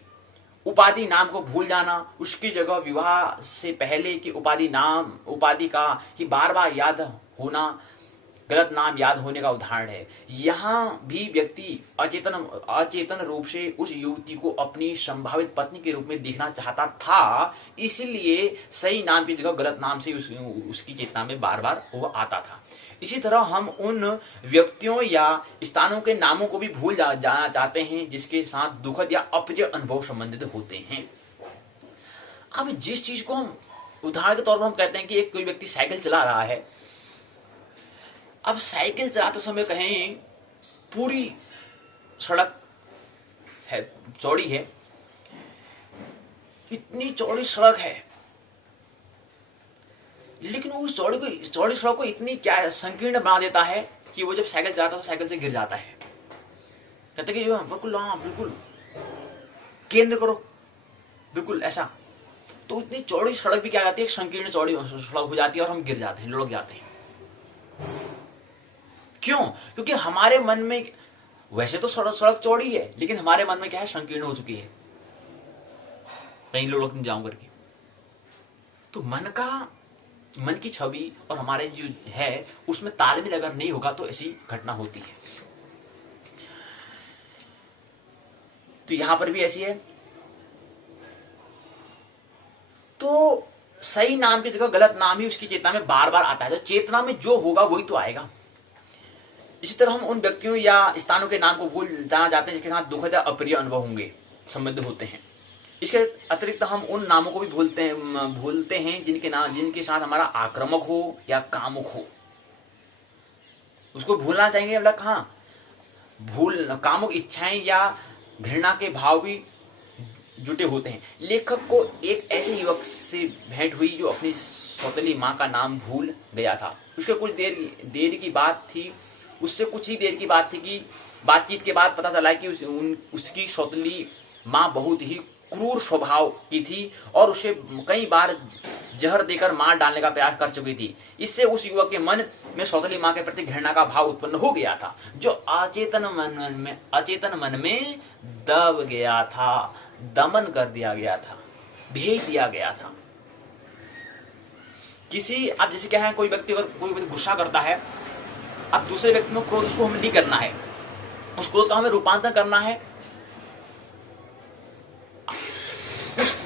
उपाधि नाम को भूल जाना, उसकी जगह विवाह से पहले की उपाधि का ही बार बार याद होना गलत नाम याद होने का उदाहरण है। यहाँ भी व्यक्ति अचेतन रूप से उस युवती को अपनी संभावित पत्नी के रूप में देखना चाहता था, इसलिए सही नाम की जगह गलत नाम से उसकी चेतना में बार बार वो आता था। इसी तरह हम उन व्यक्तियों या स्थानों के नामों को भी भूल जाना चाहते हैं जिसके साथ दुखद या अप्रिय अनुभव संबंधित होते हैं। अब जिस चीज को हम उदाहरण के तौर पर हम कहते हैं कि एक कोई व्यक्ति साइकिल चला रहा है, अब साइकिल चलाते समय कहें पूरी सड़क है, चौड़ी है, इतनी चौड़ी सड़क है, लेकिन वो चौड़ी सड़क को इतनी क्या संकीर्ण बना देता है कि वो जब साइकिल चलाता है तो साइकिल से गिर जाता है। कहते कि बिल्कुल, हाँ बिल्कुल केंद्र करो, बिल्कुल ऐसा। तो इतनी चौड़ी सड़क भी क्या जाती है, संकीर्ण चौड़ी सड़क हो जाती है और हम गिर जाते हैं, लुढ़क जाते हैं। क्यों? क्योंकि हमारे मन में वैसे तो सड़क चौड़ी है, लेकिन हमारे मन में क्या है, संकीर्ण हो चुकी है, कहीं लुढ़क नहीं जाऊं करके। तो मन की छवि और हमारे जो है उसमें तालमेल अगर नहीं होगा तो ऐसी घटना होती है। तो यहां पर भी ऐसी है। तो सही नाम की जगह गलत नाम ही उसकी चेतना में बार बार आता है। तो चेतना में जो होगा वही तो आएगा। इसी तरह हम उन व्यक्तियों या स्थानों के नाम को भूल जाना चाहते हैं जिसके साथ दुखद या अप्रिय अनुभव होंगे, संबंध होते हैं। इसके अतिरिक्त हम उन नामों को भी भूलते हैं जिनके साथ हमारा आक्रामक हो या कामुक हो। उसको भूलना चाहिए, मतलब हाँ, कामुक इच्छाएं या घृणा के भाव भी जुटे होते हैं। लेखक को एक ऐसे युवक से भेंट हुई जो अपनी सौतेली माँ का नाम भूल गया था। उसके कुछ देर की बात थी, उससे कुछ ही देर की बात थी कि बातचीत के बाद पता चला कि उसकी सौतेली माँ बहुत ही क्रूर स्वभाव की थी और उसे कई बार जहर देकर मार डालने का प्रयास कर चुकी थी। इससे उस युवक के मन में सौतेली माँ के प्रति घृणा का भाव उत्पन्न हो गया था, जो अचेतन मन में दब गया था, दमन कर दिया गया था, भेज दिया गया था। अब जैसे क्या है, कोई व्यक्ति गुस्सा करता है, अब दूसरे व्यक्ति में क्रोध उसको हमें नहीं करना है, उस क्रोध का हमें रूपांतरण करना है।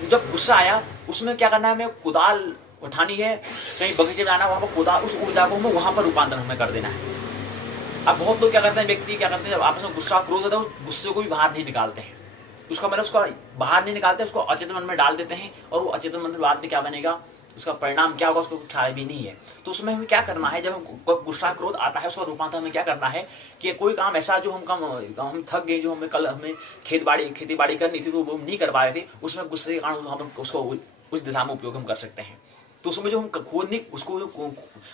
जब गुस्सा आया उसमें क्या करना है, हमें कुदाल उठानी है, कहीं बगीचे में आना, वहां पर कुदाल, उस ऊर्जा को हमें वहां पर रूपांतरण हमें कर देना है। अब बहुत लोग क्या करते हैं, व्यक्ति क्या करते हैं, जब आपस में गुस्सा क्रोध होता है उस गुस्से को भी बाहर नहीं निकालते हैं, उसका बाहर नहीं निकालते, उसको अचेतन मन में डाल देते हैं और वो अचेतन मन में बाद में क्या बनेगा, उसका परिणाम क्या होगा उसको ख्याल भी नहीं है। तो उसमें हमें क्या करना है, जब हम गुस्सा क्रोध आता है उसका रूपांतर हमें क्या करना है कि कोई काम ऐसा जो हम थक गए, जो हमें खेती बाड़ी करनी थी तो वो नहीं कर पा रहे थे, उसमें गुस्से के कारण हम उसको उस दिशा में उपयोग हम कर सकते हैं। तो उसमें जो हम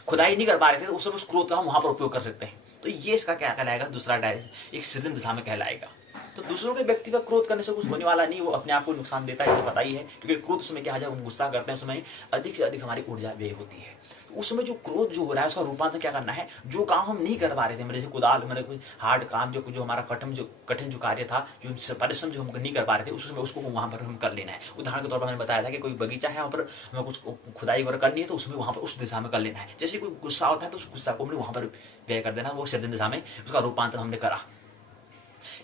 खुदाई नहीं कर पा रहे थे, उसमें उस क्रोध का हम वहां पर उपयोग कर सकते हैं। तो ये इसका क्या कहलाएगा, दूसरा डायरेक्शन एक सृजन दिशा में कहलाएगा। तो दूसरों के व्यक्ति पर क्रोध करने से कुछ होने वाला नहीं, वो अपने आप को नुकसान देता है, ये पता ही है। क्योंकि क्रोध उसमें क्या है, जब हम गुस्सा करते हैं उसमें अधिक से अधिक हमारी ऊर्जा व्यय होती है। उसमें जो क्रोध जो हो रहा है उसका रूपांतर क्या करना है, जो काम हम नहीं कर पा रहे थे, मेरे जैसे कुदाल, मेरे कोई हार्ड काम जो हमारा कठिन जो कार्य था, जो परिश्रम जो हम नहीं कर पा रहे थे, उसको वहां पर हम कर लेना है। उदाहरण के तौर पर मैंने बताया था कि कोई बगीचा है, वहां पर हमें कुछ खुदाई वगैरह करनी है, तो उसमें वहां पर उस दिशा में कर लेना है। जैसे कोई गुस्सा होता है तो उस गुस्सा को हमने वहां पर व्यय कर देना, वो सृजन दिशा में उसका रूपांतर हमने करा।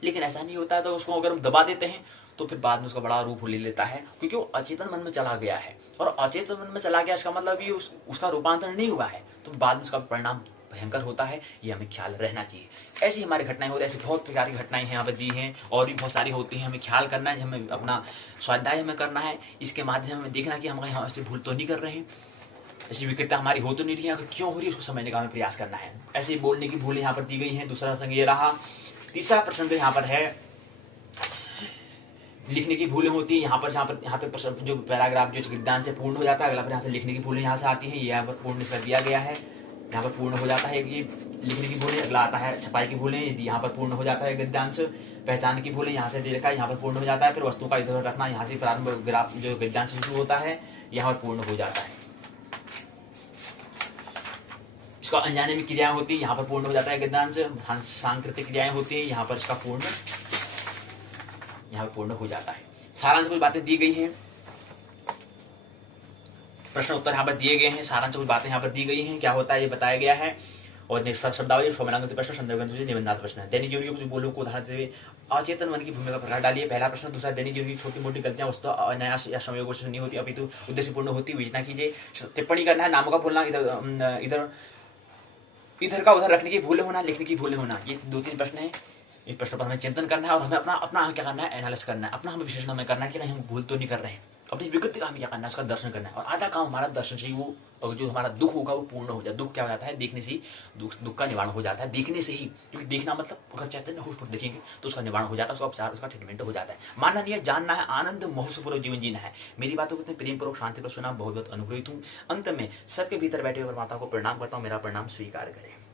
लेकिन ऐसा नहीं होता है, तो उसको अगर हम दबा देते हैं तो फिर बाद में उसका बड़ा रूप ले लेता है, क्योंकि वो अचेतन मन में चला गया है। और अचेतन मन में चला गया इसका मतलब ये उसका रूपांतरण नहीं हुआ है, तो बाद में उसका परिणाम भयंकर होता है। ये हमें ख्याल रहना चाहिए। ऐसी हमारी घटनाएं होती है, ऐसी बहुत प्रकार की घटनाएं यहाँ पे दी हैं, और भी बहुत सारी होती हैं। हमें ख्याल करना है, हमें अपना स्वाध्याय हमें करना है, इसके माध्यम से हमें देखना कि हम कहीं यहाँ से भूल तो नहीं कर रहे हैं, ऐसी विकृतता हमारी हो तो नहीं रही है, अगर क्यों हो रही है उसको समझने का हमें प्रयास करना है। ऐसे बोलने की भूलें यहाँ पर दी गई हैं। दूसरा प्रसंग ये रहा। तीसरा प्रश्न यहाँ पर है, लिखने की भूलें होती है। यहाँ पे जो पैराग्राफ जो गद्यांश से पूर्ण हो जाता है, अगला यहाँ से लिखने की भूलें यहाँ से आती हैं, ये यहाँ पर पूर्ण इसका दिया गया है, यहाँ पर पूर्ण हो जाता है ये लिखने की भूलें। अगला आता है छपाई की भूलें, यहाँ पर पूर्ण हो जाता है गद्यांश। पहचान की भूलें यहाँ से दे रखा है, यहाँ पर पूर्ण हो जाता है। फिर वस्तु का इधर रखना, यहाँ से प्रारंभ ग्राफ जो गद्यांश शुरू होता है, यहाँ पर पूर्ण हो जाता है। इसका अनजाने में क्रियाएं होती है, यहाँ पर पूर्ण हो जाता है गद्यांश। सांकृतिक क्रियाएं होती है, यहाँ पर इसका पूर्ण यहाँ पर पूर्ण हो जाता है। सारांश कुछ बातें दी गई हैं, प्रश्न उत्तर यहाँ पर दिए गए हैं, सारांश कुछ बातें यहाँ पर दी गई हैं, क्या होता है ये बताया गया है। और शब्दावली शोभनांकित प्रश्न, संदर्भ निबंधात्मक प्रश्न है। दैनिक जीवन के कुछ बोलों को उदाहरण देते हुए अचेतन मन की भूमिका का प्रकार डालिए। पहला प्रश्न। दूसरा, दैनिक जीवन की छोटी मोटी गलतियां वस्तु अनायास या संयोगों से नहीं होती अपितु उद्देश्यपूर्ण होती, विवेचना कीजिए। टिप्पणी करना है, नामों का भूलना, इधर का उधर रखने की भूलें होना, लिखने की भूलें होना, ये 2-3 प्रश्न है। इस प्रश्न पर हमें चिंतन करना है और हमें अपना क्या करना है, एनालिसिस करना है, अपना हमें विश्लेषण हमें करना है कि नहीं हम भूल तो नहीं कर रहे हैं, अपनी विकृति का हमें क्या करना है, उसका दर्शन करना है। और आधा काम हमारा दर्शन से ही वो, और जो हमारा दुख होगा वो पूर्ण हो जाए। दुख क्या हो जाता है, देखने से ही दुख का निवारण हो जाता है, देखने से ही। क्योंकि देखना मतलब अगर चैतन्य होश पर देखेंगे तो उसका निवारण हो जाता है, उसका उपचार, उसका ट्रीटमेंट हो जाता है। मानना नहीं है, जानना है, आनंद महोत्सवपूर्वक जीवन जीना है। मेरी बातों को इतने प्रेमपूर्वक शांतिपूर्वक सुना, बहुत बहुत अनुग्रहित हूँ। अंत में सबके भीतर बैठे हुए परमात्मा को प्रणाम करता हूँ, मेरा प्रणाम स्वीकार करें।